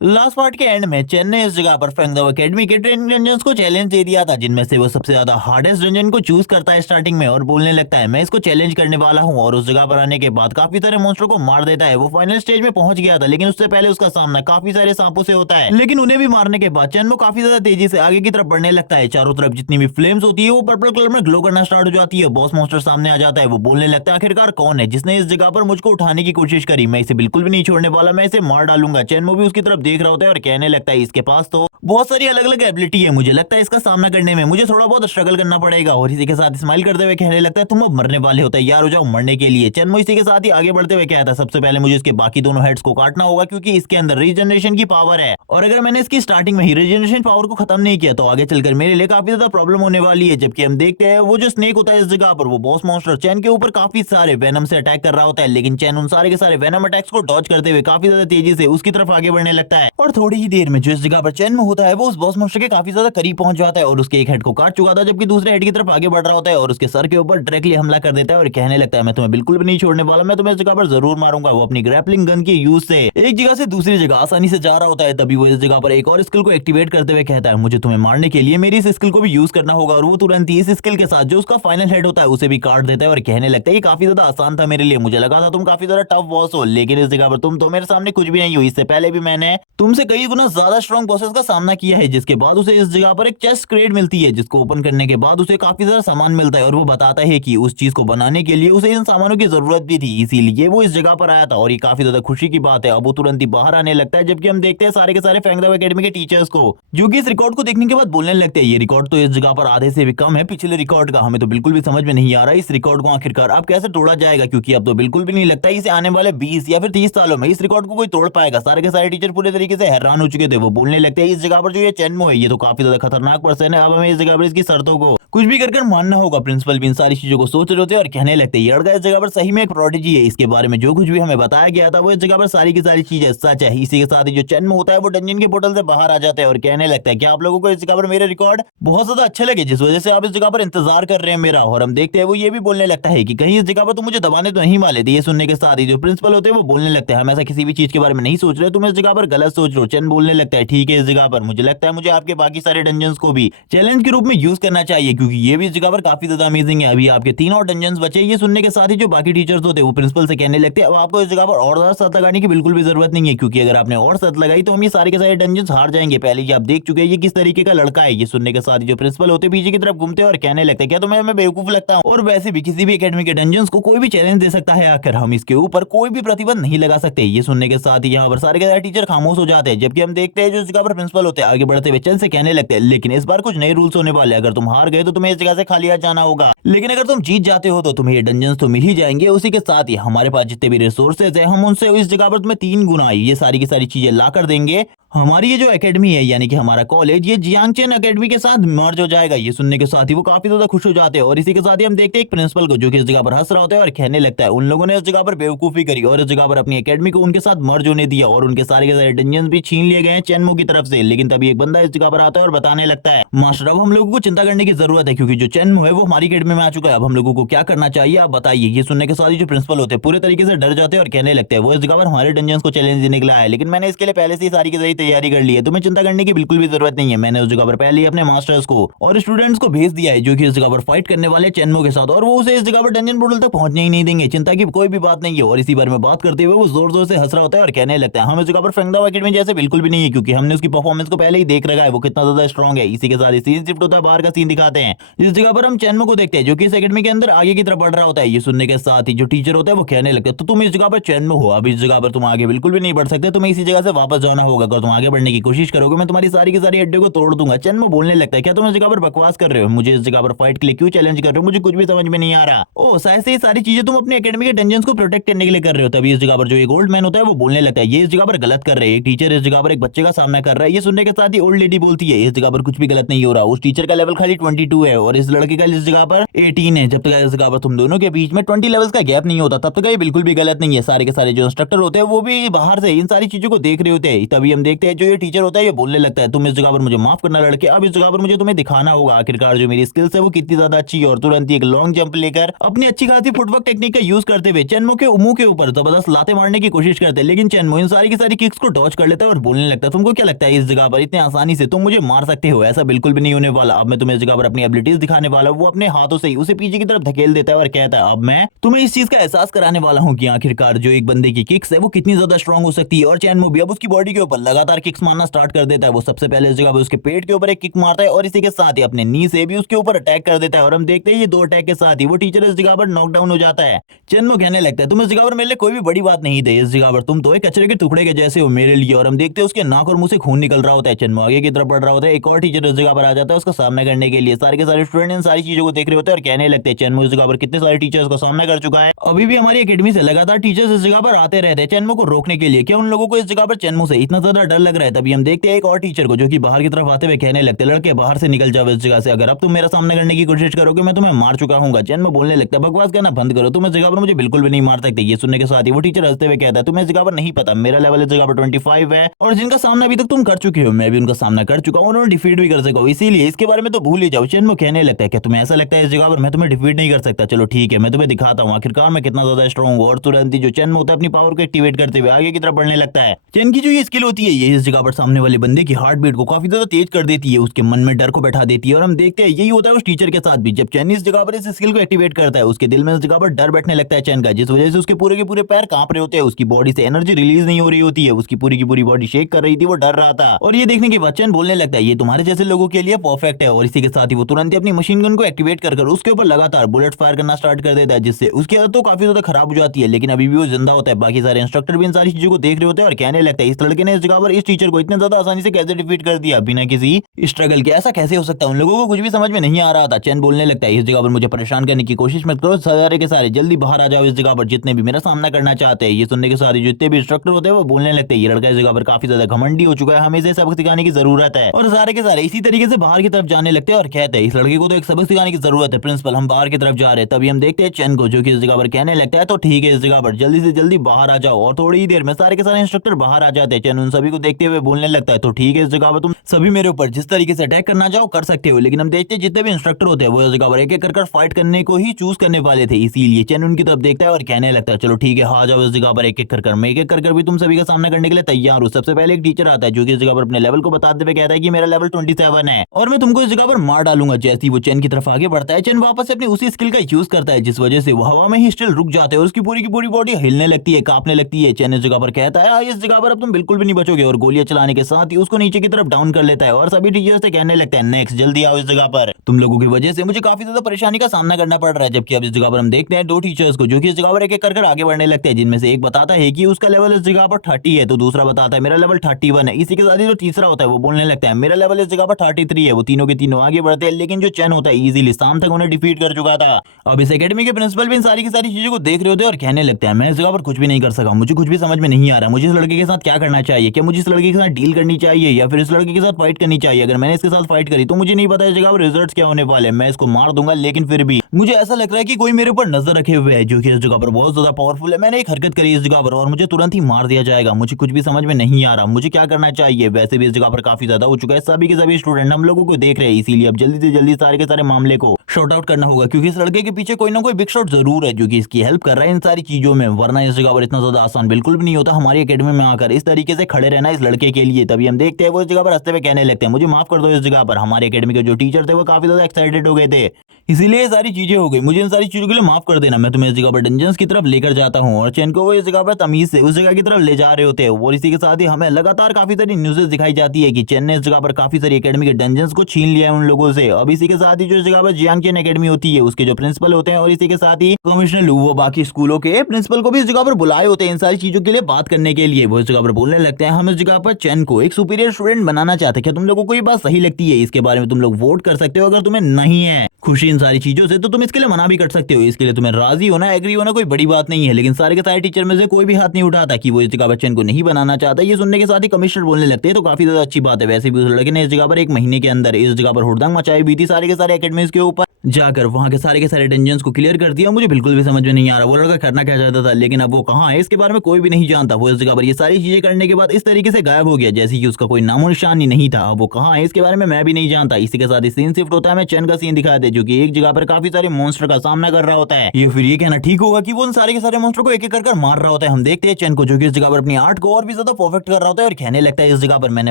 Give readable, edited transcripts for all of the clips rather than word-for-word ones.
Last part के and में chain ने इस जगह पर फेंगदो एकेडमी के ट्रेनिंग डंजन्स को चैलेंज दे दिया था, जिनमें से वो सबसे ज्यादा हार्डेस्ट डंजन को चूज करता है स्टार्टिंग में और बोलने लगता है मैं इसको चैलेंज करने वाला हूँ। और उस जगह पर आने के बाद काफी सारे मॉन्स्टर को मार देता है। वो फाइनल स्टेज में पहुंच गया था, लेकिन उससे पहले उसका सामना काफी सारे सांपों से होता है। लेकिन उन्हें भी मारने के बाद चेन वो काफी ज्यादा तेजी से आगे की तरफ बढ़ने लगता है। चारों तरफ जितनी भी फ्लेम्स होती है वो पर्पल कलर में ग्लो करना स्टार्ट हो जाती है। बॉस मॉन्स्टर सामने आ जाता है। वो बोलने लगता है आखिरकार कौन है जिसने इस जगह पर मुझको उठाने की कोशिश करी, मैं इसे बिल्कुल भी नहीं छोड़ने वाला, मैं इसे मार डालूंगा। चेन भी उसकी तरफ देख रहा होता है और कहने लगता है इसके पास तो बहुत सारी अलग अलग एबिलिटी है, मुझे लगता है इसका सामना करने में मुझे थोड़ा बहुत स्ट्रगल करना पड़ेगा। और इसी के साथ स्माइल करते हुए कहने लगता है तुम अब मरने वाले हो, तैयार हो जाओ मरने के लिए। चेनमो इसी के साथ ही आगे बढ़ते हुए कहता है सबसे पहले मुझे इसके बाकी दोनों हेड्स को काटना होगा, क्योंकि इसके अंदर रीजनरेशन की पावर है और अगर मैंने इसकी स्टार्टिंग में ही रीजनरेशन पावर को खत्म नहीं किया तो आगे चलकर मेरे लिए काफी ज्यादा प्रॉब्लम होने वाली है। जबकि हम देखते हैं वो जो स्नेक होता है इस जगह पर वो बॉस मॉन्स्टर चैन के ऊपर काफी सारे वेनम से अटैक कर रहा होता है, लेकिन चैन उन सारे के सारे वेनम अटैक्स को डॉज करते हुए काफी ज्यादा तेजी से उसकी तरफ आगे बढ़ने लगता है। और थोड़ी ही देर में जो इस जगह पर चैन में होता है वो उस बॉस मॉन्स्टर के काफी ज्यादा करीब पहुंच जाता है और उसके एक हेड को काट चुका था, जबकि दूसरे हेड की तरफ आगे बढ़ रहा होता है और उसके सर के ऊपर डायरेक्टली हमला कर देता है और कहने लगता है मैं तुम्हें बिल्कुल भी नहीं छोड़ने वाला, मैं तुम्हें इस जगह पर जरूर मारूंगा। वो अपनी ग्रैपलिंग गन के यूज से एक जगह से दूसरी जगह आसानी से जा रहा होता है, तभी वो इस जगह पर एक और स्किल को एक्टिवेट करते हुए कहता है मुझे तुम्हें मारने के लिए मेरी इस स्किल को भी यूज करना होगा। और वो तुरंत ही इस स्किल के साथ जो उसका फाइनल हेड होता है उसे भी काट देता है और कहने लगता है ये काफी ज्यादा आसान था मेरे लिए, मुझे लगा था तुम काफी ज्यादा टफ बॉस हो, लेकिन इस जगह पर तुम तो मेरे सामने कुछ भी नहीं हो। इससे पहले भी मैंने तुमसे कई गुना ज्यादा स्ट्रॉन्ग बॉसेस का सामना किया है। जिसके बाद उसे इस जगह पर एक चेस्ट क्रेट मिलती है, जिसको ओपन करने के बाद उसे काफी ज्यादा सामान मिलता है और वो बताता है कि उस चीज को बनाने के लिए उसे इन सामानों की जरूरत भी थी, इसीलिए वो इस जगह पर आया था। और ये काफी ज्यादा खुशी की बात है। अब वो तुरंत ही बाहर आने लगता है, जबकि हम देखते हैं सारे के सारे फेंगदाओ एकेडमी के टीचर्स को, जो कि इस रिकॉर्ड को देखने के बाद बोलने लगते हैं ये रिकॉर्ड तो इस जगह पर आधे से भी कम है पिछले रिकॉर्ड का, हमें तो बिल्कुल भी समझ में नहीं आ रहा इस रिकॉर्ड को आखिरकार अब कैसे तोड़ा जाएगा, क्योंकि अब तो बिल्कुल भी नहीं लगता इसे आने वाले 20 या फिर 30 सालों में इस रिकॉर्ड को कोई तोड़ पाएगा। सारे के सारे टीचर पूरे तरीके से हैरान हो चुके थे। वो बोलने लगते हैं इस जगह पर जो ये चेनमो है ये तो काफी ज्यादा खतरनाक पर्सन है, अब हमें इस जगह पर इसकी शर्तों को कुछ भी कर मानना होगा। प्रिंसिपल भी इन सारी चीजों को सोच रहे होते और कहने लगते ये लड़का इस जगह पर सही में एक प्रोडिजी है, इसके बारे में जो कुछ भी हमें बताया गया था वो इस जगह पर सारी की सारी चीजें सच है। इसी के साथ ही जो चेनमो होता है वो डंजन के पोर्टल से बाहर आ जाता है और कहने लगता है कि आप लोगों को इस जगह पर मेरे रिकॉर्ड बहुत ज्यादा अच्छे लगे जिस वजह से आप इस जगह पर इंतजार कर रहे हैं मेरा। और हम देखते हैं वो ये भी बोलने लगता है कि कहीं इस जगह पर तुम मुझे दबाने तो नहीं वाले थे। ये सुनने के साथ ही जो प्रिंसिपल होते हैं वो बोलने लगते हैं हम ऐसा किसी भी चीज के बारे में नहीं सोच रहे, तुम इस जगह पर गलत सोच रहे हो। चैन बोलने लगता है ठीक है इस जगह पर मुझे लगता है मुझे आपके बाकी सारे डंजन्स को भी चैलेंज के रूप में यूज करना चाहिए, क्योंकि ये भी इस जगह पर काफी ज्यादा अमेजिंग है। अभी आपके 3 और डंजन्स बचे। ये सुनने के साथ ही जो बाकी टीचर्स होते हैं वो प्रिंसिपल से कहने लगते हैं अब आपको इस जगह पर और ज्यादा शर्त लगाने की बिल्कुल भी जरूरत नहीं है, क्योंकि अगर आपने और शर्त लगाई तो हम ये सारे के सारे डंजन्स हार जाएंगे। पहले ही आप देख चुके हैं ये किस तरीके का लड़का है। ये सुनने के साथ ही जो प्रिंसिपल होते हैं पीछे की तरफ घूमते हैं और कहने लगते हैं क्या तुम्हें मैं बेवकूफ लगता हूं, और वैसे भी किसी भी एकेडमी के डंजन्स को कोई भी चैलेंज दे सकता है, आखिर हम इसके ऊपर कोई भी प्रतिबंध नहीं लगा सकते। ये सुनने के साथ ही यहाँ पर सारे के सारे टीचर खामोश हो जाते हैं, जबकि हम देखते हैं जो इस जगह पर प्रिंसिपल होते हैं आगे बढ़ते हुए चैन से कहने लगते हैं लेकिन इस बार कुछ नए रूल्स होने वाले, अगर तुम हार गए तो तुम्हें इस जगह से खाली हाथ जाना होगा, लेकिन अगर तुम जीत जाते हो तो तुम्हें ये डंजन्स तो मिल ही जाएंगे। उसी के साथ ही हमारे पास जितने भी रिसोर्सेज है हम उनसे इस जगह पर तुम्हें 3 गुना ये सारी की सारी चीजें ला कर देंगे। हमारी ये जो एकेडमी है यानी कि हमारा कॉलेज ये जियांगचेन एकेडमी के साथ मर्ज हो जाएगा। ये सुनने के साथ ही वो काफी ज्यादा खुश हो जाते हैं और इसी के साथ ही हम देखते हैं एक प्रिंसिपल को जो कि इस जगह पर हंस रहा होता है और कहने लगता है उन लोगों ने इस जगह पर बेवकूफी करी और इस जगह पर अपनी एकेडमी को उनके साथ मर्ज होने दिया और उनके सारे के सारे डंजन्स भी छीन लिए गए हैं चेनमो की तरफ से। लेकिन तभी एक बंदा इस जगह पर आता है और बताने लगता है मास्टर अब हम लोगों को चिंता करने की जरूरत है, क्योंकि जो चेनमो है वो हमारी एकेडमी में आ चुका है, अब हम लोगों को क्या करना चाहिए आप बताइए। ये सुनने के साथ ही जो प्रिंसिपल होते हैं पूरे तरीके से डर जाते हैं और कहने लगते हैं वो इस जगह पर हमारे डंजन्स को चैलेंज देने के लिए आया है, लेकिन मैंने इसके लिए पहले से ही सारी की सारी तैयारी कर ली है, तुम्हें चिंता करने की बिल्कुल भी जरूरत नहीं है। मैंने उस जगह पर पहले ही अपने मास्टर्स को और स्टूडेंट्स को भेज दिया है जो कि इस जगह पर फाइट करने वाले चेनमो के साथ, और वो उसे इस जगह पर डंजन पोर्टल तक पहुंचने ही नहीं देंगे, चिंता की कोई भी बात नहीं है। और इसी बारे में बात करते हुए वो जोर जोर से हंस रहा होता है और कहने लगता है हम इस जगह पर फेंगदाओ एकेडमी जैसे बिल्कुल भी नहीं है, क्योंकि हमने उसकी परफॉर्मेंस को पहले ही देख रखा है वो कितना ज्यादा स्ट्रॉन्ग है। इसी के साथ सीन शिफ्ट होता है, बाहर का सीन दिखाते हैं इस जगह पर हम चेनमो को देखते हैं जो कि इस एकेडमी के अंदर आगे की तरफ बढ़ रहा होता है। ये सुनने के साथ ही जो टीचर होता है वो कहने लगता है तो तुम इस जगह पर चेनमो हो, अब इस जगह पर तुम आगे बिल्कुल भी नहीं बढ़ सकते, तुम्हें इसी जगह से वापस जाना होगा, अगर तुम आगे बढ़ने की कोशिश करोगे मैं तुम्हारी सारी की सारी हड्डियों को तोड़ दूंगा। चेनमो बोलने लगता है क्या तुम इस जगह पर बकवास कर रहे हो, मुझे इस जगह पर फाइट के लिए क्यों चैलेंज कर रहे हो, मुझे कुछ भी समझ में नहीं आ रहा। ओ शायद से ये सारी चीजें तुम अपने एकेडमी के डंजन्स को प्रोटेक्ट करने के लिए कर रहे हो। तभी इस जगह पर जो एक ओल्ड मैन होता है वो बोलने लगता है ये इस जगह पर गलत कर रहे हैं, एक टीचर इस जगह पर एक बच्चे का सामना कर रहा है। ये सुनने के साथ ही ओल्ड लेडी बोलती है इस जगह पर कुछ भी गलत नहीं हो रहा, उस टीचर का लेवल खाली 22 22 है और इस लड़के का इस जगह पर 18 है। जब तक इस जगह पर तुम दोनों के बीच में 20 लेवल्स का गैप नहीं होता तब तक ये बिल्कुल भी गलत नहीं है। सारे के सारे जो इंस्ट्रक्टर होते हैं वो भी बाहर से इन सारी चीजों को देख रहे होते हैं। तभी हम देखते हैं जो ये टीचर होता है ये बोलने लगता है, तुम इस जगह पर मुझे माफ करना लड़के, अब इस जगह पर मुझे तुम्हें दिखाना होगा आखिरकार जो मेरी स्किल्स है वो कितनी ज्यादा अच्छी है। और तुरंत ही एक लॉन्ग जंप लेकर अपनी अच्छी खासी फुटवर्क टेक्निक का यूज करते हुए चेनमो के मुंह के ऊपर जबरदस्त लाते मारने की कोशिश करते हैं, लेकिन चेनमो इन सारी की सारी किक्स को डॉज कर लेता है और बोलने लगता है, तुमको क्या लगता है इस जगह पर इतने आसानी से तुम मुझे मार सकते हो? ऐसा बिल्कुल भी नहीं होने वाला। अब मैं तुम्हें इस जगह पर अपनी एबिलिटीज दिखाने वाला हूं। वो अपने हाथों से ही उसे पीछे की तरफ धकेल देता है और कहता है, अब मैं तुम्हें इस चीज का एहसास कराने वाला हूं कि आखिरकार जो एक बंदे की किक्स है वो कितनी ज्यादा स्ट्रांग हो सकती है। और चेनमो भी अब उसकी बॉडी के ऊपर लगातार किक्स मारना स्टार्ट कर देता है। वो सबसे पहले इस जगह पर उसके पेट के ऊपर एक किक मारता है और इसी के साथ ही अपने नी से भी उसके ऊपर अटैक कर देता है। और हम देखते हैं ये दो अटैक के साथ ही वो टीचर इस जगह पर नॉकडाउन हो जाता है। चेनमो कहने लगता है, तुम इस जगह पर मेरे लिए कोई भी बड़ी बात नहीं थे, इस जगह पर तुम तो एक कचरे के टुकड़े के जैसे हो मेरे लिए। और हम देखते हैं उसके नाक और मुंह से खून निकल रहा होता है। चेनमो आगे की तरफ बढ़ रहा होता है, एक और टीचर इस जगह पर आ जाता है उसका सामना करने के लिए। सारे के सारे स्टूडेंट इन सारी चीजों को देख रहे होते हैं और कहने लगते हैं, चेनमो इस जगह पर कितने सारे टीचर्स का सामना कर चुका है, अभी भी हमारी एकेडमी से लगातार टीचर्स इस जगह पर आते रहते हैं चेनमो को रोकने के लिए। क्या उन लोगों को इस जगह पर चेनमो से इतना ज्यादा डर लग रहा है? तभी हम देखते हैं एक और टीचर को जो कि बाहर की तरफ आते हुए कहने लगते हैं, लड़के बाहर से निकल जाओ इस जगह से, अगर अब तुम मेरा सामना करने की कोशिश करोगे मैं तुम्हें मार चुका हूँ। चेनमो बोलने लगता है, बकवास करना बंद करो, तुम इस जगह पर मुझे बिल्कुल भी नहीं मार सकते। ये सुनने के साथ ही वो टीचर हंसते हुए कहता है, तुम्हें इस जगह पर नहीं पता मेरा लेवल इस जगह पर 25 है और जिनका सामना अभी तक तुम कर चुके हो मैं भी उनका सामना कर चुका हूँ, उन्होंने डिफीट भी कर सका हूं, इसीलिए इसके बारे में तो भूल ही जाओ। चेनमो कहने लगता है, क्या तुम्हें ऐसा लगता है इस जगह पर मैं तुम्हें डिफीट नहीं कर सकता? चलो ठीक है, मैं तुम्हें दिखाता हूँ आखिरकार मैं कितना ज्यादा स्ट्रॉन्ग हूँ। और तुरंत ही जो चेनमो होता है अपनी पावर को एक्टिवेट करते हुए आगे की तरफ बढ़ने लगता है। चेन की जो ये स्किल होती है ये इस जगह पर सामने वाले बंदे की हार्ट बीट को काफी ज्यादा तेज कर देती है, उसके मन में डर को बैठा देती है। और हम देखते हैं यही होता है उस टीचर के साथ भी। जब चेन इस जगह पर इस स्किल को एक्टिवेट करता है उसके दिल में इस जगह पर डर बैठने लगता है चेन का, जिस वजह से उसके पूरे के पूरे पैर कांप रहे होते हैं, उसकी बॉडी से एनर्जी रिलीज नहीं हो रही होती है, उसकी पूरी की पूरी बॉडी शेक कर रही थी, वो डर रहा था। और ये देखने के बाद चेन बोलने लगता है, ये तुम्हारे जैसे लोगों के लिए परफेक्ट है। और इसी के साथ ही वो तुरंत ही अपनी मशीन गन को एक्टिवेट कर उसके ऊपर लगातार बुलेट फायर करना स्टार्ट कर देता है, जिससे उसकी हालत तो काफी ज्यादा खराब हो जाती है, लेकिन अभी भी वो जिंदा होता है। बाकी सारे इंस्ट्रक्टर भी इन सारी चीजों को देख रहे होते हैं और कहने लगता है, इस लड़के ने इस जगह पर इस टीचर को इतने ज्यादा आसानी से कैसे डिफीट कर दिया बिना किसी स्ट्रगल के? ऐसा कैसे हो सकता है? उन लोगों को कुछ भी समझ में नहीं आ रहा था। चेन बोलने लगता है, इस जगह पर मुझे परेशान करने की कोशिश मत करो, सारे के सारे जल्दी बाहर आ जाओ इस जगह पर, जितने भी मेरा सामना करना चाहते हैं। ये सुनने के साथ ही जितने भी इंस्ट्रक्टर होते हैं वो बोलने लगते हैं, ये लड़का इस जगह पर काफी ज्यादा घमंडी हो चुका है, हमें इसे सबक सिखाने की जरूरत है। और सारे के सारे इसी तरीके से बाहर की तरफ जाने लगते हैं और कहते हैं, इस लड़के को तो एक सबक सिखाने की जरूरत है प्रिंसिपल, हम बाहर की तरफ जा रहे हैं। तभी हम देखते हैं चेन को जो कि इस जगह पर कहने लगता है, तो ठीक है इस जगह पर जल्दी से जल्दी बाहर आ जाओ। और थोड़ी ही देर में सारे के सारे इंस्ट्रक्टर बाहर आ जाते हैं। चेन उन सभी को देखते हुए बोलने लगता है, तो ठीक है इस जगह पर तुम सभी मेरे ऊपर जिस तरीके से अटैक करना चाहो कर सकते हो। लेकिन हम देखते हैं जितने भी इंस्ट्रक्टर होते हैं वो इस जगह पर एक एक कर फाइट करने को ही चूज करने वाले थे, इसीलिए चेन उनकी तरफ देखता है और कहने लगता है, चलो ठीक है आ जाओ इस जगह पर एक एक कर मैं एक एक कर भी तुम सभी का सामना करने के लिए तैयार हूँ। सबसे पहले एक टीचर आता है जो कि इस जगह पर अपने लेवल को बताते हुए कहता है कि मेरा लेवल 27 है और मैं तुमको इस जगह पर मार डालूंगा। जैसे ही वो चेन की तरफ आगे बढ़ता है चेन वापस से अपनी उसी स्किल का यूज करता है, जिस वजह से वो हवा में ही स्टिल रुक जाते हैं और उसकी पूरी की पूरी बॉडी हिलने लगती है, कांपने लगती है। चेन इस जगह पर कहता है, इस जगह पर अब तुम बिल्कुल भी नहीं बचोगे, और गोलियां चलाने के साथ ही उसको नीचे की तरफ डाउन कर लेता है। और सभी टीचर्स से कहने लगते हैं, नेक्स्ट जल्दी आओ इस जगह पर, तुम लोगों की वजह से मुझे काफी ज्यादा परेशानी का सामना करना पड़ रहा है। जबकि अब इस जगह पर हम देखते हैं दो टीचर्स को जो कि इस जगह पर एक एक कर आगे बढ़ने लगते हैं, जिनमें से एक बताता है कि उसका लेवल इस जगह पर 30 है, तो दूसरा बताता है मेरा लेवल 31 है। इसी के साथ ही जो तीसरा होता है वो बोलने लगता है मेरा लेवल इस जगह पर 33 है। वो तीनों के तीनों आगे बढ़ते हैं, लेकिन जो चेन होता है इजीली शाम तक उन्हें डिफीट कर चुका था। अब इस एकेडमी के प्रिंसिपल भी इन सारी की सारी चीजों को देख रहे होते हैं और कहने लगते हैं, मैं इस जगह पर कुछ भी नहीं कर सका, मुझे कुछ भी समझ में नहीं आ रहा, मुझे इस लड़के के साथ क्या करना चाहिए? क्या मुझे इस लड़के के साथ डील करनी चाहिए या फिर इस लड़के के साथ फाइट करनी चाहिए? अगर मैंने इसके साथ फाइट करी तो मुझे नहीं पता इस जगह पर रिजल्ट्स क्या होने वाले, मैं इसको मार दूंगा, लेकिन फिर भी मुझे ऐसा लग रहा है कि कोई मेरे ऊपर नजर रखे हुए है जो कि इस जगह पर बहुत ज्यादा पावरफुल है। मैंने एक हरकत करी इस जगह पर और मुझे तुरंत ही मार दिया जाएगा, मुझे कुछ भी समझ में नहीं आ रहा, मुझे क्या करना चाहिए? वैसे भी इस जगह पर काफी ज्यादा हो चुका है, सभी के सभी स्टूडेंट हम लोगों को देख रहे हैं, इसीलिए अब जल्दी से जल्दी सारे के सारे मामले को शॉर्ट आउट करना होगा, क्योंकि इस लड़के के पीछे कोई ना कोई बिग शॉट जरूर है जो कि इसकी हेल्प कर रहा है इन सारी चीजों में, वरना इस जगह पर इतना ज्यादा आसान बिल्कुल भी नहीं होता हमारी एकेडमी में आकर इस तरीके से खड़े रहना इस लड़के के लिए। तभी हम देखते हैं वो इस जगह पर हंसते हुए कहने लगते हैं, मुझे माफ कर दो इस जगह पर। हमारे एकेडमी के जो टीचर थे वो काफी ज्यादा एक्साइटेड हो गए थे, इसीलिए ये सारी चीजें हो गई, मुझे इन सारी चीजों के लिए माफ कर देना, मैं तुम्हें इस जगह पर डंजन्स की तरफ लेकर जाता हूँ। और चेन को वो इस जगह पर तमीज से उस जगह की तरफ ले जा रहे होते हैं। और इसी के साथ ही हमें लगातार काफी सारी न्यूज़ेस दिखाई जाती है कि चेन ने इस जगह पर काफी सारी एकेडमी के डंजन्स को छीन लिया है उन लोगों से। अब इसी के साथ ही जो इस जगह पर जियांग चेन एकेडमी होती है उसके जो प्रिंसिपल होते हैं और इसी के साथ ही कमिश्नर लू वो बाकी स्कूलों के प्रिंसिपल को भी इस जगह पर बुलाए होते हैं इन सारी चीजों के लिए बात करने के लिए। वो इस जगह पर बोलने लगते हैं, हम इस जगह पर चेन को एक सुपीरियर स्टूडेंट बनाना चाहते हैं, क्या तुम लोगों को ये बात सही लगती है? इसके बारे में तुम लोग वोट कर सकते हो, अगर तुम्हें नहीं है खुशी इन सारी चीजों से, तो तुम इसके लिए मना भी कर सकते हो। इसके लिए तुम्हें राजी होना, एग्री होना कोई बड़ी बात नहीं है। लेकिन सारे के सारे टीचर में से कोई भी हाथ नहीं उठाता कि वो इस जगह पर चैन को नहीं बनाना चाहता। ये सुनने के साथ ही कमिश्नर बोलने लगते हैं, तो काफी ज्यादा अच्छी बात है। वैसे भी उस लड़के ने इस जगह पर 1 महीने के अंदर इस जगह पर हुड़दंग मचाई हुई थी सारे के सारे एकेडमीज के ऊपर, जाकर वहां के सारे डंजन्स को क्लियर कर दिया। मुझे बिल्कुल भी समझ में नहीं आ रहा वो लड़का करना क्या चाहता था, लेकिन अब वो कहाँ है इसके बारे में कोई भी नहीं जानता। वो इस जगह पर ये सारी चीजें करने के बाद इस तरीके से गायब हो गया जैसे कि उसका कोई नामो निशान ही नहीं था। अब वो कहाँ है इसके बारे में मैं भी नहीं जानता। इसी के साथ ही सीन शिफ्ट होता है, मैं चैन का सीन दिखाते जो कि एक जगह पर काफी सारे मॉन्स्टर का सामना कर रहा होता है। ये फिर ये कहना ठीक होगा कि वो उन सारे के सारे मॉन्स्टर को एक एक कर मार रहा होता है। हम देखते हैं चैन को जो कि इस जगह पर अपनी आर्ट को और भी ज्यादा परफेक्ट कर रहा होता है और कहने लगता है इस जगह पर मैंने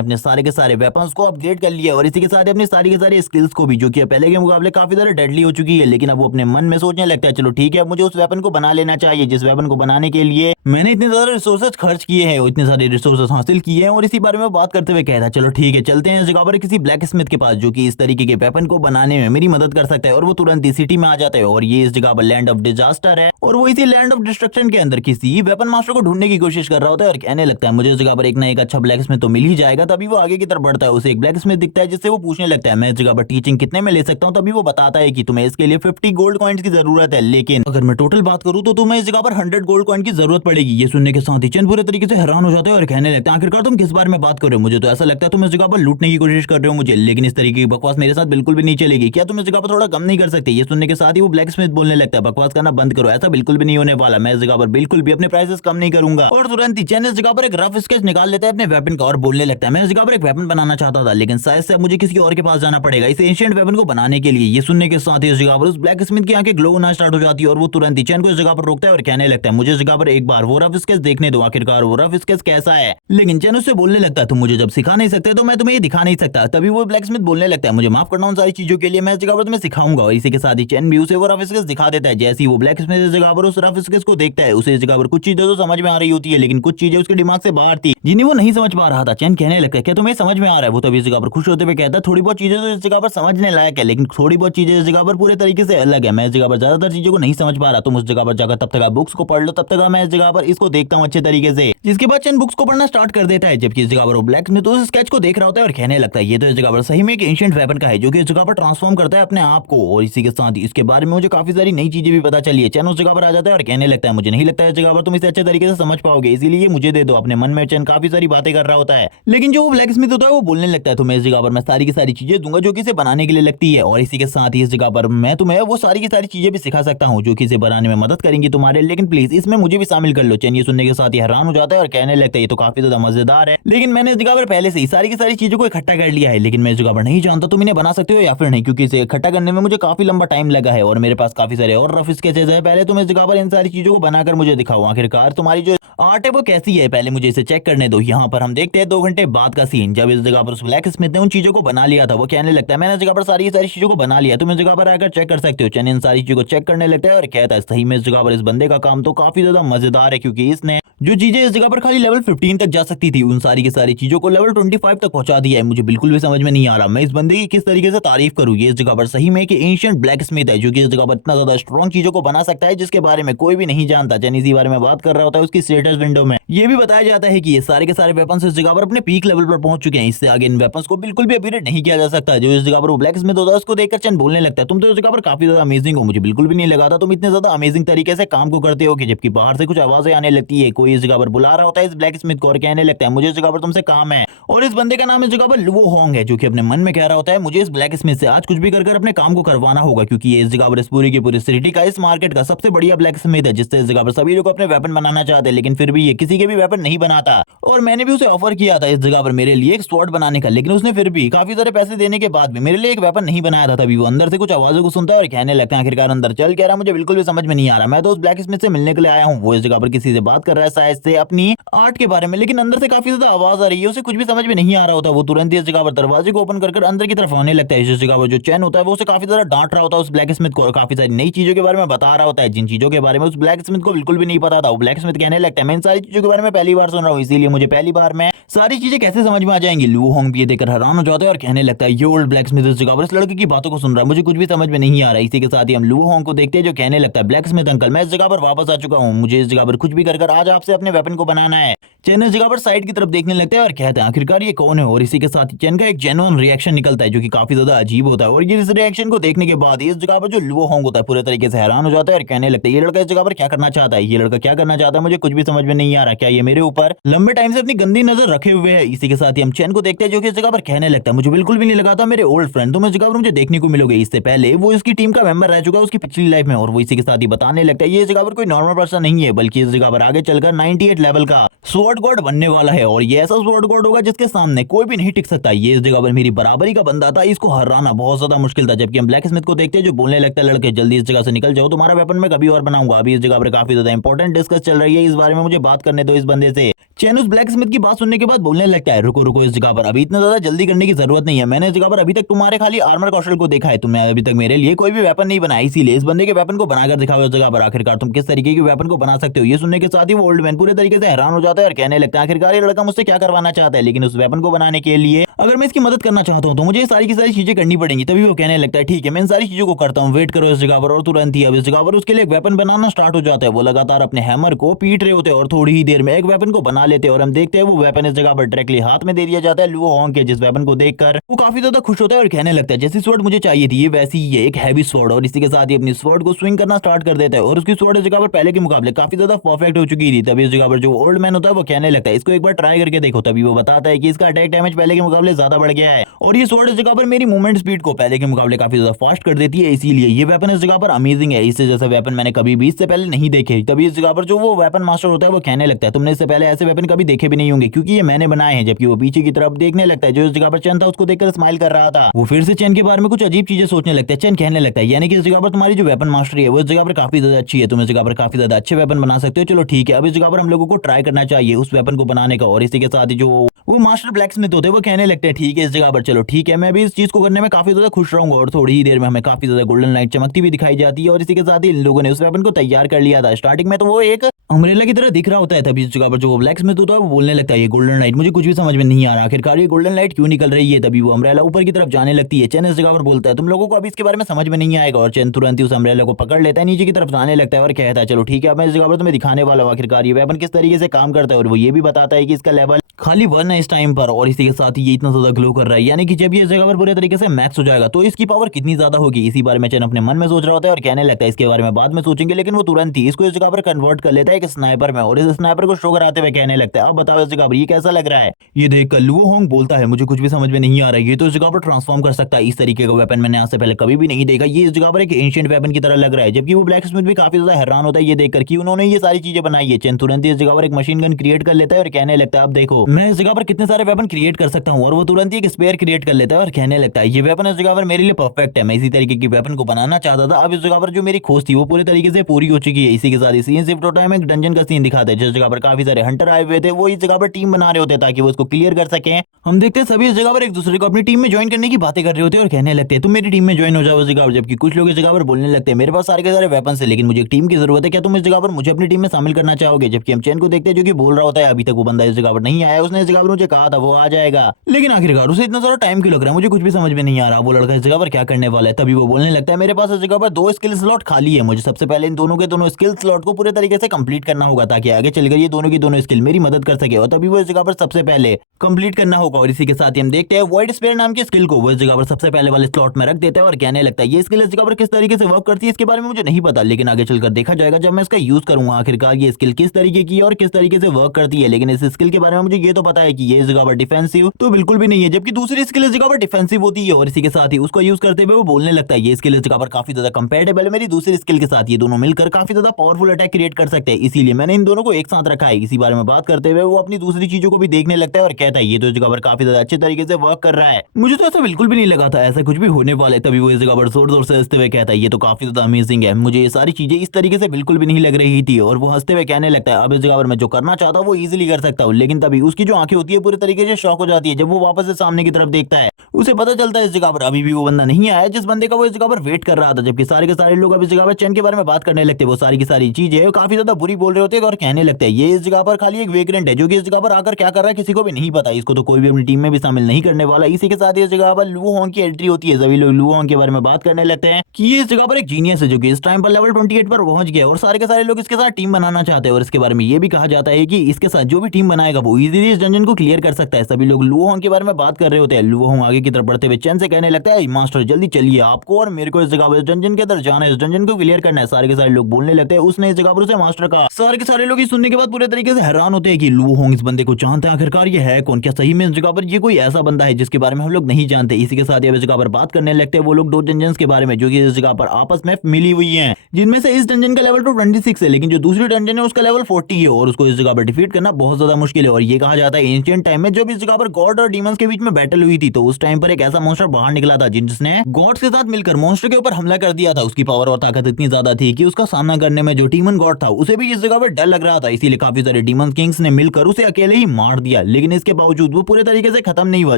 अपने सारे के सारे वेपन्स को अपग्रेड कर लिया और इसी के साथ अपनी सारी के सारी स्किल्स को भी, जो कि पहले के मुकाबले काफी ज्यादा डेडली हो चुकी है। लेकिन अब वो अपने मन में सोचने लगता है चलो ठीक है, मुझे उस वेपन को बना लेना चाहिए जिस वेपन को बनाने के लिए मैंने इतने ज्यादा रिसोर्सेज खर्च किए हैं, इतने सारे रिसोर्सेज हासिल किए हैं। और इसी बारे में बात करते हुए कहता है चलो ठीक है चलते हैं इस जगह पर किसी ब्लैक स्मिथ के पास जो कि इस तरीके के वेपन को बनाने में मेरी मदद कर सकता है। और वो तुरंत इस सिटी में आ जाता है और ये इस जगह पर लैंड ऑफ डिजास्टर है और वो इसी लैंड ऑफ डिस्ट्रक्शन के अंदर किसी वेपन मास्टर को ढूंढने की कोशिश कर रहा होता है और कहने लगता है मुझे इस जगह पर एक ना एक अच्छा ब्लैक स्मिथ तो मिल ही जाएगा। तभी वो आगे की तरफ बढ़ता है, उसे एक ब्लैक स्मिथ दिखता है जिससे वो पूछने लगता है मैं इस जगह पर टीचिंग कितने में ले सकता हूँ। तभी वो बताता है कि तुम्हें इसके लिए 50 गोल्ड कॉइन्स की जरूरत है, लेकिन अगर मैं टोटल बात करूं तो तुम्हें इस जगह पर 100 गोल्ड कॉइन की जरूरत पड़ेगी। ये सुनने के साथ ही चैन पूरे तरीके से हैरान हो जाता है और कहने लगता है आखिरकार तुम किस बारे में बात कर रहे हो, मुझे तो ऐसा लगता है तुम इस जगह पर लूटने की कोशिश कर रहे हो मुझे, लेकिन इस तरीके की बकवास मेरे साथ बिल्कुल भी नहीं चलेगी। क्या तुम इस जगह पर थोड़ा कम नहीं कर सकते। ये सुनने के साथ ही वो ब्लैक स्मिथ बोलने लगता है बकवास करना बंद करो, ऐसा बिल्कुल भी नहीं होने वाला, मैं इस जगह पर बिल्कुल भी अपने प्राइसेस कम नहीं करूंगा। और तुरंत ही चैन इस जगह पर एक रफ स्केच निकाल लेता है अपने वेपन का और बोलने लगता है मैं इस जगह पर एक वेपन बनाना चाहता था, लेकिन शायद से मुझे किसी और के पास जाना पड़ेगा इस एंशिएंट वेपन को बनाने के लिए। ये सुनने के साथ ही इस जगह पर उस ब्लैक स्मिथ की आंखें ग्लो होना स्टार्ट हो जाती है और वो तुरंत ही चैन को इस जगह पर रोकता है और कहने लगता है मुझे इस जगह पर एक बार वो रफ स्केच देखने दो, आखिरकार वो रफ स्केच कैसा है। लेकिन चैन उससे बोलने लगता है तुम मुझे जब सिखा नहीं सकते तो मैं तुम्हें ये दिखा नहीं सकता। तभी वो ब्लैक स्मिथ बोलने लगता है मुझे माफ करना उन सारी चीजों के लिए, मैं इस जगह पर तुम्हें सिखाऊंगा। और इसी के साथ ही चैन भी उसे वो रफ स्केच दिखा देता है। जैसे ही वो ब्लैक स्मिथ इस जगह पर उस रफ स्केच को देखता है उसे इस जगह पर कुछ चीजें तो समझ में आ रही होती है, लेकिन कुछ चीजें उसके दिमाग से बाहर थी जिन्हें वो नहीं समझ पा रहा था। चैन कहने लगता है क्या तुम्हें समझ में आ रहा है। वो तभी इस जगह पर खुश होते हुए कहता है थोड़ी बहुत चीजें तो इस जगह पर समझने लायक है, लेकिन थोड़ी बहुत चीजें इस जगह पर पूरे तरीके से अलग है। मैं इस जगह पर ज्यादातर चीजों को नहीं समझ पा रहा, तुम उस जगह पर जाकर तब तक आप बुक्स को पढ़ लो, तब तक मैं इस जगह पर इसको देखता हूँ अच्छे तरीके से। जिसके बाद चैन बुक्स को पढ़ना स्टार्ट कर देता है, जबकि इस जगह पर वो ब्लैक स्मिथ उस स्केच को देख रहा होता है और कहने लगता है ये तो इस जगह पर सही में एक एंशिएंट वेपन का है जो कि इस जगह पर ट्रांसफॉर्म करता है अपने आप को। और इसी के साथ ही इसके बारे में मुझे काफी सारी नई चीजें भी पता चली है। चैन उस जगह पर आ जाता है और कहने लगता है मुझे नहीं लगता है इस जगह पर तुम इसे अच्छे तरीके से समझ पाओगे, इसीलिए मुझे दे दो। अपने मन में चैन काफी सारी बातें कर रहा होता है, लेकिन जो वो ब्लैक स्मिथ होता है वो बोलने लगता है तुम्हें इस जगह पर मैं सारी की सारी चीजें दूंगा जो कि इसे बनाने के लिए लगती है। और इसी के साथ ही इस जगह पर मैं तुम्हें वो सारी की सारी चीजें भी सिखा सकता हूँ जो कि इसे बनाने में मदद करेंगी तुम्हारे, लेकिन प्लीज इसमें मुझे भी शामिल कर लो। चैन ये सुनने के साथ ही हैरान हो जाता है और कहने लगता है ये तो काफी ज्यादा मजेदार है, लेकिन मैंने इस जगह पर पहले से ही सारी की सारी चीजों को इकट्ठा कर लिया है, लेकिन मैं इस जगह पर नहीं जानता तुम इन्हें बना सकते हो या फिर नहीं, क्योंकि इसे इकट्ठा करने में मुझे काफी लंबा टाइम लगा है और मेरे पास काफी सारे और रफ स्केचेस है। पहले तुम इस जगह पर इन सारी चीजों को बनाकर मुझे दिखाओ, आखिरकार तुम्हारी जो आर्ट है वो कैसी है, पहले मुझे इसे चेक करने दो। यहाँ पर हम देखते हैं 2 घंटे बाद का सीन, जब इस जगह पर उस ब्लैक स्मिथ ने उन चीजों को बना लिया था। वो कहने लगता है मैंने इस जगह पर सारी चीजों को बना लिया, तुम इस जगह पर आकर चेक कर सकते हो। चैन इन सारी चीजों को चेक करने लगता है और कहता है सही में इस जगह पर इस बंदे का काम तो काफी ज्यादा मजेदार है, क्योंकि इसने जो चीजें इस जगह पर खाली लेवल 15 तक जा सकती थी उन सारी की सारी चीजों को लेवल 25 तक पहुंचा दिया है। मुझे बिल्कुल भी समझ में नहीं आ रहा मैं इस बंदे की किस तरीके से तारीफ करूं। ये इस जगह पर सही में कि एंशिएंट ब्लैक स्मिथ है जो कि इस जगह पर इतना ज्यादा स्ट्रॉन्ग चीजों को बना सकता है जिसके बारे में कोई भी नहीं जानता। चैन इसी बारे में बात कर रहा होता है उसकी स्टेटस विंडो में। ये भी बताया जाता है कि ये सारे के सारे वेपन्स इस जगह पर अपने पीक लेवल पर पहुंच चुके हैं, इससे आगे इन वेपन्स को बिल्कुल भी अपग्रेड नहीं किया जा सकता। जो इस जगह पर वो ब्लैक स्मिथ होता है उसको देखकर चैन बोलने लगता है तुम तो इस जगह पर काफी ज्यादा अमेजिंग हो, मुझे बिल्कुल भी नहीं लगा था तुम इतने ज्यादा अमेजिंग तरीके से काम को करते हो कि जबकि बाहर से कुछ आवाजें आने लगती है, कोई इस जगह पर बुला रहा होता है इस ब्लैक स्मिथ को और कहने लगता है मुझे इस जगह पर तुमसे काम है। और इस बंदे का नाम इस जगह पर लुओ होंग है जो कि अपने मन में कह रहा होता है मुझे इस ब्लैक स्मिथ से आज कुछ भी कर अपने काम को करवाना होगा, क्योंकि ये इस जगह पर इस पूरी की पूरी सिटी का इस मार्केट का सबसे बढ़िया ब्लैक स्मिथ है, जिससे इस जगह पर सभी लोग अपने वेपन बनाना चाहते हैं, लेकिन फिर भी ये किसी के भी वेपन नहीं बनाता। और मैंने भी उसे ऑफर किया था इस जगह पर मेरे लिए एक स्वॉर्ड बनाने का, लेकिन उसने फिर भी काफी सारे पैसे देने के बाद भी मेरे लिए एक वेपन नहीं बनाया था। तभी वो अंदर से कुछ आवाजों को सुनता है और कहने लगता है आखिरकार अंदर चल कह रहा मुझे बिल्कुल भी समझ में नहीं आ रहा, मैं तो उस ब्लैक स्मिथ से मिलने के लिए आया हूँ। वो इस जगह पर किसी से बात कर रहा है शायद से अपनी आर्ट के बारे में, लेकिन अंदर से काफी ज्यादा आवाज आ रही है, उसे कुछ भी समझ में नहीं आ रहा होता। वो तुरंत ही इस जगह पर दरवाजे को ओपन कर अंदर की तरफ आने लगता है। इस जगह पर जो चैन होता है वो उसे काफी ज्यादा डांट रहा होता है उस ब्लैक स्मिथ को और काफी सारी नई चीजों के बारे में बता रहा होता है जिन चीजों के बारे में उस ब्लैक स्मिथ को बिल्कुल भी नहीं पता था। वो ब्लैक स्मिथ कहने लगता है मैं इन सारी चीजों के बारे में पहली बार सुन रहा हूँ, इसीलिए मुझे पहली बार में सारी चीजें कैसे समझ में आ जाएंगी। लू होंग भी ये देखकर हैरान हो जाता है और कहने लगता है ये ओल्ड ब्लैक स्मिथ इस जगह पर इस लड़के की बातों को सुन रहा है, मुझे कुछ भी समझ में नहीं आ रहा। इसी के साथ ही हम लू होंग को देखते हैं जो कहने लगता है ब्लैक स्मिथ अंकल मैं इस जगह पर वापस आ चुका हूँ, मुझे इस जगह पर कुछ भी कर आज आप से अपने वेपन को बनाना है। चेन इस जगह पर साइड की तरफ देखने लगता है और कहता है आखिरकार ये कौन है, और इसी के साथ चेन का एक जेन्युइन रिएक्शन निकलता है जो कि काफी ज्यादा अजीब होता है। और ये इस रिएक्शन को देखने के बाद इस जगह पर जो लुओ होंग होता है पूरे तरीके से हैरान हो जाता है और कहने लगता है ये लड़का इस जगह पर क्या करना चाहता है, ये लड़का क्या करना चाहता है, मुझे कुछ भी समझ में नहीं आ रहा। क्या ये मेरे ऊपर लंबे टाइम से अपनी गंदी नजर रखे हुए है। इसी के साथ ही हम चेन को देखते हैं जो कि इस जगह पर कहने लगता है मुझे बिल्कुल भी नहीं लगा था मेरे ओल्ड फ्रेंड तुम इस जगह पर मुझे देखने को मिलोगे। इससे पहले वो इसकी टीम का मेंबर रह चुका है उसकी पिछली लाइफ में। और वो इसी के साथ ही बताने लगता है ये इस जगह पर कोई नॉर्मल पर्सन नहीं है, बल्कि इस जगह पर आगे चलकर 98 लेवल का स्वॉर्ड गॉड बनने वाला है। और ये ऐसा स्वॉर्ड गॉड होगा जिसके सामने कोई भी नहीं टिक सकता। ये इस जगह पर मेरी बराबरी का बंदा था, इसको हराना बहुत ज्यादा मुश्किल था। जबकि हम ब्लैक स्मिथ को देखते हैं जो बोलने लगता है लड़के जल्दी इस जगह से निकल जाओ, तुम्हारा वेपन मैं कभी और बनाऊंगा। अभी इस जगह पर काफी ज्यादा इंपॉर्टेंट डिस्कस चल रही है, इस बारे में मुझे बात करने दो इस बंदे से। चैन उस ब्लैक स्मिथ की बात सुनने के बाद बोलने लगता है रुको रुको इस जगह पर अभी इतना ज्यादा जल्दी करने की जरूरत नहीं है। मैंने इस जगह पर अभी तक तुम्हारे खाली आर्मर कौशल को देखा है, तुमने अभी तक मेरे लिए कोई भी वेपन नहीं बनाया, इसीलिए इस बंदे के वेपन को बनाकर दिखाओ इस जगह पर आखिरकार तुम किस तरीके के वेपन को बना सकते हो। ये सुनने के साथ ही वो ओल्ड मैन पूरे तरीके से हैरान हो जाता है और कहने लगता है आखिरकार ये लड़का मुझसे क्या करवाना चाहता है। लेकिन उस वेपन को बनाने के लिए अगर मैं इसकी मदद करना चाहता हूं तो मुझे सारी की सारी चीजें करनी पड़ेंगी। तभी वो कहने लगता है ठीक है मैं इन सारी चीजों को करता हूं, वेट करो इस जगह पर। और तुरंत ही अब इस जगह पर उसके लिए एक वेपन बनाना स्टार्ट हो जाता है। वो लगातार अपने हैमर को पीट रहे होते हैं और थोड़ी ही देर में एक वेपन को बना लेते हैं। और हम देखते हैं वो वेपन इस जगह पर डायरेक्टली हाथ में दे दिया जाता है लुओ होंग के, जिस वेपन को देखकर वो काफी ज्यादा खुश होता है और कहने लगता है जैसी स्वॉर्ड मुझे चाहिए थी ये वैसी ही है, एक हैवी स्वॉर्ड। और इसी के साथ ही अपनी स्वॉर्ड को स्विंग करना स्टार्ट कर देता है और उसकी स्वॉर्ड इस जगह पर पहले के मुकाबले काफी ज्यादा परफेक्ट हो चुकी थी। तभी इस जगह पर जो ओल्ड मैन होता है वो कहने लगता है इसको एक बार ट्राई करके देखो। तभी वो बताता है कि इसका अटैक डैमेज पहले के मुकाबले ज्यादा बढ़ गया है और ये स्वॉर्ड इस जगह पर मेरी मूवमेंट स्पीड को पहले के मुकाबले काफी ज्यादा फास्ट कर देती है, इसीलिए ये वेपन इस जगह पर अमेजिंग है। इससे जैसा वेपन मैंने कभी भी इससे पहले नहीं देखे। तभी इस जगह पर जो वो वेपन मास्टर होता है वो कहने लगता है तुमने इससे पहले ऐसे वेपन कभी देखे भी नहीं होंगे क्योंकि ये मैंने बनाए हैं। जबकि वो पीछे की तरफ देखने लगता है जो इस जगह पर चैन था उसको देखकर स्माइल कर रहा था। वो फिर से चैन के बारे में कुछ अजीब चीजें सोचने लगता है। चैन कहने लगता है यानी कि इस जगह पर तुम्हारी जो वेपन मास्टरी है वो इस जगह पर काफी ज्यादा अच्छी है, तुम इस जगह पर काफी ज्यादा अच्छे वेपन बना सकते हो। चलो ठीक है अब इस जगह पर हम लोगों को ट्राई करना चाहिए उस वेपन को बनाने का। और इसी के साथ ही जो वो मास्टर ब्लैक स्मिथ होते हैं वो कहने लगते हैं ठीक है इस जगह पर चलो ठीक है मैं भी इस चीज को करने में काफी ज्यादा खुश रहूंगा। और थोड़ी ही देर में हमें काफी ज्यादा गोल्डन लाइट चमकती भी दिखाई जाती है। और इसी के साथ ही इन लोगों ने उस वेपन को तैयार कर लिया था। स्टार्टिंग में तो वो एक अम्ब्रेला की तरह दिख रहा होता है। तभी इस जगह पर जो ब्लैक स्मिथ होता है वो बोलने लगता है ये गोल्डन लाइट मुझे कुछ भी समझ में नहीं आ रहा, आखिरकार ये गोल्डन लाइट क्यों निकल रही है। तभी वो अम्ब्रेला ऊपर की तरफ जाने लगती है। चैन इस जगह पर बोलता है तुम लोगों को अभी इसके बारे में समझ में नहीं आएगा। और चैन तुरंत ही उस अम्ब्रेला को पकड़ लेता है, नीचे की तरफ जाने लगता है और कहता है चलो ठीक है अब मैं इस जगह पर तुम्हें दिखाने वाला हूं आखिरकार ये वेपन किस तरीके से काम करता है। और वो ये भी बताता है कि इसका लेवल खाली 1 है इस टाइम पर। और इसी के साथ ही ये इतना ज्यादा ग्लो कर रहा है यानी कि जब ये इस जगह पर पूरे तरीके से मैक्स हो जाएगा तो इसकी पावर कितनी ज्यादा होगी। इसी बारे में चैन अपने मन में सोच रहा होता है और कहने लगता है इसके बारे में बाद में सोचेंगे। लेकिन वो तुरंत ही इसको इस जगह पर कन्वर्ट कर लेता है एक स्नाइपर में और इस स्नाइपर को शो कराते हुए कहने लगता है अब बताओ इस जगह पर ये कैसा लग रहा है। ये देखकर लुओ होंग बोलता है मुझे कुछ भी समझ में नहीं आ रहा है, ये तो इस जगह पर ट्रांसफॉर्म कर सकता है, इस तरीके का वेपन मैंने आज से पहले कभी भी नहीं देखा, ये इस जगह पर एक एंशिएंट वेपन की तरह लग रहा है। जबकि वो ब्लैक स्मिथ भी काफी ज्यादा हैरान होता है ये देखकर कि उन्होंने ये सारी चीजें बनाई है। चैन तुरंत ही इस जगह पर एक मशीन गन क्रिएट कर लेता है और कहने लगता है अब देखो मैं इस जगह पर कितने सारे वेपन क्रिएट कर सकता हूं। और वो तुरंत ही एक स्पेयर क्रिएट कर लेता है और कहने लगता है ये वेपन इस जगह पर मेरे लिए परफेक्ट है, मैं इसी तरीके की वेपन को बनाना चाहता था। अब इस जगह पर जो मेरी खोज थी वो पूरी तरीके से पूरी हो चुकी है। इसी के साथ ही सीन शिफ्ट होता है, एक डंजन का सीन दिखाते हैं जिस जगह पर काफी सारे हंटर आए हुए थे, वो इस जगह पर टीम बना रहे होते ताकि वो इसको क्लियर कर सकें। हम देखते हैं सभी इस जगह पर एक दूसरे को अपनी टीम में ज्वाइन करने की बातें कर रहे होते हैं और कहने लगते हैं तुम मेरी टीम में ज्वाइन हो जाओ इस जगह पर। जबकि कुछ लोग इस जगह पर बोलने लगते हैं मेरे पास सारे के सारे वेपन है लेकिन मुझे एक टीम की जरूरत है, क्या तुम इस जगह पर मुझे अपनी टीम में शामिल करना चाहोगे। जबकि हम चैन को देखते हैं जो कि बोल रहा होता है अभी तक वो बंदा इस जगह पर नहीं आया, उसने इस जगह पर मुझे कहा था वो आ जाएगा लेकिन आखिरकार उसे इतना सारा टाइम क्यों लग रहा है मुझे कुछ भी समझ में नहीं आ रहा, वो लड़का इस जगह पर क्या करने वाला है। तभी वो बोलने लगता है मेरे पास इस जगह पर 2 स्किल स्लॉट खाली है, मुझे सबसे पहले इन दोनों के दोनों स्किल स्लॉट को पूरे तरीके से कंप्लीट करना होगा ताकि आगे चलकर ये दोनों की दोनों स्किल मेरी मदद कर सके। और तभी वो इस जगह पर सबसे पहले कंप्लीट करना होगा। और इसी के साथ ही हम देखते हैं वॉइड स्पेयर नाम की स्किल को वो इस जगह पर सबसे पहले वाले स्लॉट में रख देता है और कहने लगता है ये स्किल इस जगह पर किस तरीके से वर्क करती है इसके बारे में मुझे नहीं पता, लेकिन आगे चलकर देखा जाएगा जब मैं इसका यूज करूंगा आखिरकार ये स्किल किस तरीके की और किस तरीके से वर्क करती है। लेकिन इस स्किल के बारे में मुझे ये तो पता है कि ये इस जगह पर डिफेंसिव तो बिल्कुल भी नहीं है, जबकि दूसरी स्किल इस जगह पर डिफेंसिव होती है। और इसी के साथ ही उसको यूज करते हुए वो बोलने लगता है ये स्किल इस जगह पर काफी ज्यादा कंपैटिबल है मेरी दूसरी स्किल के साथ, ये दोनों मिलकर काफी ज्यादा पावरफुल अटैक क्रिएट कर सकते हैं, इसीलिए मैंने इन दोनों को एक साथ रखा है। इसी बारे में बात करते हुए वो अपनी दूसरी चीजों को भी देखने लगता है और कहता है ये तो इस जगह पर काफी ज्यादा अच्छे तरीके से वर्क कर रहा है, मुझे तो ऐसा बिल्कुल भी नहीं लगा था ऐसा कुछ भी होने वाला है। तभी वो इस जगह पर जोर जोर से हंसते हुए कहता है ये तो काफी ज्यादा अमेजिंग है, मुझे ये सारी चीजें इस तरीके से बिल्कुल भी नहीं लग रही थी। और वो हंसते हुए कहने लगता है अब इस जगह पर मैं जो करना चाहता हूँ वो इजिली कर सकता हूँ। लेकिन तभी उसकी जो आंखें होती है पूरी तरीके से शॉक हो जाती है जब वो वापस से सामने की तरफ देखता है। उसे पता चलता है इस जगह पर अभी भी वो बंदा नहीं आया जिस बंदे का वो इस जगह पर वेट कर रहा था, जबकि सारे के सारे लोग अब इस जगह पर चैन के बारे में बात करने लगते हैं। वो सारी की सारी चीजें काफी ज्यादा बुरी बोल रहे होते हैं और कहने लगते हैं ये इस जगह पर खाली एक वेग्रेंट है जो कि इस जगह पर आकर क्या कर रहा है किसी को भी नहीं पता, इसको तो कोई भी अपनी टीम में भी शामिल नहीं करने वाला। इसी के साथ इस जगह पर लू होंग की एंट्री होती है। सभी लोग लू होंग के बारे में बात करने लगते हैं कि ये इस जगह पर एक जीनियस है जो कि इस टाइम पर लेवल 28 पर पहुंच गया और सारे के सारे लोग इसके साथ टीम बनाना चाहते हैं। और इसके बारे में ये भी कहा जाता है कि इसके साथ जो भी टीम बनाएगा वो इजीली इस डंजन को क्लियर कर सकता है। सभी लोग लू होंग के बारे में बात कर रहे होते हैं। लू होंग आगे की तरफ बढ़ते हुए चैन से कहने लगता है मास्टर जल्दी चलिए, आपको और मेरे को इस जगह पर इस डंजन के अंदर जाना है, इस डंजन को क्लियर करना है। सारे के सारे लोग बोलने लगते हैं उसने इस जगह पर उसे मास्टर कहा। सारे के सारे लोग सुनने के बाद पूरे तरीके से हैरान होते हैं कि लू होंग इस बंदे को जानते हैं, आखिरकार ये है कौन, क्या सही में इस जगह पर ये कोई ऐसा बंदा है जिसके बारे में हम लोग नहीं जानते। इसी के साथ इस जगह पर बात करने लगते हैं वो लोग दो डंजन्स के बारे में जो कि इस जगह पर आपस में मिली हुई हैं, जिनमें से इस डंजन का लेवल तो 26 है लेकिन जो दूसरी डंजन है उसका लेवल 40 है और उसको इस जगह पर डिफीट करना बहुत ज्यादा मुश्किल है। और ये कहा जाता है एंशिएंट टाइम में जब इस जगह पर गॉड और डीमंस के बीच में बैटल हुई थी तो उस टाइम पर एक ऐसा मॉन्स्टर बाहर निकला था जिसने गॉड्स के साथ मिलकर मॉन्स्टर के ऊपर हमला कर दिया था। उसकी पावर और ताकत इतनी ज्यादा थी कि उसका सामना करने में जो डीमन गॉड था उसे भी इस जगह पर डर लग रहा था, इसीलिए काफी सारे डीमन किंग्स ने मिलकर उसे अकेले ही मार दिया। लेकिन इसके बावजूद वो पूरे तरीके से खत्म नहीं हुआ,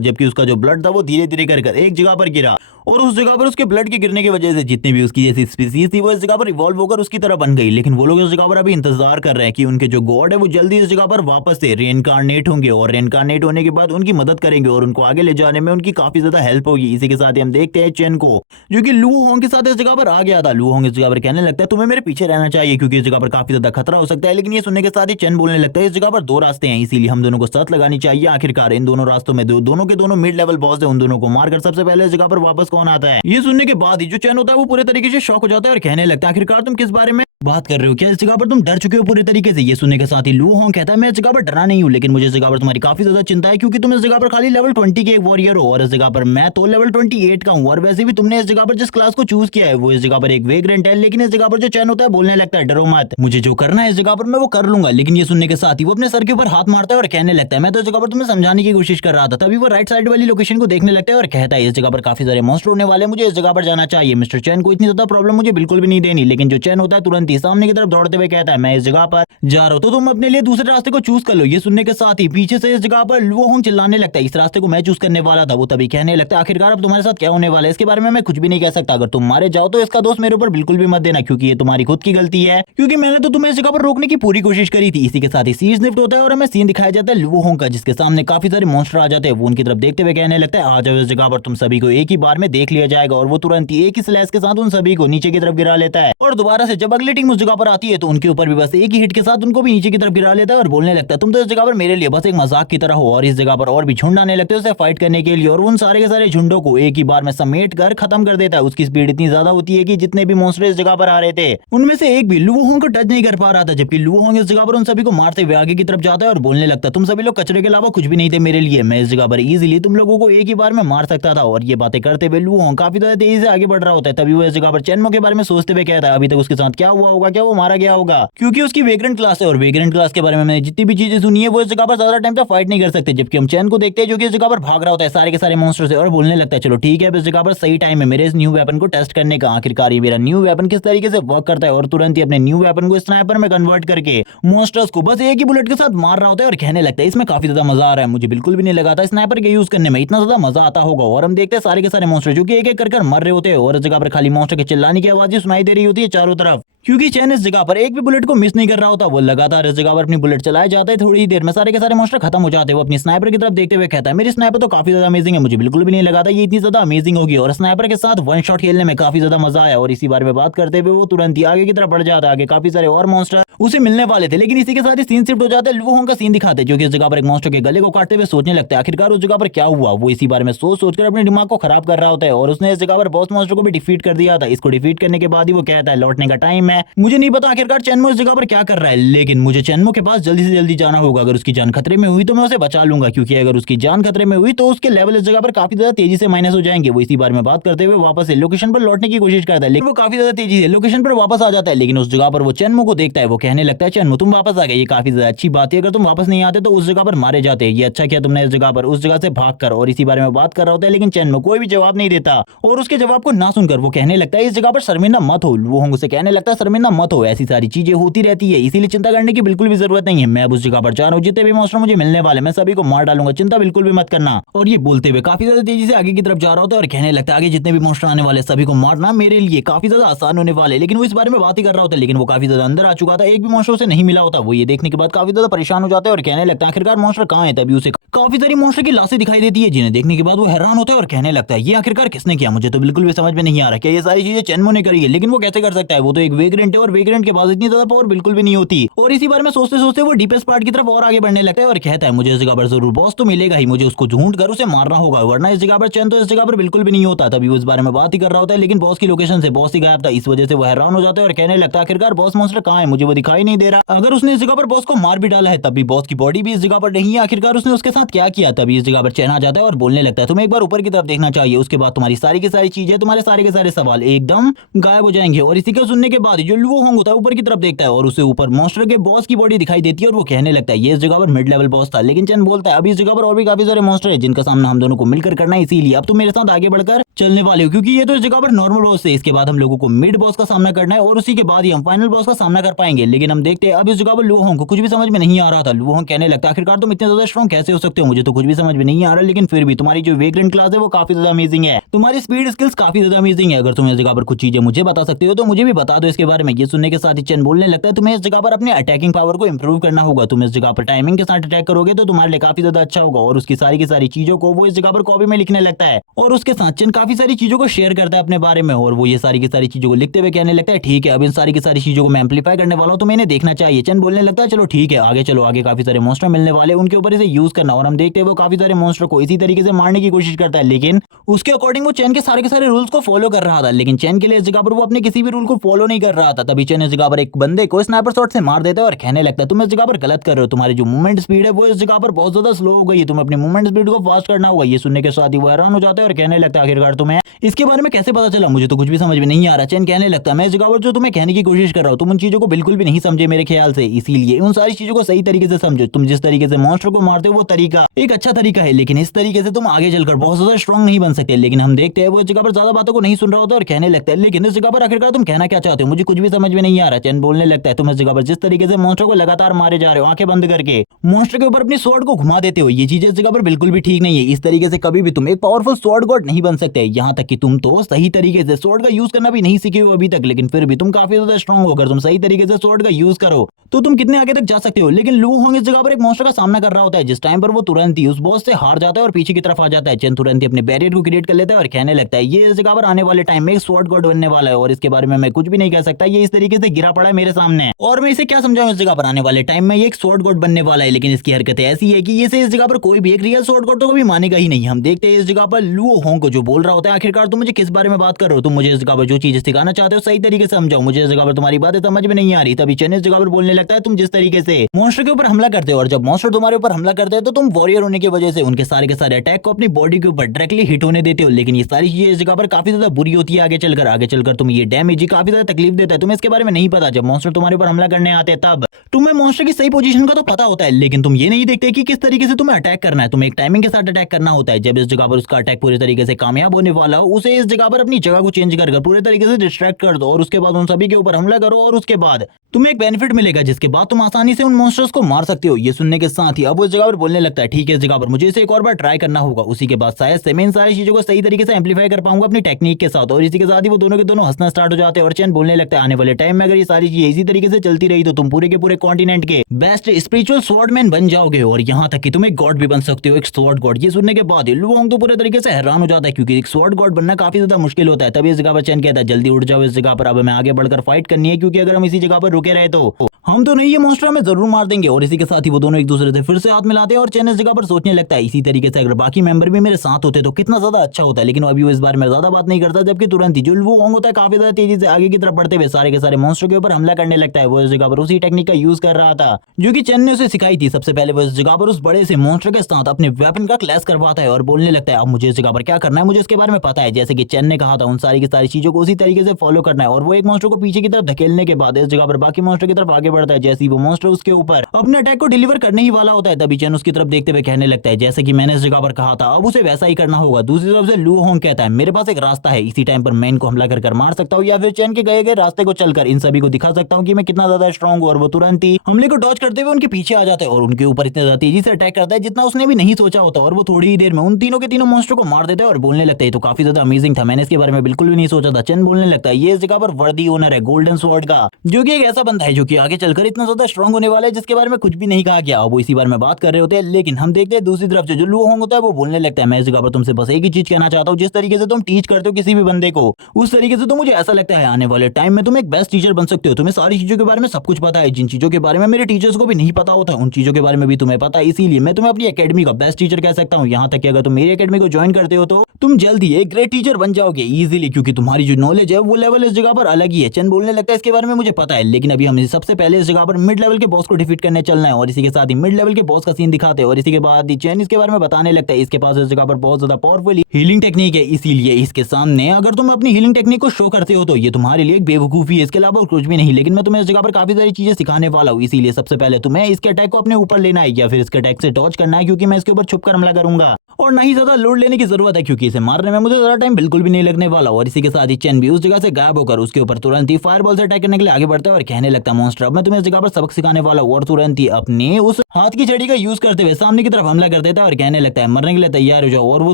जबकि उसका जो ब्लड था वो धीरे धीरे कर एक जगह पर गिरा और उस जगह पर उसके ब्लड के गिरने की वजह से जितनी भी उसकी जैसी स्पीसीज थी वो इस जगह पर इवॉल्व होकर उसकी तरह बन गई। लेकिन वो लोग इस जगह पर अभी इंतजार कर रहे हैं कि उनके जो गॉड है वो जल्दी इस जगह पर वापस से रीइंकार्नेट होंगे और रीइंकार्नेट होने के बाद उनकी मदद करेंगे और उनको आगे ले जाने में उनकी काफी ज्यादा हेल्प होगी। इसी के साथ ही हम देखते हैं चेन को जो कि लू होंग के साथ इस जगह पर आ गया था। लू होंग इस जगह पर कहने लगता है तुम्हें मेरे पीछे रहना चाहिए क्योंकि इस जगह पर काफी ज्यादा खतरा हो सकता है। लेकिन ये सुनने के साथ ही चेन बोलने लगता है इस जगह पर दो रास्ते हैं इसीलिए हम दोनों को साथ लगानी चाहिए। आखिरकार इन दोनों रास्तों में दोनों के दोनों मिड लेवल बॉस है, उन दोनों को मारकर सबसे पहले इस जगह पर वापस कौन आता है। ये सुनने के बाद ही जो चैन होता है वो पूरे तरीके से शॉक हो जाता है और कहने लगता है आखिरकार तुम किस बारे में बात कर रहे हो, क्या इस जगह पर तुम डर चुके हो पूरे तरीके से। ये सुनने के साथ ही लू होंग कहता है मैं इस जगह पर डरा नहीं हूं लेकिन मुझे इस जगह पर तुम्हारी काफी ज्यादा चिंता है क्योंकि तुम इस जगह पर खाली लेवल 20 के एक वॉरियर हो और इस जगह पर मैं तो लेवल 28 का हूं और वैसे भी तुमने इस जगह पर जिस क्लास को चूज किया है वो इस जगह पर एक वेग्रेंट है। लेकिन इस जगह पर जो चैन होता है बोलने लगता है डरो मत, मुझे जो करना है इस जगह पर मैं वो कर लूंगा। लेकिन ये सुनने के साथ ही वो अपने सर के ऊपर हाथ मारता है और कहने लगता है मैं तो इस जगह पर तुम्हें समझाने की कोशिश कर रहा था। तभी वो राइट साइड वाली लोकेशन को देखने लगता है और कहता है इस जगह पर काफी सारे मॉन्स्टर होने वाले, मुझे इस जगह पर जाना चाहिए। मिस्टर चैन को इतनी ज्यादा प्रॉब्लम मुझे बिल्कुल भी नहीं देनी। लेकिन जो चैन होता है तुरंत ही सामने की तरफ दौड़ते हुए कहता है मैं इस जगह पर जा रहा हूं तो तुम अपने लिए दूसरे रास्ते को चूज कर लो। ये सुनने के साथ ही पीछे से इस जगह पर लू होंग चिल्लाने लगता है इस रास्ते को मैं चूज करने वाला था। वो तभी कहने लगता है आखिरकार अब तुम्हारे साथ क्या होने वाला है इसके बारे में मैं कुछ भी नहीं कह सकता। अगर तुम मारे जाओ तो इसका दोष मेरे ऊपर बिल्कुल भी मत देना क्योंकि ये तुम्हारी खुद की गलती है, क्योंकि मैंने तो तुम्हें इस जगह पर रोकने की पूरी कोशिश करी थी। इसी के साथ ही सीज लिफ्ट होता है और हमें सीन दिखाया जाता है लू होंग का जिसके सामने काफी सारे मॉन्स्टर आ जाते हैं। वो उनकी तरफ देखते हुए कहने लगता है आ जाओ इस जगह पर तुम सभी को एक ही बार में देख लिया जाएगा। और वो तुरंत ही एक ही स्लैश के साथ उन सभी को नीचे की तरफ गिरा लेता है और दोबारा से जब अगली टीम उस जगह पर आती है तो उनके ऊपर भी बस एक ही हिट के साथ उनको भी नीचे की तरफ गिरा लेता है और बोलने लगता है तुम तो इस जगह पर मेरे लिए बस एक मजाक की तरह हो। और इस जगह पर और भी झुंड आने लगते हैं उसे फाइट करने के लिए और उन सारे के सारे झुंडों को एक ही बार में समेट कर खत्म कर देता है। उसकी स्पीड इतनी ज्यादा होती है कि जितने भी मॉन्स्टर इस जगह पर आ रहे थे उनमें से एक भी लू होंग को टच नहीं कर पा रहा था, जबकि लू होंग इस जगह पर उन सभी को मारते हुए आगे की तरफ जाता है और बोलने लगता है तुम सभी लोग कचरे के अलावा कुछ भी नहीं थे मेरे लिए, मैं इस जगह पर इजीली तुम लोगों को एक ही बार में मार सकता था। और ये बातें करते हुए लू होंग काफी ज्यादा तेजी से आगे बढ़ रहा होता है। तभी वो इस जगह पर चेनमो के बारे में सोचते हुए कहता है अभी तक उसके साथ क्या हुआ होगा, क्या वो मारा गया होगा, क्योंकि उसकी वेग्रेंट क्लास है और वेग्रेंट क्लास के बारे में मैंने जितनी भी चीजें सुनी है वो इस जगह पर ज्यादा टाइम तक फाइट नहीं कर सकते। जबकि हम चैन को देखते हैं जो कि इस जगह पर भाग रहा होता है सारे के सारे मॉन्स्टर से और बोलने लगता है चलो ठीक है अब इस जगह पर सही टाइम है मेरे इस न्यू वेपन को टेस्ट करने का। आखिरकार ये मेरा न्यू वेपन किस तरीके से वर्क करता है और तुरंत ही अपने न्यू वेपन को स्नाइपर में कन्वर्ट करके मॉन्स्टर्स को बस एक ही बुलेट के साथ मार रहा होता है और कहने लगता है इसमें काफी ज्यादा मजा आ रहा है, मुझे बिल्कुल भी नहीं लगा था स्नाइपर के यूज करने में इतना ज्यादा मजा आता होगा। और हम देखते हैं सारे के सारे मॉन्स्टर जो कि एक एक कर मर रहे होते हैं और इस जगह पर खाली मॉन्स्टर के चिल्लाने की आवाज सुनाई दे रही होती है चारों तरफ, क्योंकि चैन इस जगह पर एक भी बुलेट को मिस नहीं कर रहा होता। वो लगातार इस जगह पर अपनी बुलेट चलाए जाता है, थोड़ी ही देर में सारे के सारे मॉन्स्टर खत्म हो जाते हैं। वो अपनी स्नाइपर की तरफ देखते हुए कहता है मेरी स्नाइपर तो काफी ज्यादा अमेजिंग है, मुझे बिल्कुल भी नहीं लगा था ये इतनी ज्यादा अमेजिंग होगी और स्नाइपर के साथ वन शॉट खेलने में काफी ज्यादा मजा आया। और इसी बारे में बात करते हुए वो तुरंत ही आगे की तरफ बढ़ जाता है। आगे काफी सारे और मॉन्स्टर उसे मिलने वाले थे, लेकिन इसी के साथ ही सीन शिफ्ट हो जाता है। लू होंग का सीन दिखाते हैं जो कि इस जगह पर एक मॉन्स्टर के गले को काटते हुए सोचने लगता है आखिरकार उस जगह पर क्या हुआ। वो इसी बारे में सोच सोचकर अपने दिमाग को खराब कर रहा होता है और उसने इस जगह पर बॉस मॉन्स्टर को भी डिफीट कर दिया था। इसको डिफीट करने के बाद ही वो कहता है लौटने का टाइम है। मुझे नहीं पता आखिरकार चेनमो इस जगह पर क्या कर रहा है, लेकिन मुझे चेनमो के पास जल्दी से जल्दी जाना होगा। अगर उसकी जान खतरे में हुई तो मैं उसे बचा लूंगा, क्योंकि अगर उसकी जान खतरे में हुई तो उसके लेवल इस जगह पर काफी ज्यादा तेजी से माइनस हो जाएंगे। वो इसी बारे में बात करते हुए वापस से लोकेशन पर लौटने की कोशिश करता है, लेकिन वो काफी ज्यादा तेजी से लोकेशन पर वापस आ जाता है। लेकिन उस जगह पर वो चेनमो को देखता है, वो कहने लगता है चेनमो तुम वापस आ गए, ये काफी ज्यादा अच्छी बात है। अगर तुम वापस नहीं आते तो उस जगह पर मारे जाते, ये अच्छा किया तुमने इस जगह पर उस जगह से भाग कर। और इसी बारे में बात कर रहा होता है, लेकिन चेनमो कोई भी जवाब नहीं देता और उसके जवाब को ना सुनकर वो कहने लगता है इस जगह पर शर्मिंदा मत हो। वो होंग उसे कहने लगता है शर्मिंदा मत हो, ऐसी सारी चीजें होती रहती है, इसीलिए चिंता करने की बिल्कुल भी जरूरत नहीं है। मैं अब उस जगह पर जा रहा हूँ, जितने भी मॉन्स्टर मुझे मिलने वाले मैं सभी को मार डालूंगा, चिंता बिल्कुल भी मत करना। और ये बोलते हुए काफी ज्यादा तेजी से आगे की तरफ जा रहा होता है और कहने लगता है आगे जितने भी मॉन्स्टर आने वाले सभी को मारना मेरे लिए काफी ज्यादा आसान होने वाले। लेकिन वो इस बारे में बात ही कर रहा होता है, लेकिन वो काफी ज्यादा अंदर आ चुका था, एक भी मॉन्स्टर उसे नहीं मिला होता। वो ये देखने के बाद काफी ज्यादा परेशान हो जाता है और कहने लगता है आखिरकार मॉन्स्टर कहाँ है। तभी उसे काफी सारी मॉन्स्टर की लाशें दिखाई देती है, जिन्हें देखने के बाद वो हैरान होता है और कहने लगता है ये आखिरकार किसने किया, मुझे तो बिल्कुल भी समझ में नहीं आ रहा कि ये सारी चीजें चेनमो ने करी है। लेकिन वो कैसे कर सकता है, वो तो एक वेग्रेंट है और वेग्रेंट के पास इतनी ज्यादा पावर बिल्कुल भी नहीं होती। और इसी बारे में सोचते सोचते वो डीपेस्ट पार्ट की तरफ और आगे बढ़ने लगता है और कहता है मुझे इस जगह पर जरूर बॉस तो मिलेगा ही, मुझे उसको ढूंढ कर उसे मारना होगा, वरना इस जगह पर चैन तो इस जगह पर बिल्कुल भी नहीं होता। तभी वो इस बारे में बात ही कर रहा होता है, लेकिन बॉस की लोकेशन से बॉस ही गायब था। इस वजह से वो हैरान हो जाता है और कहने लगता है आखिरकार बॉस मॉन्स्टर कहाँ है, मुझे वो दिखाई नहीं दे रहा। अगर उसने इस जगह पर बॉस को मार भी डाला है तब भी बॉस की बॉडी भी इस जगह पर नहीं है, आखिरकार उसने उसके साथ क्या किया। तभी इस जगह पर चैन आ जाता है और बोलने लगता है तुम्हें एक बार ऊपर की तरफ देखना चाहिए, उसके बाद तुम्हारी सारी की सारी चीजें, तुम्हारे सारे के सारे सवाल एकदम गायब हो जाएंगे। और इसी को सुनने के बाद जो लुओ होंग होता है ऊपर की तरफ देखता है और उसे ऊपर मॉन्स्टर के बॉस की बॉडी दिखाई देती है और वो कहने लगता है ये इस जगह पर मिड लेवल बॉस था। लेकिन चैन बोलता है अभी इस जगह पर और भी काफी सारे मॉन्स्टर है जिनका सामना हम दोनों को मिलकर करना है, इसीलिए अब तुम मेरे साथ आगे बढ़कर चलने वाले हो, क्योंकि ये तो इस जगह पर नॉर्मल बॉस है, इसके बाद हम लोगों को मिड बॉस का सामना करना है और उसी के बाद ही हम फाइनल बॉस का सामना कर पाएंगे। लेकिन हम देखते हैं अब इस जगह पर लुओ होंग को कुछ भी समझ में नहीं आ रहा था। लुओ होंग कहने लगता है आखिरकार तुम इतने ज्यादा स्ट्रॉन्ग कैसे हो सकते हो, मुझे तो कुछ भी समझ में नहीं आ रहा, लेकिन फिर भी तुम्हारी जो वेग्रेंट क्लास है वो काफी ज्यादा अमेजिंग है, तुम्हारी स्पीड स्किल्स काफी ज्यादा अमेजिंग है। अगर तुम इस जगह पर कुछ चीजें मुझे बता सकते हो तो मुझे भी बता दो इसके बारे में। ये सुनने के साथ ही चैन बोलने लगता है तुम्हें इस जगह पर अपने अटैकिंग पावर को इंप्रूव करना होगा, तुम इस जगह पर टाइमिंग के साथ अटैक करोगे तो तुम्हारे लिए काफी ज्यादा अच्छा होगा। और उसकी सारी की सारी चीजों को वो इस जगह पर कॉपी में लिखने लगता है और उसके साथ चैन काफी सारी चीजों को शेयर करता है अपने बारे में और वो ये सारी की सारी चीजों को लिखते हुए कहने लगता है ठीक है अब इन सारी की सारी चीजों को मैं एम्पलीफाई करने वाला हूँ, तो मैंने देखना चाहिए। चैन बोलने लगता है चलो ठीक है आगे चलो, आगे काफी सारे मॉन्स्टर मिलने वाले उनके ऊपर इसे यूज करना। और हम देखते हैं वो काफी सारे मॉन्स्टर को इसी तरीके से मारने की कोशिश करता है, लेकिन उसके अकॉर्डिंग वो चैन के सारे रूल्स को फॉलो कर रहा था। लेकिन चैन के लिए इस जगह पर वो अपने किसी भी रूल को फॉलो नहीं कर रहा था। तभी चैन इस जगह पर एक बंदे को स्नाइपर शॉट से मार देता है और कहने लगता है तुम इस जगह पर गलत कर रहे हो, तुम्हारी जो मूवमेंट स्पीड है वो इस जगह पर बहुत ज्यादा स्लो हो गई है, तुम्हें अपनी मूवमेंट स्पीड को फास्ट करना होगा। ये सुनने के साथ ही वो हैरान हो जाता है और कहने लगता है आखिरकार तुम्हें इसके बारे में कैसे पता चला, मुझे तो कुछ भी समझ में नहीं आ रहा। चैन कहने लगता है मैं इस जगह पर जो तुम्हें कहने की कोशिश कर रहा हूँ तुम उन चीजों को बिल्कुल भी नहीं समझे मेरे ख्याल से, इसीलिए उन सारी चीजों को सही तरीके से समझो। तुम जिस तरीके से मॉन्स्टर को मारते हो वो तरीका एक अच्छा तरीका है, लेकिन इस तरीके से तुम आगे चलकर बहुत ज्यादा स्ट्रॉन्ग नहीं बन सकते। लेकिन हम देखते हैं वो इस जगह पर ज्यादा बातों को नहीं सुन रहा होता और कहने लगता है लेकिन इस जगह पर आखिरकार तुम कहना क्या चाहते हो, मुझे कुछ भी समझ में नहीं आ रहा। चैन बोलने लगता है तुम इस जगह पर जिस तरीके से मॉन्स्टर को लगातार मारे जा रहे हो आंखें बंद करके मॉन्स्टर के ऊपर अपनी स्वॉर्ड को घुमा देते हो, ये चीजें इस जगह पर बिल्कुल भी ठीक नहीं है। इस तरीके से कभी भी तुम एक पावरफुल स्वॉर्ड गॉड नहीं बन सकते, यहाँ तक कि तुम तो सही तरीके से स्वॉर्ड का यूज करना भी नहीं सीखे हो अभी तक, लेकिन फिर भी तुम काफी ज्यादा स्ट्रॉन्ग हो। अगर तुम सही तरीके से स्वॉर्ड का यूज करो तो तुम कितने आगे तक जा सकते हो। लेकिन लू होंग इस जगह पर एक मॉन्स्टर का सामना कर रहा होता है, जिस टाइम पर वो तुरंत ही उस बॉस से हार जाता है और पीछे की तरफ आ जाता है। चैन तुरंत ही अपने बैरियर को क्रिएट कर लेता है और कहने लगता है ये इस जगह पर आने वाले टाइम में एक स्वॉर्ड गॉड बनने वाला है और इसके बारे में मैं कुछ भी नहीं कह सकता, ये इस तरीके से गिरा पड़ा है मेरे सामने और मैं इसे क्या समझाऊं। इस जगह पर आने वाले टाइम में ये एक स्वॉर्ड गॉड बनने वाला है, लेकिन इसकी हरकतें ऐसी है कि ये इस जगह पर कोई भी एक रियल स्वॉर्ड गॉड तो कभी मानेगा ही नहीं। हम देखते हैं इस जगह पर लू होंग को जो बोल रहा होता है आखिरकार तुम मुझे किस बारे में बात कर रहे हो, तुम मुझे इस जगह पर जो चीजें सिखाना चाहते हो सही तरीके से समझाओ, मुझे इस जगह पर तुम्हारी बातें समझ में नहीं आ रही। तभी चैन इस जगह पर बोलने लगता है तुम जिस तरीके से मॉन्स्टर के ऊपर हमला करते हो और जब मॉन्स्टर तुम्हारे ऊपर हमला करते हैं तो तुम वॉरियर होने की वजह से उनके सारे अटैक को अपनी बॉडी के ऊपर डायरेक्टली हिट होने देते हो, लेकिन ये सारी चीजें इस जगह पर काफी ज्यादा बुरी होती है। आगे चलकर तुम ये डैमेज ही काफी ज्यादा तकलीफ देता है, तुम्हें इसके बारे में नहीं पता। जब मॉन्स्टर तुम्हारे ऊपर हमला करने आते हैं तब तुम्हें मॉन्स्टर की सही पोजीशन का तो पता होता है, लेकिन तुम ये नहीं देखते कि किस तरीके से तुम्हें अटैक करना है, तुम्हें एक टाइमिंग के साथ अटैक करना होता है। जब इस जगह पर उसका अटैक पूरी तरीके से कामयाब होने वाला हो उसे इस जगह पर अपनी जगह को चेंज कर पूरे तरीके से डिस्ट्रैक्ट कर दो और उसके बाद उन सभी के ऊपर हमला करो और उसके बाद तुम्हें एक बेनिफिट मिलेगा जिसके बाद तुम आसानी से उन मॉन्स्टर्स को मार सकते हो। ये सुनने के साथ ही अब उस जगह पर बोलने लगता है ठीक है इस जगह पर मुझे इसे एक और बार ट्राई करना होगा, उसी के बाद शायद से मैं इन सारी चीजों को सही तरीके से एम्पलीफाई कर पाऊंगा अपनी टेक्निक के साथ। और इसी के साथ ही वो दोनों के दोनों हंसना स्टार्ट हो जाते हैं और चैन बोलने लगता है आने वाले टाइम में अगर ये सारी चीजें इसी तरीके से चलती रही तो तुम पूरे के पूरे कॉन्टिनेंट के बेस्ट स्पिरिचुअल स्वॉर्डमैन बन जाओगे और यहाँ तक कि तुम एक गॉड भी बन सकते हो, एक स्वॉर्ड गॉड। ये सुनने के बाद लू होंग तो पूरे तरीके से हैरान हो जाता है क्योंकि एक स्वॉर्ड गॉड बनना काफी ज्यादा मुश्किल होता है। तभी इस जगह पर चैन कहता है जल्दी उठ जाओ इस जगह पर, अब हमें आगे बढ़कर फाइट करनी है क्योंकि अगर हम इसी जगह पर रुके रहे तो हम तो नहीं ये मॉन्स्टर हमें जरूर मार देंगे। और इसी के साथ ही वो दोनों एक दूसरे से फिर से हाथ मिलाते हैं और चैन इस जगह पर सोचने लगता है इसी तरीके से अगर बाकी मेंबर भी मेरे साथ होते तो कितना ज्यादा अच्छा होता है, लेकिन अभी वो इस बारे में ज्यादा बात नहीं करता। जबकि तुरंत ही जो लू होंग होता है काफी ज्यादा तेजी से आगे की तरफ बढ़ते हुए सारे के सारे मॉन्स्टर के ऊपर हमला करने लगता है। वो इस जगह पर उसी टेक्निक का यूज कर रहा था जो कि चैन ने उसे सिखाई थी। सबसे पहले वो इस जगह पर उस बड़े से मॉन्स्टर के साथ अपने वेपन का क्लैश करवाता है और बोलने लगता है अब मुझे इस जगह पर क्या करना है, मुझे इसके बारे में पता है, जैसे कि चेन ने कहा था उन सारी की सारी चीजों को उसी तरीके से फॉलो करना है और वो एक मॉन्स्टर को पीछे की तरफ धकेलने के बाद इस जगह पर बाकी मॉन्स्टर की तरफ आगे बढ़ता है। जैसे ही वो मॉन्स्टर उसके ऊपर अपने अटैक को डिलीवर करने ही वाला होता है तभी चेन उसकी तरफ देखते हुए कहने लगता है, जैसे कि मैंने इस जगह पर कहा था अब उसे वैसा ही करना होगा। दूसरी तरफ से लू होंग कहता है, मेरे पास एक रास्ता है, इसी टाइम पर मैं इनको हमला कर मार सकता हूँ या फिर चेन के गए रास्ते को चलकर इन सभी को दिखा सकता हूँ कि मैं कितना ज्यादा स्ट्रांग हूँ। और वो तुरंत ही हमले को डॉज करते हुए उनके पीछे आ जाता है और उनके ऊपर इतने ज्यादा तेजी से अटैक करता है जितना उसने भी नहीं सोचा होता और वो थोड़ी ही देर में उन तीनों के तीनों मॉन्स्टर को मार देता है और बोलने लगता है तो काफी ज्यादा अमेजिंग था, मैंने इसके बारे में बिल्कुल भी नहीं सोचा था। चेन बोलने लगता है ये इस जगह पर वर्दी ओनर है गोल्डन स्वॉर्ड का, जो कि एक ऐसा बंदा है जो कि आगे चलकर इतना ज्यादा स्ट्रांग होने वाला है जिसके बारे में कुछ भी नहीं कहा गया। वो इसी बारे में बात कर रहे होते हैं, लेकिन हम देखते हैं दूसरी तरफ से जो लू होंग होता है वो बोलने लगता है, मैं इस जगह पर तुमसे बस एक ही चीज कहना चाहता हूँ, जिस तरीके से तुम टीच करते हो किसी भी बंदे को उस तरीके से तो मुझे ऐसा लगता है आने वाले टाइम में तुम एक बेस्ट टीचर बन सकते हो। तुम्हें सारी चीजों के बारे में सब कुछ पता है, जिन चीजों के बारे में मेरे टीचर्स को भी नहीं पता होता उन चीजों के बारे में भी तुम्हें पता है, इसीलिए मैं तुम्हें अपनी एकेडमी का बेस्ट टीचर कह सकता हूँ। यहाँ तक कि अगर तुम मेरी एकेडमी को ज्वाइन करते हो तो तुम जल्द ही एक ग्रेट टीचर बन जाओगे इजीली, क्योंकि तुम्हारी जो नॉलेज है वो लेवल इस जगह पर अलग ही है। चेन बोलने लगता है इसके बारे में मुझे पता है, लेकिन अभी हमें सबसे पहले इस जगह पर मिड लेवल के बॉस को डिफीट करने चलना है और इसी के साथ ही मिड लेवल के बॉस का सीन दिखाते हैं और इसी के बाद चेन इसके बारे में बताने लगता है इसके पास इस जगह पर बहुत ज्यादा पावरफुल हीलिंग टेक्निक है, इसीलिए इसके सामने अगर तुम अपनी हीलिंग टेक्निक को शो करते हो तो ये तुम्हारे लिए एक बेवकूफी है, इसके अलावा कुछ भी नहीं। लेकिन मैं तुम्हें इस जगह पर काफी सारी चीजें सिखाने वाला हूँ, इसीलिए सबसे पहले तुम्हें इसके अटैक को अपने ऊपर लेना है या फिर इसके अटैक से डॉज करना है, क्योंकि मैं इसके ऊपर छुपकर हमला करूंगा और नहीं ज्यादा लोड लेने की जरूरत है क्योंकि इसे मारने में मुझे ज्यादा टाइम बिल्कुल भी नहीं लगने वाला। और इसी के साथ ही चेन भी उस जगह से गायब होकर उसके ऊपर तुरंत ही फायरबॉल से अटैक करने के लिए आगे बढ़ता है और कहने लगता है मॉन्स्टर अब मैं तुम्हें इस जगह पर सबक सिखाने वाला हूं। और तुरंत ही अपने उस हाथ की छड़ी का यूज करते हुए सामने की तरफ हमला कर देता है और कहने लगता है मरने के लिए तैयार हो जाओ। और वो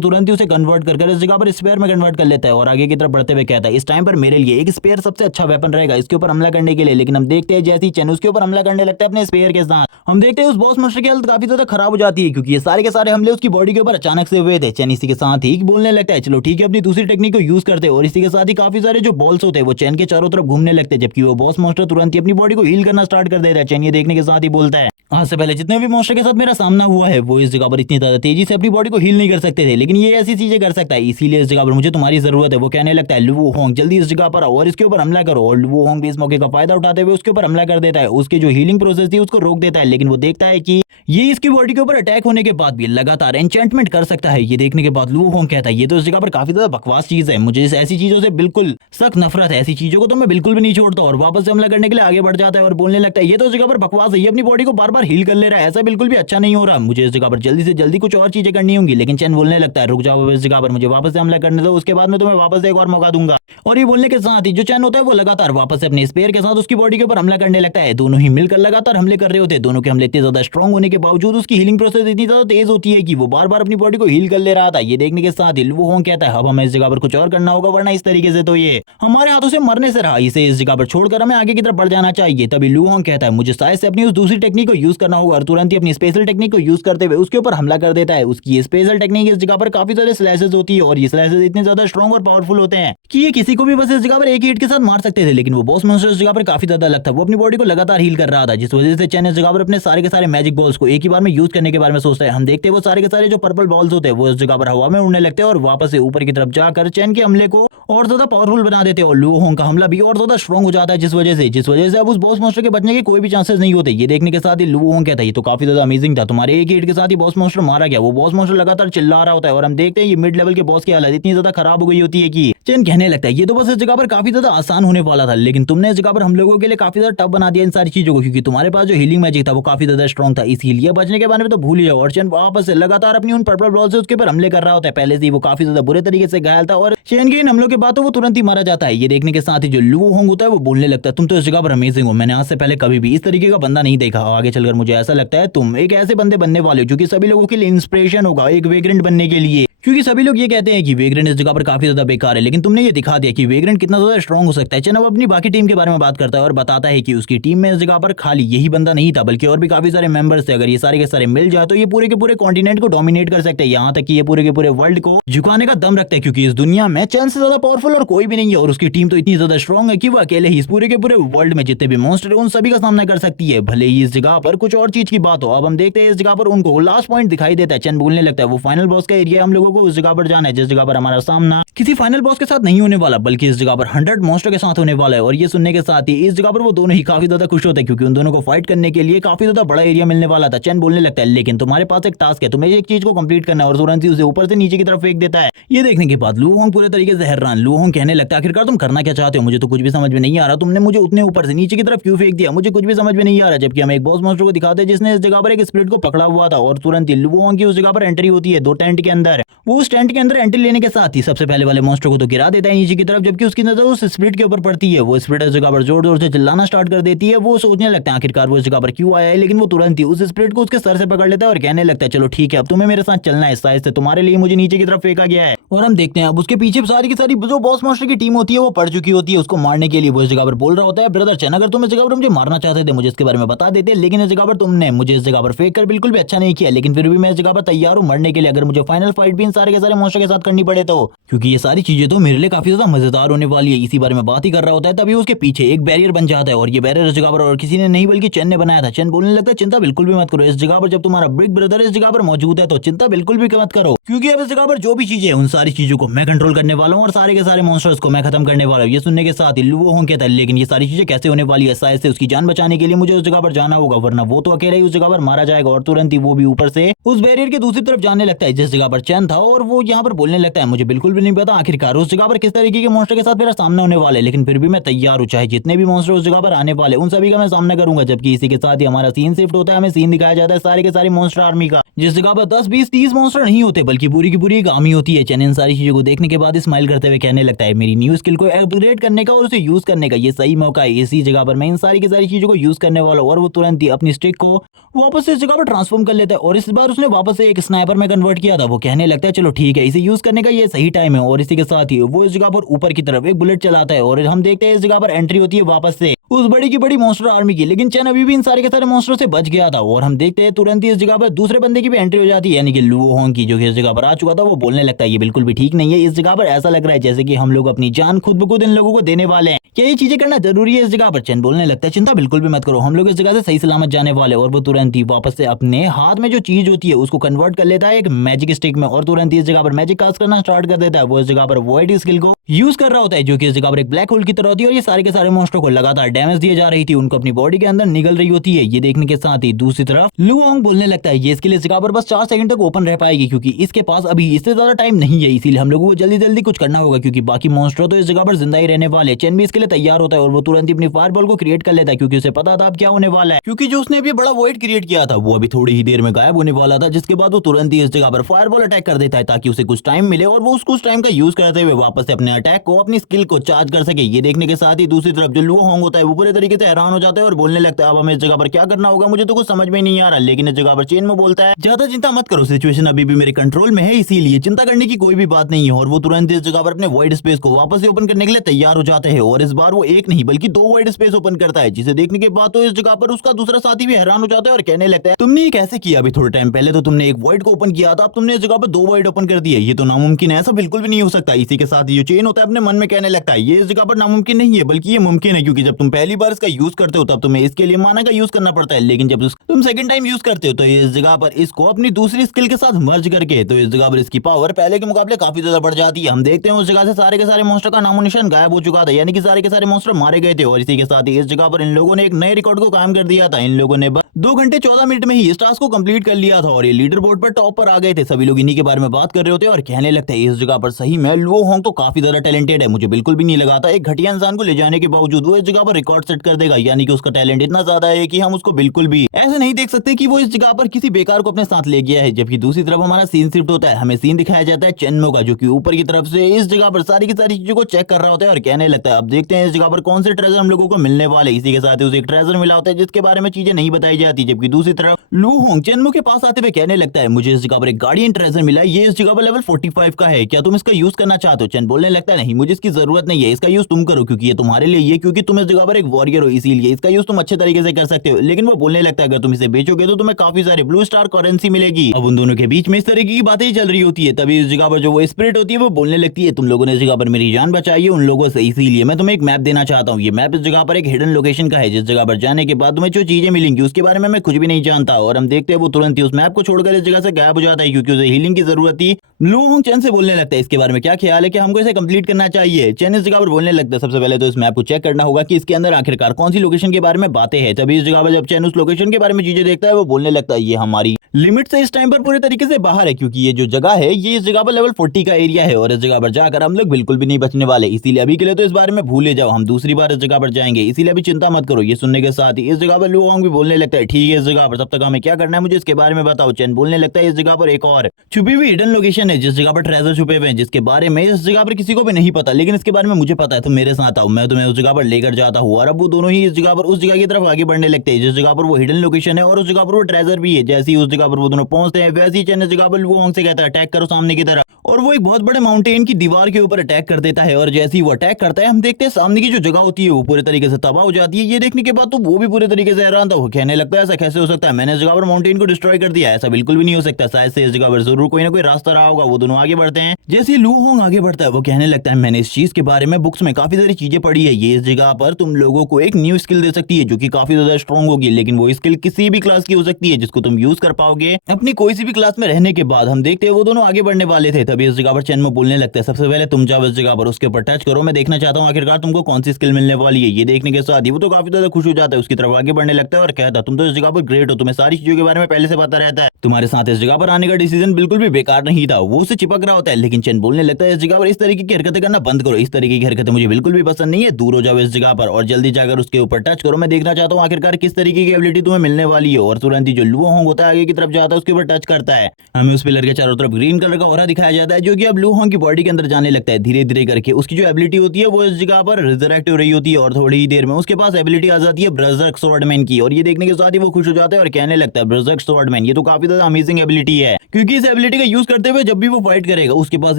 तुरंत ही उसे कन्वर्ट कर इस जगह पर स्पेयर में कन्वर्ट कर लेता है और आगे की तरफ बढ़ते हुए कहता है इस टाइम पर मेरे लिए एक स्पेयर सबसे अच्छा वेपन रहेगा इसके ऊपर हमला करने के लिए। लेकिन हम देखते हैं जैसे ही चेन उसके ऊपर हमला करने लगता है अपने स्पेयर के साथ, हम देखते हैं उस बॉस मॉन्स्टर की हालत काफी ज्यादा खराब हो जाती है क्योंकि ये सारे के सारे हमले उसकी बॉडी के ऊपर अचानक से हुए थे। चेन इसी के साथ ही बोलने लगता है चलो ठीक है अपनी दूसरी टेक्निक को यूज करते हैं और इसी के साथ ही काफी सारे जो बॉल्स होते हैं वो चेन के चारों तरफ घूमने लगते हैं, जबकि वो बॉस मॉन्स्टर तुरंत ही अपनी बॉडी को हील करना स्टार्ट कर देता है। चेन ये देखने के साथ ही बोलता है आज से पहले जितने भी मॉन्स्टर के साथ मेरा सामना हुआ है वो इस जगह पर इतनी ज्यादा तेजी से अपनी बॉडी को हील नहीं कर सकते थे, लेकिन ये ऐसी चीजें कर सकता है, इसीलिए इस जगह पर मुझे तुम्हारी जरूरत है। वो कहने लगता है लू होंग जल्दी इस जगह पर आओ और इसके ऊपर हमला करो। और लू होंग भी इस मौके का फायदा उठाते हुए उसके ऊपर हमला कर देता है, उसकी जो हीलिंग प्रोसेस थी उसको रोक देता है। लेकिन वो देखता है कि ये इसकी बॉडी के ऊपर अटैक होने के बाद भी लगातार एन्चेंटमेंट कर सकता है। ये देखने के बाद लू होंग कहता है ये तो इस जगह पर काफी ज्यादा बकवास चीज है, मुझे ऐसी चीजों से बिल्कुल सख्त नफरत है, ऐसी चीजों को तो मैं बिल्कुल भी नहीं छोड़ता। और वापस से हमला करने के लिए आगे बढ़ जाता है और बोलने लगता है ये तो इस जगह पर बकवास है, ये अपनी बॉडी को बार बार हील कर ले रहा है, ऐसा बिल्कुल भी अच्छा नहीं हो रहा, मुझे इस जगह पर जल्दी से जल्दी कुछ और चीजें करनी होंगी। लेकिन चेन बोलने लगता है रुक जाओ इस जगह पर मुझे वापस से हमला करने दो, उसके बाद मैं तुम्हें वापस से एक और मौका दूंगा। और ये बोलने के साथ ही जो चेन होता है वो लगातार वापस से अपने स्पेयर के साथ उसकी बॉडी के ऊपर हमला करने लगता है। दोनों ही मिलकर लगातार हमले कर रहे होते हैं, दोनों के हमले इतने ज्यादा स्ट्रांग होने के बावजूद उसकी हीलिंग प्रोसेस इतनी ज्यादा तेज होती है कि वो बार बार अपनी बॉडी को हील कर ले रहा था। ये देखने के साथ ही लू होंग कहता है अब हमें इस जगह पर कुछ और करना होगा, वरना इस तरीके से तो ये हमारे हाथों से मरने से रहा, इसे इस जगह पर छोड़कर हमें आगे की तरफ बढ़ जाना चाहिए। तभी लू होंग कहता है मुझे शायद से अपनी उस दूसरी टेक्निक को यूज करना होगा और तुरंत ही अपनी स्पेशल टेक्निक को यूज करते हुए उसके ऊपर हमला कर देता है। उसकी स्पेशल टेक्निक इस जगह पर काफी सारे स्लैशेस होती है और ये स्लैशेस इतने ज्यादा स्ट्रांग और पावरफुल होते हैं कि ये किसी को भी बस इस जगह पर एक ही हिट के साथ मार सकते थे। लेकिन वो बॉस मॉन्स्टर इस जगह पर काफी ज्यादा अलग था, वो अपनी बॉडी को लगातार हील कर रहा था, जिस वजह से चेन इस जगह पर अपने सारे के सारे मैजिक बॉल्स को एक ही बार में यूज करने के बारे में सोचता है। हम देखते हैं वो सारे के सारे जो पर्पल बॉल्स होते हैं वो इस जगह पर हवा में उड़ने लगते हैं और वापस से ऊपर की तरफ जाकर चेन के हमले को और ज्यादा पावरफुल बना देते हैं और लू होंग का हमला भी और ज्यादा स्ट्रांग हो जाता है, जिस वजह से अब उस बॉस मॉन्स्टर के बचने के कोई भी चांसेस नहीं होते। ये देखने के साथ ही लू होंग कहता है ये तो काफी ज्यादा अमेजिंग था, तुम्हारे एक हिट के साथ ही बॉस मॉन्स्टर मारा गया। वो बॉस मॉन्स्टर लगातार चिल्ला रहा होता है और हम देखते हैं ये मिड लेवल के बॉस की हालत इतनी ज्यादा खराब हो गई होती है कि चेन कहने लगता है ये तो बस इस जगह पर काफी ज्यादा आसान होने वाला था, लेकिन तुमने इस जगह पर हम लोगों के लिए काफी ज्यादा टफ बना दिया इन सारी चीजों को, क्योंकि तुम्हारे पास जो हीलिंग मैजिक था वो काफी ज्यादा स्ट्रांग था, इसीलिए बचने के बारे में तो भूल ही जाओ। और चेन वापस से लगातार अपनी उन पर्पल बॉल से उसके ऊपर हमले कर रहा होता है। पहले से ही वो काफी ज्यादा बुरे तरीके से घायल था और चेन के इन हमलों के बाद तो वो तुरंत ही मारा जाता है। ये देखने के साथ ही जो लू होंग होता है वो बोलने लगता है तुम तो इस जगह पर अमेजिंग हो, मैंने आज से पहले कभी भी इस तरीके का बंदा नहीं देखा। आगे चलकर मुझे ऐसा लगता है तुम एक ऐसे बंदे बनने वाले हो जो कि सभी लोगों के लिए इंस्पिरेशन होगा एक वेग्रेंट बनने के लिए, क्योंकि सभी लोग ये कहते हैं कि वेग्रेंट इस जगह पर काफी ज्यादा बेकार है, लेकिन तुमने ये दिखा दिया कि वेग्रेंट कितना ज्यादा स्ट्रांग हो सकता है। चेन अब अपनी बाकी टीम के बारे में बात करता है और बताता है कि उसकी टीम में इस जगह पर खाली यही बंदा नहीं था बल्कि और भी काफी सारे मेंबर्स थे। अगर ये सारे के सारे मिल जाए तो ये पूरे के पूरे कॉन्टिनेंट को डोमिनेट कर सकते हैं, यहाँ तक कि ये पूरे के पूरे वर्ल्ड को झुकाने का दम रखते हैं, क्योंकि इस दुनिया में चेन से ज्यादा पावरफुल और कोई भी नहीं है और उसकी टीम तो इतनी ज्यादा स्ट्रॉन्ग है कि वो अकेले ही इस पूरे के पूरे वर्ल्ड में जितने भी मॉन्स्टर है उन सभी का सामना कर सकती है। भले ही इस जगह पर कुछ और चीज की बात हो। अब हम देखते हैं इस जगह पर उनको लास्ट पॉइंट दिखाई देता है। चैन बोलने लगता है वो फाइनल बॉस का एरिया, हम लोगों को उस जगह पर जाना है जिस जगह पर हमारा सामना किसी फाइनल बॉस के साथ नहीं होने वाला बल्कि इस जगह पर 100 मॉन्स्टर के साथ होने वाला है। और ये सुनने के साथ ही इस जगह पर वो दोनों ही काफी ज्यादा खुश होते हैं क्योंकि उन दोनों को फाइट करने के लिए काफी ज्यादा बड़ा एरिया मिलने वाला था। चैन बोलने लगता है लेकिन तुम्हारे पास एक टास्क है, तुम्हें एक चीज को कंप्लीट करना है और तुरंत ही उसे ऊपर से नीचे की तरफ फेंक देता है। ये देखने के बाद लू होंग पूरे तरीके से हैरान। लू होंग कहने लगता है आखिरकार तुम करना क्या चाहते हो, मुझे तो कुछ भी समझ में नहीं आ रहा, तुमने मुझे उतने ऊपर से नीचे की तरफ क्यों फेंक दिया, मुझे कुछ भी समझ में नहीं आ रहा। जबकि हम एक बॉस मॉन्स्टर को दिखाते हैं जिसने इस जगह पर एक स्पिरिट को पकड़ा हुआ था और तुरंत ही लू होंग की उस जगह पर एंट्री होती है 2 टेंट के अंदर। वो उस टेंट के अंदर एंट्री लेने के साथ ही सबसे पहले वाले मॉन्स्टर को तो गिरा देता है नीचे की तरफ, जबकि उसकी नजर उस स्पिरिट के ऊपर पड़ती है। वो स्पिरिट इस जगह पर जोर जोर से चिल्लाना स्टार्ट कर देती है। वो सोचने लगता है आखिरकार वो इस जगह पर क्यों आया है, लेकिन वो तुरंत ही उस स्पिरिट को उसके सर से पकड़ लेता है और कहने लगता है चलो ठीक है अब तुम्हें मेरे साथ चलना है, शायद से तुम्हारे लिए मुझे नीचे की तरफ फेंका गया है। और हम देखते हैं अब उसके पीछे सारी की सारी जो बॉस मॉन्स्टर की टीम होती है वो पड़ चुकी होती है उसको मारने के लिए। वो इस जगह पर बोल रहा होता है ब्रदर चैन अगर तुम इस जगह पर मुझे मारना चाहते थे मुझे इसके बारे में बता देते, लेकिन इस जगह पर तुमने मुझे इस जगह पर फेंक कर बिल्कुल भी अच्छा नहीं किया, लेकिन फिर भी मैं इस जगह पर तैयार हूँ मरने के लिए अगर मुझे फाइनल फाइट भी इन सारे के सारे मॉन्स्टर के साथ करनी पड़े तो, क्योंकि ये सारी चीजें तो मेरे लिए काफी ज्यादा मजेदार होने वाली है। इसी बारे में बात ही कर रहा होता है तभी उसके पीछे एक बैरियर बन जाता है और ये बैरियर इस जगह पर और किसी ने नहीं बल्कि चैन ने बनाया था। चैन बोलने लगता है चिंता बिल्कुल भी मत करो, इस जगह पर जब तुम्हारा बिग ब्रदर इस जगह पर मौजूद है तो चिंता बिल्कुल भी मत करो, क्योंकि अब इस जगह पर जो भी चीजें हैं उन सारी चीजों को मैं कंट्रोल करने वाला हूँ और सारे के सारे मॉन्स्टर्स को मैं खत्म करने वाला हूँ। ये सुनने के साथ ही लू होंग कहता है लेकिन ये सारी चीजें कैसे होने वाली है, शायद से उसकी जान बचाने के लिए मुझे उस जगह पर जाना होगा वरना वो तो अकेले ही उस जगह पर मारा जाएगा। और तुरंत ही वो भी ऊपर से उस बैरियर के दूसरी तरफ जाने लगता है जिस जगह पर चैन था और वो यहाँ पर बोलने लगता है मुझे बिल्कुल भी नहीं पता आखिरकार उस जगह पर किस तरीके के मॉन्स्टर के साथ मेरा सामना होने वाला है, लेकिन फिर भी मैं तैयार हूँ, चाहे जितने भी मॉन्स्टर उस जगह पर आने वाले उन सभी का मैं सामना करूंगा। जबकि इसी के साथ ही हमारा सीन शिफ्ट होता है, हमें सीन दिखाया जाता है सारे के सारे मॉन्स्टर आर्मी का, जिस जगह पर 10 20 30 मॉन्स्टर नहीं होते बल्कि पूरी की पूरी एक आर्मी होती है। चैन इन सारी चीजों को देखने के बाद स्माइल करते हुए कहने लगता है मेरी न्यू स्किल को अपग्रेड करने का और उसे यूज करने का ये सही मौका है, इसी जगह पर मैं इन सारी की सारी चीजों को यूज करने वाला हूँ। और वो तुरंत ही अपनी स्टिक को वापस से इस जगह पर ट्रांसफॉर्म कर लेता है और इस बार उसने वापस से एक स्नाइपर में कन्वर्ट किया था। वो कहने लगता है चलो ठीक है इसे यूज करने का ये सही टाइम है और इसी के साथ ही वो इस जगह पर ऊपर की तरफ एक बुलेट चलाता है और हम देखते हैं इस जगह पर एंट्री होती है वापस से उस बड़ी की बड़ी मॉन्स्टर आर्मी की, लेकिन चैन अभी भी इन सारे के सारे मॉन्स्टर से बच गया था। और हम देखते हैं तुरंत ही इस जगह पर दूसरे बंदे की भी एंट्री हो जाती है यानी कि लू होंग की, जो कि इस जगह पर आ चुका था। वो बोलने लगता है ये बिल्कुल भी ठीक नहीं है, इस जगह पर ऐसा लग रहा है जैसे कि हम लोग अपनी जान खुद ब खुद इन लोगों को देने वाले हैं, क्या ये चीजें करना जरूरी है इस जगह पर। चैन बोलने लगता है चिंता बिल्कुल भी मत करो, हम लोग इस जगह से सही सलामत जाने वाले। और वो तुरंत ही वापस से अपने हाथ में जो चीज होती है उसको कन्वर्ट कर लेता है एक मैजिक स्टिक में और तुरंत ही इस जगह पर मैजिक कास्ट करना स्टार्ट कर देता है। वो इस जगह पर वॉइड स्किल को यूज कर रहा होता है जो कि इस जगह पर एक ब्लैक होल की तरह होती है और ये सारे के सारे मॉन्स्टर को लगातार डैमेज दिए जा रही थी, उनको अपनी बॉडी के अंदर निगल रही होती है। ये देखने के साथ ही दूसरी तरफ लू होंग बोलने लगता है ये स्किल इस जगह पर बस 4 सेकंड तक ओपन रह पाएगी क्योंकि इसके पास अभी इससे ज्यादा टाइम नहीं है, इसीलिए हम लोगों को जल्दी जल्दी कुछ करना होगा क्योंकि बाकी मॉन्स्टर तो इस जगह पर जिंदा ही रहने वाले। चैन भी इसके लिए तैयार होता है और वो तुरंत ही अपनी फायरबॉल को क्रिएट कर लेता है क्योंकि उसे पता था अब क्या होने वाला है, क्योंकि जो उसने अभी बड़ा वॉइड क्रिएट किया था वो अभी थोड़ी ही देर में गायब होने वाला था, जिसके बाद वो तुरंत ही इस जगह पर फायरबॉल अटैक कर देता है ताकि उसे कुछ टाइम मिले और वो उसको उस टाइम का यूज करते हुए वापस से अपने अटैक को अपनी स्किल को चार्ज कर सके। ये देखने के साथ ही दूसरी तरफ जो लू होंग होता है वो पूरे तरीके से हैरान हो जाता है और बोलने लगता है अब हमें इस जगह पर क्या करना होगा, मुझे तो कुछ समझ में नहीं आ रहा। लेकिन इस जगह पर चेन में बोलता है ज्यादा चिंता मत करो, सिचुएशन अभी भी मेरे कंट्रोल में है, इसीलिए चिंता करने की कोई भी बात नहीं है। और वो तुरंत इस जगह पर अपने वाइड स्पेस को वापस से ओपन करने के लिए तैयार हो जाते हैं और इस बार वो एक नहीं बल्कि 2 वाइड स्पेस ओपन करता है, जिसे देखने के बाद तो इस जगह पर उसका दूसरा साथी भी हैरान हो जाता है और कहने लगता है तुमने ये कैसे किया, अभी थोड़े टाइम पहले तो तुमने एक वाइड को ओपन किया था, अब तुमने इस जगह पर 2 वाइड ओपन कर दिए, ये तो नामुमकिन है, ऐसा बिल्कुल भी नहीं हो सकता। इसी के साथ ये चेन होता है अपने मन में कहने लगता है ये इस जगह पर नामुमकिन नहीं है बल्कि ये मुमकिन है, क्योंकि जब तुम पहली बार इसका यूज करते हो तब तुम्हें इसके लिए माना का यूज करना पड़ता है, लेकिन जब तुम सेकंड टाइम यूज करते हो तो इस जगह पर इसको अपनी दूसरी स्किल के साथ मर्ज करके तो इस जगह पर इसकी पावर पहले के मुकाबले काफी ज्यादा बढ़ जाती है। हम देखते हैं उस जगह से सारे के सारे मॉन्स्टर का नामो निशान गायब हो चुका था, यानी कि सारे के सारे मॉन्स्टर मारे गए थे। और इसी के साथ ही इस जगह पर इन लोगों ने एक नए रिकॉर्ड को कायम कर दिया था, इन लोगों ने 2 घंटे 14 मिनट में ही इस टास्क को कंप्लीट कर लिया था और ये लीडर बोर्ड पर टॉप पर आ गए थे। सभी लोग इन्हीं के बारे में बात कर रहे होते और कहने लगते हैं इस जगह पर सही में लू होंग तो काफी ज्यादा टैलेंटेड है, मुझे बिल्कुल भी नहीं लगा था एक घटिया इंसान को ले जाने के बावजूद वो इस जगह पर रिकॉर्ड सेट कर देगा, यानी कि उसका टैलेंट इतना ज्यादा है कि हम उसको बिल्कुल भी ऐसे नहीं देख सकते कि वो इस जगह पर किसी बेकार को अपने साथ ले गया है। जबकि दूसरी तरफ हमारा सीन शिफ्ट होता है, हमें सीन दिखाया जाता है चेन्मो का, जो कि ऊपर की तरफ से इस जगह पर सारी की सारी चीजों को चेक कर रहा होता है और कहने लगता है अब देखते हैं इस जगह पर कौन से ट्रेजर हम लोगों को मिलने वाले। इसी के साथ ही उसे एक ट्रेजर मिला होता है जिसके बारे में चीजें नहीं बताई जाती। जबकि दूसरी तरफ लू होंग चेन्मो के पास आते हुए कहने लगता है मुझे इस जगह पर एक गार्डियन ट्रेजर मिला, ये इस जगह पर लेवल 45 का है, क्या तुम इसका यूज करना चाहते हो। चेन बोलने लगता है नहीं मुझे इसकी जरूरत नहीं है, इसका यूज तुम करो क्योंकि ये तुम्हारे लिए, ये क्योंकि तुम इस जगह पर पर एक वॉरियर हो, इसीलिए इसका यूज तुम अच्छे तरीके से कर सकते हो। लेकिन वो बोलने लगता है अगर तुम इसे बेचोगे तो तुम्हें काफी सारे ब्लू स्टार करेंसी मिलेगी। अब उन दोनों के बीच में इस तरीके की बातें चल रही होती है। तभी इस जगह पर जो वो स्पिरिट होती है वो बोलने लगती है तुम लोगों ने इस जगह पर मेरी जान बचाई है उन लोगों से, इसीलिए मैं तुम्हें एक मैप देना चाहता हूँ। ये मैप इस जगह पर एक हिडन लोकेशन का है जिस जगह पर जाने के बाद तुम्हें जो चीजें मिलेंगी उसके बारे में मैं कुछ भी नहीं जानता। और हम देखते हैं वो तुरंत ही उस मैप को छोड़कर इस जगह से गायब हो जाता है क्योंकि उसे हीलिंग की जरूरत थी। लू होंग चैन से बोलने लगता है इसके बारे में क्या ख्याल है कि हमको इसे कंप्लीट करना चाहिए। चैन इस जगह पर बोलने लगता है सबसे पहले तो इस मैप को चेक करना होगा कि इसके अंदर आखिरकार कौन सी लोकेशन के बारे में बातें हैं। तभी इस जगह पर जब चैन उस लोकेशन के बारे में चीजें देखता है वो बोलने लगता है ये हमारी लिमिट से इस टाइम पर पूरे तरीके से बाहर है क्योंकि ये जो जगह है ये इस जगह पर लेवल 40 का एरिया है और इस जगह पर जाकर हम लोग बिल्कुल भी नहीं बचने वाले। इसीलिए अभी के लिए तो इस बारे में भूले जाओ, हम दूसरी बार इस जगह पर जाएंगे, इसीलिए अभी चिंता मत करो। ये सुनने के साथ ही इस जगह पर लू होंग भी बोलने लगता है ठीक है इस जगह पर तब तक हमें क्या करना है मुझे इसके बारे में बताओ। चैन बोलने लगता है इस जगह पर एक और छुपी हुई हिडन लोकेशन है जिस जगह पर ट्रेजर छुपे हुए हैं जिसके बारे में इस जगह पर किसी को भी नहीं पता, लेकिन इसके बारे में मुझे पता है। तुम मेरे साथ आओ, मैं तुम्हें उस जगह पर लेकर जाता हूँ। और अब वो दोनों ही इस जगह पर उस जगह की तरफ आगे बढ़ने लगते हैं जिस जगह पर वो हिडन लोकेशन है और उस जगह पर वो ट्रेजर भी है। जैसे ही उस जगह पर वो दोनों पहुंचते हैं वैसे ही चैन इस जगह पर लू होंग से कहता है अटैक करो सामने की तरफ, और वो एक बहुत बड़े माउंटेन की दीवार के ऊपर अटैक कर देता है। और जैसे ही वो अटैक करता है हम देखते हैं सामने की जो जगह होती है वो पूरे तरीके से तबाह हो जाती है। ये देखने के बाद तो वो भी पूरे तरीके से हैरान था, वो कहने लगता है ऐसा कैसे हो सकता है, मैंने इस जगह पर माउंटेन को डिस्ट्रॉय कर दिया, ऐसा बिल्कुल भी नहीं हो सकता, शायद से इस जगह पर जरूर कोई ना कोई रास्ता रहा होगा। वो दोनों आगे बढ़ते हैं। जैसे ही लू होंग आगे बढ़ता है वो कहने लगता है मैंने इस चीज के बारे में बुक्स में काफी सारी चीजें पढ़ी है, ये इस जगह पर तुम लोगों को एक न्यू स्किल दे सकती है जो कि काफी ज्यादा स्ट्रॉन्ग होगी, लेकिन वो स्किल किसी भी क्लास की हो सकती है जिसको तुम यूज कर पाओगे अपनी कोई सी भी क्लास में रहने के बाद। हम देखते हैं वो दोनों आगे बढ़ने वाले थे। तभी इस जगह पर चैन बोलने लगता है सबसे पहले तुम जाओ इस जगह पर उसके ऊपर टच करो, मैं देखना चाहता हूँ आखिरकार तुमको कौन सी स्किल मिलने वाली है। ये देखने के साथ ही वो तो काफी ज्यादा खुश हो जाता है, उसकी तरफ आगे बढ़ने लगता है और कहता है तुम तो इस जगह पर ग्रेट हो, तुम्हें सारी चीजों के बारे में पहले से पता रहता है, तुम्हारे साथ इस जगह पर आने का डिसीजन बिल्कुल भी बेकार नहीं था। वो उसे चिपक रहा होता है लेकिन चैन बोलने लगता है इस जगह पर इस तरीके की हरकतें करना बंद करो, इस तरीके की हरकतें मुझे बिल्कुल भी पसंद नहीं है, दूर हो जाओ इस जगह पर और जल्दी जाकर उसके ऊपर टच करो, मैं देखना चाहता हूँ आखिरकार किस तरीके की एबिलिटी तुम्हें मिलने वाली है। और तुरंत ही जो लू होंग होता है आगे की तरफ जाता है उसके ऊपर टच करता है, हमें उस पिलर के चारों तरफ ग्रीन कलर का ऑरा दिखाया जाता है जो कि अब लू होंग की बॉडी के अंदर जाने लगता है धीरे धीरे करके। उसकी जो एबिलिटी होती है वो इस जगह पर रिजरेक्ट हो रही होती है और थोड़ी ही देर में उसके पास एबिलिटी आ जाती है ब्रजर्क स्वॉर्डमैन की। और ये देखने के साथ ही वो खुश हो जाता है और कहने लगता है ब्रजर्क स्वॉर्डमैन ये तो काफी ज्यादा अमेजिंग एबिलिटी है क्योंकि इस एबिलिटी का यूज करते हुए जब भी वो फाइट करेगा उसके पास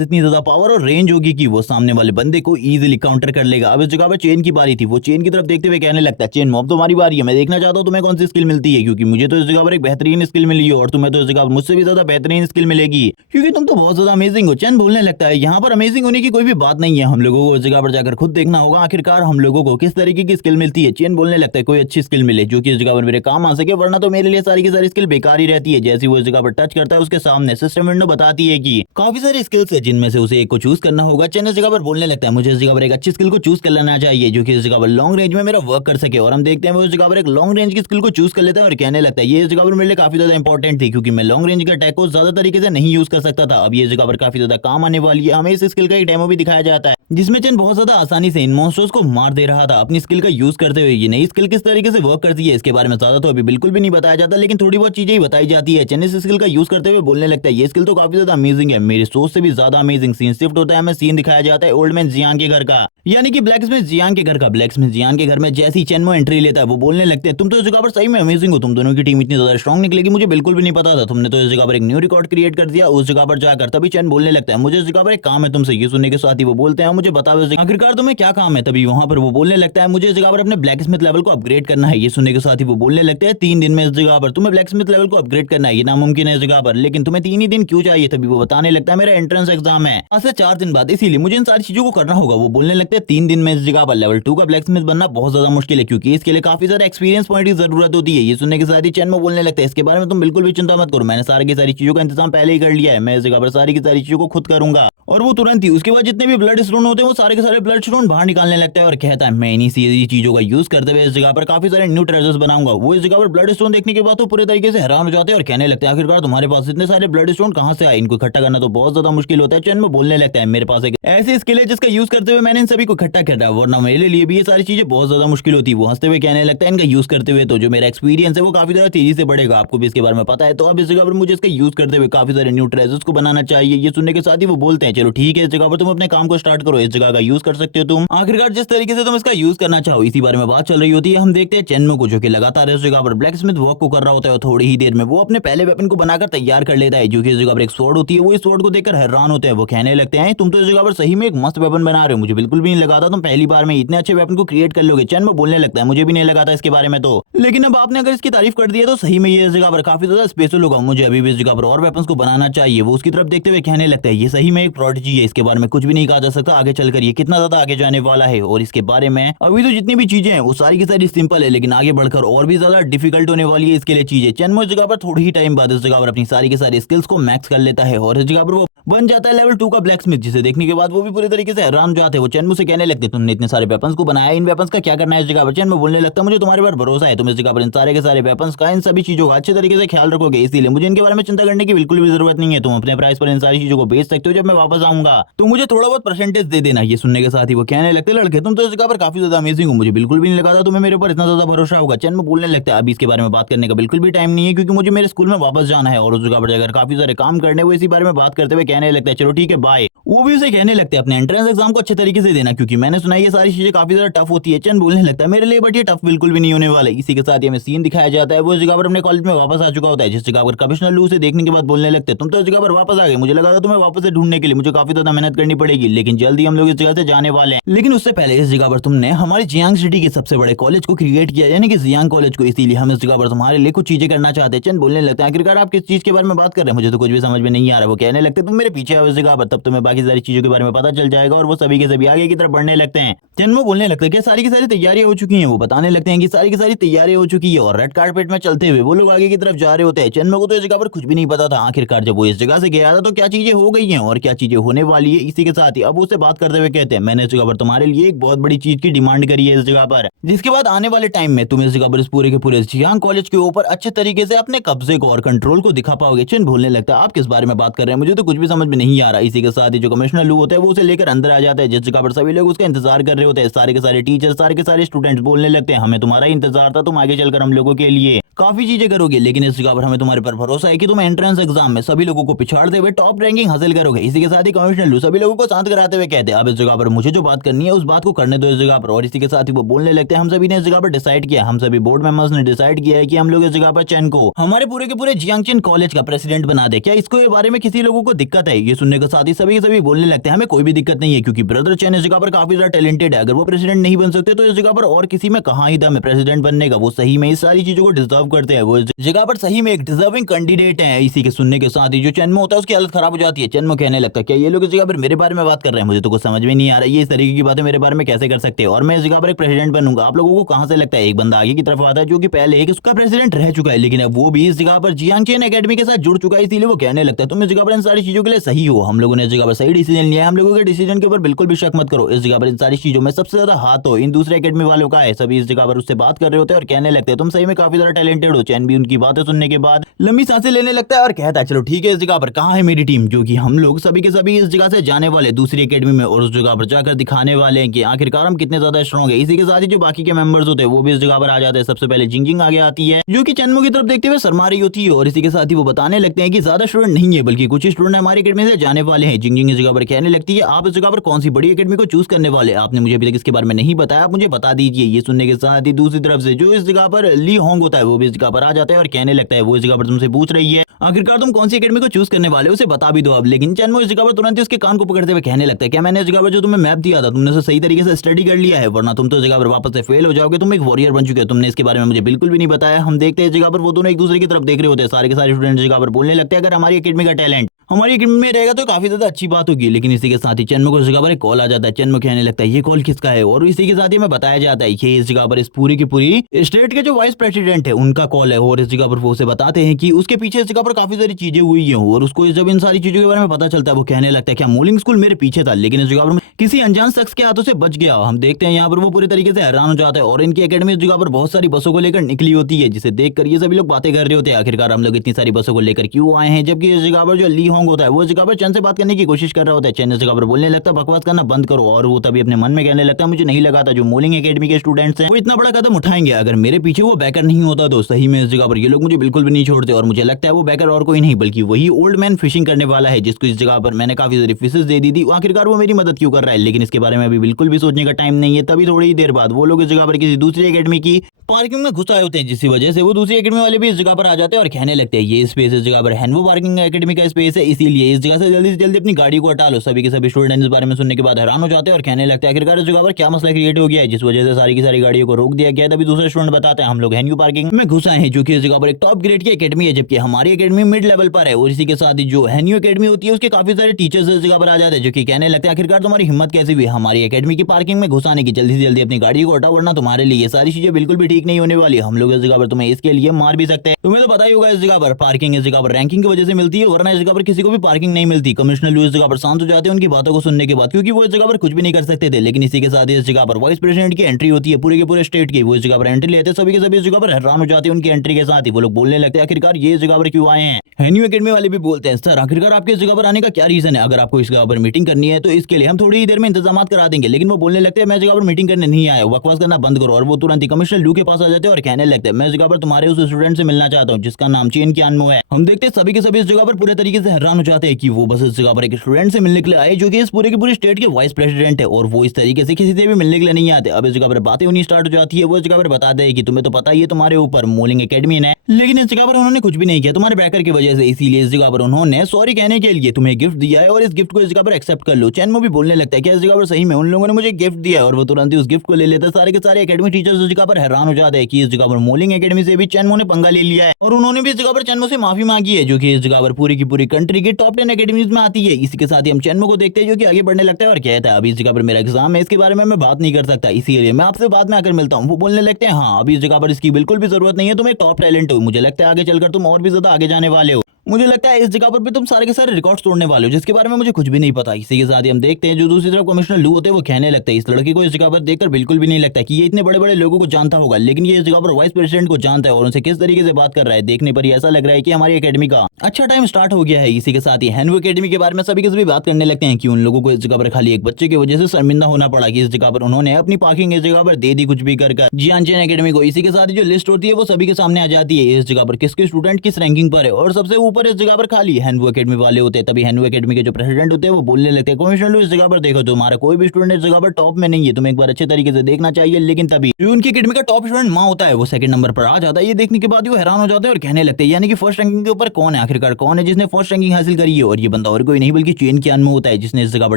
इतनी ज्यादा पावर और रेंज होगी कि वो सामने वाले बंदे को इजीली काउंटर कर लेगा। अब इस जगह पर चेन की बारी थी, वो चेन की तरफ देखते हुए कहने लगता है चेन मॉब तुम्हारी बारी है, मैं देखना चाहता हूँ तुम्हें कौन सी स्किल मिलती है क्योंकि मुझे तो इस जगह पर एक बेहतरीन स्किल मिली है और तुम्हें तो इस जगह पर मुझसे भी ज्यादा बेहतरीन स्किल मिलेगी क्योंकि तुम तो बहुत ज्यादा अमेजिंग हो। चैन बोलने लगता है यहाँ पर अमेजिंग होने की कोई भी बात नहीं है, हम लोगों को उस जगह पर जाकर खुद देखना होगा आखिरकार हम लोगों को किस तरीके की स्किल मिलती है। चेन बोलने लगता है कोई अच्छी स्किल मिले जो कि इस जगह पर मेरे काम आ सके, वरना तो मेरे लिए सारी की सारी स्किल बेकार ही रहती है। जैसे वो इस जगह पर टच करता है उसके सामने सिस्टम विंडो बताती है कि काफी सारी स्किल्स है जिनमें से उसे एक को चूज करना होगा। चेन इस जगह पर बोलने लगता है मुझे इस जगह पर एक अच्छी स्किल को चूज कर लेना चाहिए जो कि इस जगह पर लॉन्ग रेंज में मेरा वर्क कर सके। और हम देखते हैं वो इस जगह पर एक लॉन्ग रेंज की स्किल को चूज कर लेता है और कहने लगता है ये इस जगह पर मेरे लिए काफी ज्यादा इंपॉर्टेंट थी क्योंकि मैं लॉन्ग रेंज के अटैक को ज्यादा तरीके से नहीं यूज कर सकता था, अब ये जगह पर काफी ज्यादा काम आने वाली है। हमें इस स्किल का एक डेमो भी दिखाया जाता है जिसमें चेन बहुत ज्यादा आसानी से इन मॉन्स्टर्स को मार दे रहा था अपनी स्किल का यूज करते हुए। ये नई स्किल किस तरीके से वर्क करती है इसके बारे में ज्यादा तो अभी बिल्कुल भी नहीं बताया जाता, लेकिन थोड़ी बहुत चीजें ही बताई जाती है। चेन इस स्किल का यूज करते हुए बोलने लगता है ये स्किल तो काफी ज्यादा अमेजिंग है, मेरी सोच से भी ज्यादा अमेजिंग। सीन शिफ्ट होता है, हमें सीन दिखाया जाता है ओल्ड मैन जियांग के घर का, यानी कि ब्लैकस्मिथ जियांग के घर का। ब्लैकस्मिथ जियांग के घर में जैसी चेन एंट्री लेता है वो बोलने लगते हैं तुम तो इस जगह पर सही में अमेजिंग हो, तुम दोनों की टीम इतनी ज्यादा स्ट्रॉन्ग निकलेगी मुझे बिल्कुल भी नहीं पता था, तुमने तो इस जगह पर एक न्यू रिकॉर्ड क्रिएट कर दिया उस जगह पर जाकर। तभी चेन बोलने लगता है मुझे इस जगह पर एक काम है तुमसे। ये सुनने के साथ ही वो बोलते हैं मुझे बताओ आखिरकार तुम्हें क्या काम है। तभी वहां पर वो बोलने लगता है मुझे इस जगह पर अपने ब्लैकस्मिथ लेवल को अपग्रेड करना है। ये सुनने के साथ ही वो बोलने लगते हैं 3 दिन में इस जगह पर तुम्हें ब्लैकस्मिथ लेवल को अपग्रेड करना है, ये नामुमकिन है इस जगह पर, लेकिन तुम्हें 3 ही दिन क्यों चाहिए। तभी वो बताने लगता है मेरा एंट्रेंस एग्जाम है आज से 4 दिन बाद, इसीलिए मुझे इन सारी चीजों को करना होगा। वो बोलने लगते हैं 3 दिन में इस जगह पर लेवल 2 का ब्लैकस्मिथ बनना बहुत ज्यादा मुश्किल है क्योंकि इसके लिए काफी सारे एक्सपीरियंस पॉइंट की जरूरत होती है। ये सुनने के साथ ही चैन में बोलने लगता है इसके बारे में तुम बिल्कुल भी चिंता मत करो, मैंने सारी की सारी चीजों का इंतजाम पहले ही कर लिया है, मैं इस जगह पर सारी की सारी चीजों को खुद करूंगा। और वो तुरंत ही उसके बाद जितने भी ब्लड स्टोन होते हैं वो सारे के सारे ब्लड स्टोन बाहर निकालने लगता है और कहता है मैं इन्हीं सारी चीजों का यूज करते हुए इस जगह पर काफी सारे न्यू ट्रेजर्स बनाऊंगा। वो इस जगह पर ब्लड स्टोन देखने के बाद तो पूरे तरीके से हैरान हो जाते हैं और कहने लगते हैं आखिरकार तुम्हारे पास इतने सारे ब्लड स्टोन कहां से आए, इनको इकट्ठा करना तो बहुत ज्यादा मुश्किल होता है। चैन में बोलने लगता है मेरे पास एक ऐसी स्किल है जिसका यूज करते हुए मैंने इन सभी को इकट्ठा कर रहा है, वरना मेरे लिए भी ये सारी चीजें बहुत ज्यादा मुश्किल होती है। वो हंसते हुए कहने लगता है इनका यूज करते हुए तो जो मेरा एक्सपीरियंस है वो काफी ज्यादा तेजी से बढ़ेगा, आपको भी इसके बारे में पता है, तो अब इस जगह पर मुझे इसका यूज करते हुए काफी सारे न्यू ट्रेजर्स को बनाना चाहिए। ये सुनने के साथ ही वो बोलते हैं चलो ठीक है इस जगह पर तुम अपने काम को स्टार्ट करो। करो, इस जगह का यूज कर सकते हो तुम। आखिरकार जिस तरीके से तुम इसका यूज करना चाहो इसी बारे में बात चल रही होती है। हम देखते हैं चेन्मो को, जो कि लगातार इस जगह पर ब्लैक स्मिथ वर्क को कर रहा होता है और थोड़ी ही देर में वो अपने पहले वेपन को बनाकर तैयार कर लेता है, जो कि इस जगह पर एक स्वॉर्ड होती है। वो इस स्वॉर्ड को देखकर हैरान होते हैं, वो कहने लगते हैं तुम तो इस जगह पर सही में एक मस्त वेपन बना रहे हो, मुझे बिल्कुल भी नहीं लगा था तुम पहली बार में इतने अच्छे वेपन को क्रिएट कर लोगे। चेन्मो बोलने लगता है मुझे भी नहीं लगा था इसके बारे में तो, लेकिन अब आपने अगर इसकी तारीफ कर दी है तो सही में ये इस जगह पर काफी ज्यादा स्पेशल होगा, मुझे अभी भी इस जगह पर और वेपन्स को बनाना चाहिए। वो उसकी तरफ देखते हुए कहने लगता है ये सही में एक प्रोडिजी है, इसके बारे में कुछ भी नहीं कहा जा सकता आगे चलकर ये कितना ज्यादा आगे जाने वाला है। और इसके बारे में अभी तो जितनी भी चीजें हैं वो सारी की सारी सिंपल है, लेकिन आगे बढ़कर और भी ज्यादा डिफिकल्ट होने वाली है इसके लिए चीजें। चेन्मो इस जगह पर थोड़ी ही टाइम बाद इस जगह पर अपनी सारी की सारी स्किल्स को मैक्स कर लेता है और इस जगह पर वो बन जाता है लेवल 2 का ब्लैक स्मिथ, जिसे देखने के बाद वो भी पूरी तरीके से हैरान हो जाते हैं। वो चेन्मो से कहने लगते तुमने इतने सारे वेपन्स को बनाया, इन वेपन्स का क्या करना है इस जगह पर। चेन्मो बोलने लगता मुझे तुम्हारे पर भरोसा है, तुम इस जगह पर इन सारे के सारे वेपन्स का इन सभी चीजों का अच्छे तरीके से ख्याल रखोगे, इसीलिए मुझे इनके बारे में चिंता करने की बिल्कुल भी जरूरत नहीं है। तुम अपने प्राइस पर इन सारी चीजों को बेच सकते हो, जब मैं वापस आऊंगा तो मुझे थोड़ा बहुत परसेंटेज दे देना। ये सुनने के साथ ही वो कहने लगते लड़के तुम तो इस जगह पर काफी ज्यादा अमेजिंग हो, मुझे बिल्कुल भी नहीं लगा था तुम्हें मेरे ऊपर इतना ज्यादा भरोसा होगा। चेन्मो बोलने लगता है अभी इसके बारे में बात करने का बिल्कुल भी टाइम नहीं है, क्योंकि मुझे मेरे स्कूल में वापस जाना है और उस जगह पर जाकर काफी सारे काम करने। वो इसी बारे में बात करते हुए कहने लगता है चलो ठीक है बाय। वो भी उसे कहने लगते हैं अपने एंट्रेंस एग्जाम को अच्छे तरीके से देना, क्योंकि मैंने सुना ये सारी चीजें काफी ज्यादा टफ होती है। चेन बोलने लगता है मेरे लिए बट ये टफ बिल्कुल भी नहीं होने वाला। इसी के साथ हमें सीन दिखाया जाता है, वो इस जगह पर अपने कॉलेज में वापस आ चुका होता है, जिस जगह पर कमिश्नर लू से देखने के बाद बोलने लगते तुम तो इस जगह पर वापस आ गए, मुझे लगा था तुम्हें वापस से ढूंढने के लिए मुझे काफी ज्यादा मेहनत करनी पड़ेगी, लेकिन जल्दी हम लोग इस जगह से जाने वाले हैं। लेकिन उससे पहले इस जगह पर तुमने हमारी जियांग सिटी के सबसे बड़े कॉलेज को क्रिएट किया, यानी कि जियांग कॉलेज को, इसीलिए हम इस जगह पर तुम्हारे लिए कुछ चीजें करना चाहते हैं। चंद बोलने लगता है आखिरकार आप किस चीज के बारे में बात कर रहे हैं, मुझे तो कुछ भी समझ में नहीं आ रहा। वो कहने लगते तुम मेरे पीछे आओ इस जगह पर, तब तुम्हें बाकी सारी चीजों के बारे में पता चल जाएगा। और वो सभी के सभी आगे की तरफ बढ़ने लगते हैं। चेन्मो बोलने लगता है कि सारी की सारी तैयारियां हो चुकी हैं। वो बताने लगते हैं कि सारी की सारी तैयारियां हो चुकी है और रेड कारपेट में चलते हुए वो लोग आगे की तरफ जा रहे होते हैं। चेन्मो को तो इस जगह पर कुछ भी नहीं पता था आखिरकार जब वो इस जगह से गया था तो क्या चीजें हो गई हैं और क्या चीजें होने वाली है। इसी के साथ ही अब उससे बात करते हुए कहते हैं मैंने इस जगह पर तुम्हारे लिए एक बहुत बड़ी चीज की डिमांड करी है इस जगह पर, जिसके बाद आने वाले टाइम में तुम इस जगह पर इस पूरे के पूरे जियांग कॉलेज के ऊपर अच्छे तरीके से अपने कब्जे को और कंट्रोल को दिखा पाओगे। चेन बोलने लगता है आप किस बारे में बात कर रहे हैं, मुझे तो कुछ भी समझ में नहीं आ रहा। इसी के साथ ही जो कमिश्नर लू होता है वो उसे लेकर अंदर आ जाता है, जिस जगह पर सभी लोग उसका इंतजार कर रहे होते हैं। सारे के सारे टीचर, सारे के सारे स्टूडेंट्स बोलने लगते हैं हमें तुम्हारा इंतजार था, तुम आगे चलकर हम लोगों के लिए काफी चीजें करोगे, लेकिन इस जगह पर हमें तुम्हारे पर भरोसा है कि तुम एंट्रेंस एग्जाम में सभी लोगों को पिछाड़ते हुए टॉप रैंकिंग हासिल करोगे। इसी के साथ ही कमिश्नर लू सभी लोगों को शांत कराते हुए कहते हैं अब इस जगह पर मुझे जो बात करनी है उस बात को करने दो इस जगह पर। और इसी के साथ ही वो बोलने लगते हैं हम सभी ने इस जगह पर डिसाइड किया, हम सभी बोर्ड मेंबर्स ने डिसाइड किया है कि हम लोग इस जगह पर चेन को हमारे पूरे के पूरे जियांगचेन कॉलेज का प्रेसिडेंट बना दे। क्या इसको ये बारे में किसी लोगों को दिक्कत है? ये सुनने के साथ ही सभी के सभी बोलने लगते हैं हमें कोई भी दिक्कत नहीं है, क्योंकि ब्रदर चेन इस जगह पर काफी ज्यादा टैलेंटेड है। अगर वो प्रेसिडेंट नहीं बन सकते तो इस जगह पर और किसी में कहां ही दम है प्रेसिडेंट बनने का। वो सही में इस सारी चीजों को डिजर्व करते हैं, वो जगह पर सही में एक डिजर्विंग कैंडिडेट है। इसी के सुनने के साथ ही जो चेन्मो होता है उसकी हालत खराब हो जाती है। चेन्मो कहने लगता है क्या ये लोग इस जगह पर मेरे बारे में बात कर रहे हैं, मुझे तो कुछ समझ में नहीं आ रहा है, ये इस तरीके की बातें मेरे बारे में कैसे कर सकते हैं और मैं इस जगह पर एक प्रेसिडेंट बनूंगा। आप लोगों को कहां से लगता है? एक बंदा आगे की तरफ आता है जो कि पहले एक उसका प्रेसिडेंट रह चुका है, लेकिन अब वो भी इस जगह पर जियांगचेन एकेडमी के साथ जुड़ चुका है, इसीलिए वो कहने लगता है तुम इस जगह पर इन सारी चीजों के लिए सही हो, हम लोगों ने इस जगह पर सही डिसीजन लिया है, हम लोगों के डिसीजन के ऊपर बिल्कुल भी शक मत करो। इस जगह पर इन सारी चीजों में सबसे ज्यादा हाथ हो इन दूसरे एकेडमी वालों का है। सभी इस जगह पर उससे बात कर रहे होते हैं और कहने लगते हैं तुम सही में काफी ज्यादा टैलेंटेड हो। चैन भी उनकी बातें सुनने के बाद लंबी सांसें लेने लगता है और कहता है चलो ठीक है इस जगह पर कहां है मेरी टीम, जो कि हम लोग सभी के सभी इस जगह से जाने वाले दूसरी एकेडमी में और उस जगह पर जाकर दिखाने वाले हैं कि आखिरकार हम कितने ज्यादा स्ट्रॉन्ग है। इसी के साथ ही जो बाकी के मेंबर्स होते हैं वो भी इस जगह पर आ जाते हैं। सबसे पहले जिंगजिंग आगे आती है जो कि चेन्मो की तरफ देखते हुए शर्मा रही होती है और इसी के साथ ही वो बताने लगते हैं कि ज्यादा स्टूडेंट नहीं है बल्कि कुछ ही स्टूडेंट हमारी एकेडमी से जाने वाले हैं। जिंगजिंग इस जगह पर कहने लगती है आप इस जगह पर कौन सी बड़ी एकेडमी को चूज करने वाले, आपने मुझे अभी तक इसके बारे में नहीं बताया, आप मुझे बता दीजिए। ये सुनने के साथ ही दूसरी तरफ से जो इस जगह पर ली होंग होता है वो भी इस जगह पर आ जाता है और कहने लगता है वो इस जगह पर तुमसे पूछ रही है आखिरकार तुम कौन सी एकेडमी को चूज करने वाले हो, उसे बता भी दो अब। लेकिन चेन्मो इस जगह पर तुरंत उसके कान को पकड़ते हुए कहने लगता है क्या मैंने इस जगह पर जो तुम्हें मैप दिया था तुमने उसे सही तरीके से स्टडी कर लिया है, वरना तुम तो इस जगह पर वापस से फेल हो जाओगे, तुम एक वॉरियर बन चुके हो, तुमने इसके बारे में मुझे बिल्कुल भी नहीं बताया। हम देखते हैं इस जगह पर वो दोनों एक दूसरे की तरफ देख रहे होते हैं। सारे के सारे स्टूडेंट इस जगह पर बोलने लगते हैं अगर हमारी एकेडमी का टैलेंट हमारी एकेडमी में रहेगा तो काफी ज्यादा अच्छी बात होगी। लेकिन इसी के साथ ही चेन्मो को इस जगह पर एक कॉल आ जाता है। चेन्मो कहने लगता है ये कॉल किसका है और इसी के साथ ही हमें बताया जाता है कि इस जगह पर इस पूरी की पूरी स्टेट के जो वाइस प्रेसिडेंट है उनका कॉल है और इस जगह पर वो उसे बताते हैं कि उसके पीछे इस जगह पर काफी सारी चीजें हुई है और उसको जब इन सारी चीजों के बारे में पता चलता है वो कहने लगता है क्या मूलिंग स्कूल मेरे पीछे था लेकिन इस जगह पर किसी अनजान शख्स के हाथों से बच गया। हम देखते हैं यहाँ पर वो पूरी तरीके से हैरान हो जाता है और इनकी एकेडमी इस जगह पर बहुत सारी बसों को लेकर निकली होती है, जिसे देखकर ये सभी लोग बातें कर रहे होते हैं आखिरकार हम लोग इतनी सारी बसों को लेकर क्यों आए हैं, जबकि इस जगह पर जो ली होंग होता है वो इस जगह पर चेन से बात करने की कोशिश कर रहा होता है। चेन इस जगह पर बोलने लगता है बकवास करना बंद करो और वो तभी अपने मन में कहने लगता है मुझे नहीं लगा था जो मूलिंग एकेडमी के स्टूडेंट्स हैं वो इतना बड़ा कदम उठाएंगे, अगर मेरे पीछे वो बैकर नहीं होता तो सही में इस जगह पर ये लोग मुझे बिल्कुल भी नहीं छोड़ते और मुझे लगता है वो बैकर और कोई नहीं बल्कि वही ओल्ड मैन फिशिंग करने वाला है, जिसको इस जगह पर मैंने काफी सारी फिशेस दे दी थी। आखिरकार वो मेरी मदद क्यों कर रहा है, लेकिन इसके बारे में अभी बिल्कुल भी सोचने का टाइम नहीं है। तभी थोड़ी ही देर बाद वो लोग इस जगह पर किसी दूसरी एकेडमी की पार्किंग में घुस आए होते हैं, जिसकी वजह से वो दूसरी एकेडमी वाले भी इस जगह पर आ जाते हैं और कहने लगते हैं ये स्पेस इस जगह पर हैनवो पार्किंग एकेडमी का स्पेस है, इसीलिए इस जगह से जल्दी अपनी गाड़ी को हटा लो। सभी के सभी स्टूडेंट इस बारे में सुनने के बाद हैरान हो जाते हैं और कहने लगते हैं आखिरकार इस जगह पर क्या मसला क्रिएट हो गया है, जिस वजह से सारी की सारी गाड़ियों को रोक दिया गया है। तभी दूसरे स्टूडेंट बताते हैं हम लोग हैन्यू पार्किंग में घुस आए हैं, जो कि इस जगह पर एक टॉप ग्रेड की एकेडमी है, जबकि हमारी एकेडमी मिड लेवल पर है। और इसी के साथ ही जो हैन्यू एकेडमी होती है उसके काफी सारे टीचर्स इस जगह पर आ जाते हैं, जो कि कहने लगते हैं आखिरकार तुम्हारी हिम्मत कैसी हुई हमारी एकेडमी की पार्किंग में घुसाने की, जल्दी से जल्दी अपनी गाड़ी को हटाओ वरना तुम्हारे लिए ये सारी चीजें बिल्कुल भी ठीक नहीं होने वाली। हम लोग इस जगह पर तुम्हें इसके लिए मार भी सकते हैं। तुम्हें तो पता ही होगा इस जगह पर पार्किंग इस जगह पर रैंकिंग की वजह से मिलती है, वरना इस जगह पर किसी को भी पार्किंग नहीं मिलती। कमिश्नर लू इस जगह पर शांत हो जाते हैं उनकी बातों को सुनने के बाद, क्योंकि वो इस जगह पर कुछ भी नहीं कर सकते थे। लेकिन इसी के साथ इस जगह पर वाइस प्रेसिडेंट की एंट्री होती है पूरे के पूरे स्टेट की। वो इस जगह पर एंट्री लेते हैं, सभी के सभी इस जगह पर हैरान हो जाते हैं उनकी एंट्री के साथ ही। वो लोग बोलने लगते हैं आखिरकार ये इस जगह पर क्यों आए हैं। हैन्यू एकेडमी वाले भी बोलते हैं सर आखिरकार आपके इस जगह पर आने का क्या रीजन है, अगर आपको इस जगह पर मीटिंग करनी है तो इसके लिए हम थोड़ी ही देर में इंतजाम करा देंगे। लेकिन वो बोलने लगते हैं मैं इस जगह पर मीटिंग करने नहीं आया, बकवास करना बंद करो। और वो तुरंत ही कमिश्नर लू के पास आ जाते हैं और कहने लगते हैं मैं इस जगह पर तुम्हारे उस स्टूडेंट से मिलना चाहता हूँ जिसका नाम चेन कियानमो है। हम देखते हैं सभी के सभी इस जगह पर पूरे तरीके से हैरान हो जाते हैं कि वो बस इस जगह पर एक स्टूडेंट से मिलने के लिए आए, जो कि इस पूरे के पूरे स्टेट के वाइस प्रेसिडेंट है, और वो इस तरीके से किसी से भी मिलने के लिए नहीं आते। अब इस जगह पर बातें होनी स्टार्ट हो जाती है। वो इस जगह पर बताते हैं कि तुम्हें तो पता ही है तुम्हारे ऊपर मोलिंग एकेडमी है, लेकिन इस जगह पर उन्होंने कुछ भी नहीं किया तुम्हारे बैकर की वजह से, इसीलिए इस जगह पर उन्होंने सॉरी कहने के लिए तुम्हें गिफ्ट दिया है और इस गिफ्ट को इस जगह पर एक्सेप्ट कर लो। चैनमो भी बोलने लगता है कि इस जगह पर सही में उन लोगों ने मुझे गिफ्ट दिया है, और वो तुरंत ही उस गिफ्ट को ले लेते हैं। सारे के सारे एकेडमी टीचर्स इस जगह पर हैरान हो जाते हैं कि इस जगह पर मोलिंग एकेडमी से भी चैनमो ने पंगा ले लिया है, और उन्होंने भी इस जगह पर चैनमो से माफी मांगी है, जो कि इस जगह पर पूरी की पूरी कंट्री की टॉप 10 एकेडमीज में आती है। इसी के साथ ही हम चैनमो को देखते हैं जो कि आगे बढ़ने लगता है और कहता है अभी इस जगह पर मेरा एग्जाम है, इसके बारे में मैं बात नहीं कर सकता, इसीलिए मैं आपसे बाद में आकर मिलता हूँ। वो बोलने लगते हैं हाँ अभी इस जगह पर इसकी बिल्कुल भी जरूरत नहीं है, तुम एक टॉप टैलेंट हो, मुझे लगता है आगे चलकर तुम और भी ज्यादा आगे जाने वाले हो। मुझे लगता है इस जगह पर भी तुम सारे के सारे रिकॉर्ड्स तोड़ने वाले हो, जिसके बारे में मुझे कुछ भी नहीं पता। इसी के साथ ही हम देखते हैं जो दूसरी तरफ कमिश्नर लू होते हैं वो कहने लगते हैं इस लड़के को इस जगह पर देखकर बिल्कुल भी नहीं लगता कि ये इतने बड़े बड़े लोगों को जानता होगा, लेकिन ये इस जगह पर वाइस प्रेसिडेंट को जानता है और उनसे किस तरीके से बात कर रहा है। देखने पर ही ऐसा लग रहा है कि हमारी एकेडमी का अच्छा टाइम स्टार्ट हो गया है। इसी के साथ ही हैन्यू एकेडमी के बारे में सभी के सभी बात करने लगते हैं कि उन लोगों को इस जगह पर खाली एक बच्चे की वजह से शर्मिंदा होना पड़ा कि इस जगह पर उन्होंने अपनी पार्किंग इस जगह पर दे दी कुछ भी कर जियानचेन एकेडमी को। इसी के साथ ही जो लिस्ट होती है वो सभी के सामने आ जाती है, इस जगह पर किसके स्टूडेंट किस रैंकिंग पर है, और सबसे ऊपर इस जगह पर खाली हैन्यू एकेडमी वाले होते हैं। तभी हैन्यू एकेडमी के जो प्रेसिडेंट होते हैं वो बोलने लगते हैं कमिश्नर लू इस जगह पर देखो तुम्हारा कोई भी स्टूडेंट इस जगह पर टॉप में नहीं है, तुम्हें एक बार अच्छे तरीके से देखना चाहिए। लेकिन तभी जो उनकी एकेडमी का टॉप स्टूडेंट माँ होता है वो सेकंड नंबर पर आ जाता है। ये देखने के बाद वो हैरान हो जाते हैं और कहने लगते हैं यानी कि फर्स्ट रैंकिंग के ऊपर कौन है, आखिरकार कौन है जिसने फर्स्ट रैंकिंग हासिल करी है। और ये बंदा और कोई नहीं बल्कि चेन कियानमो होता है, जिसने इस जगह पर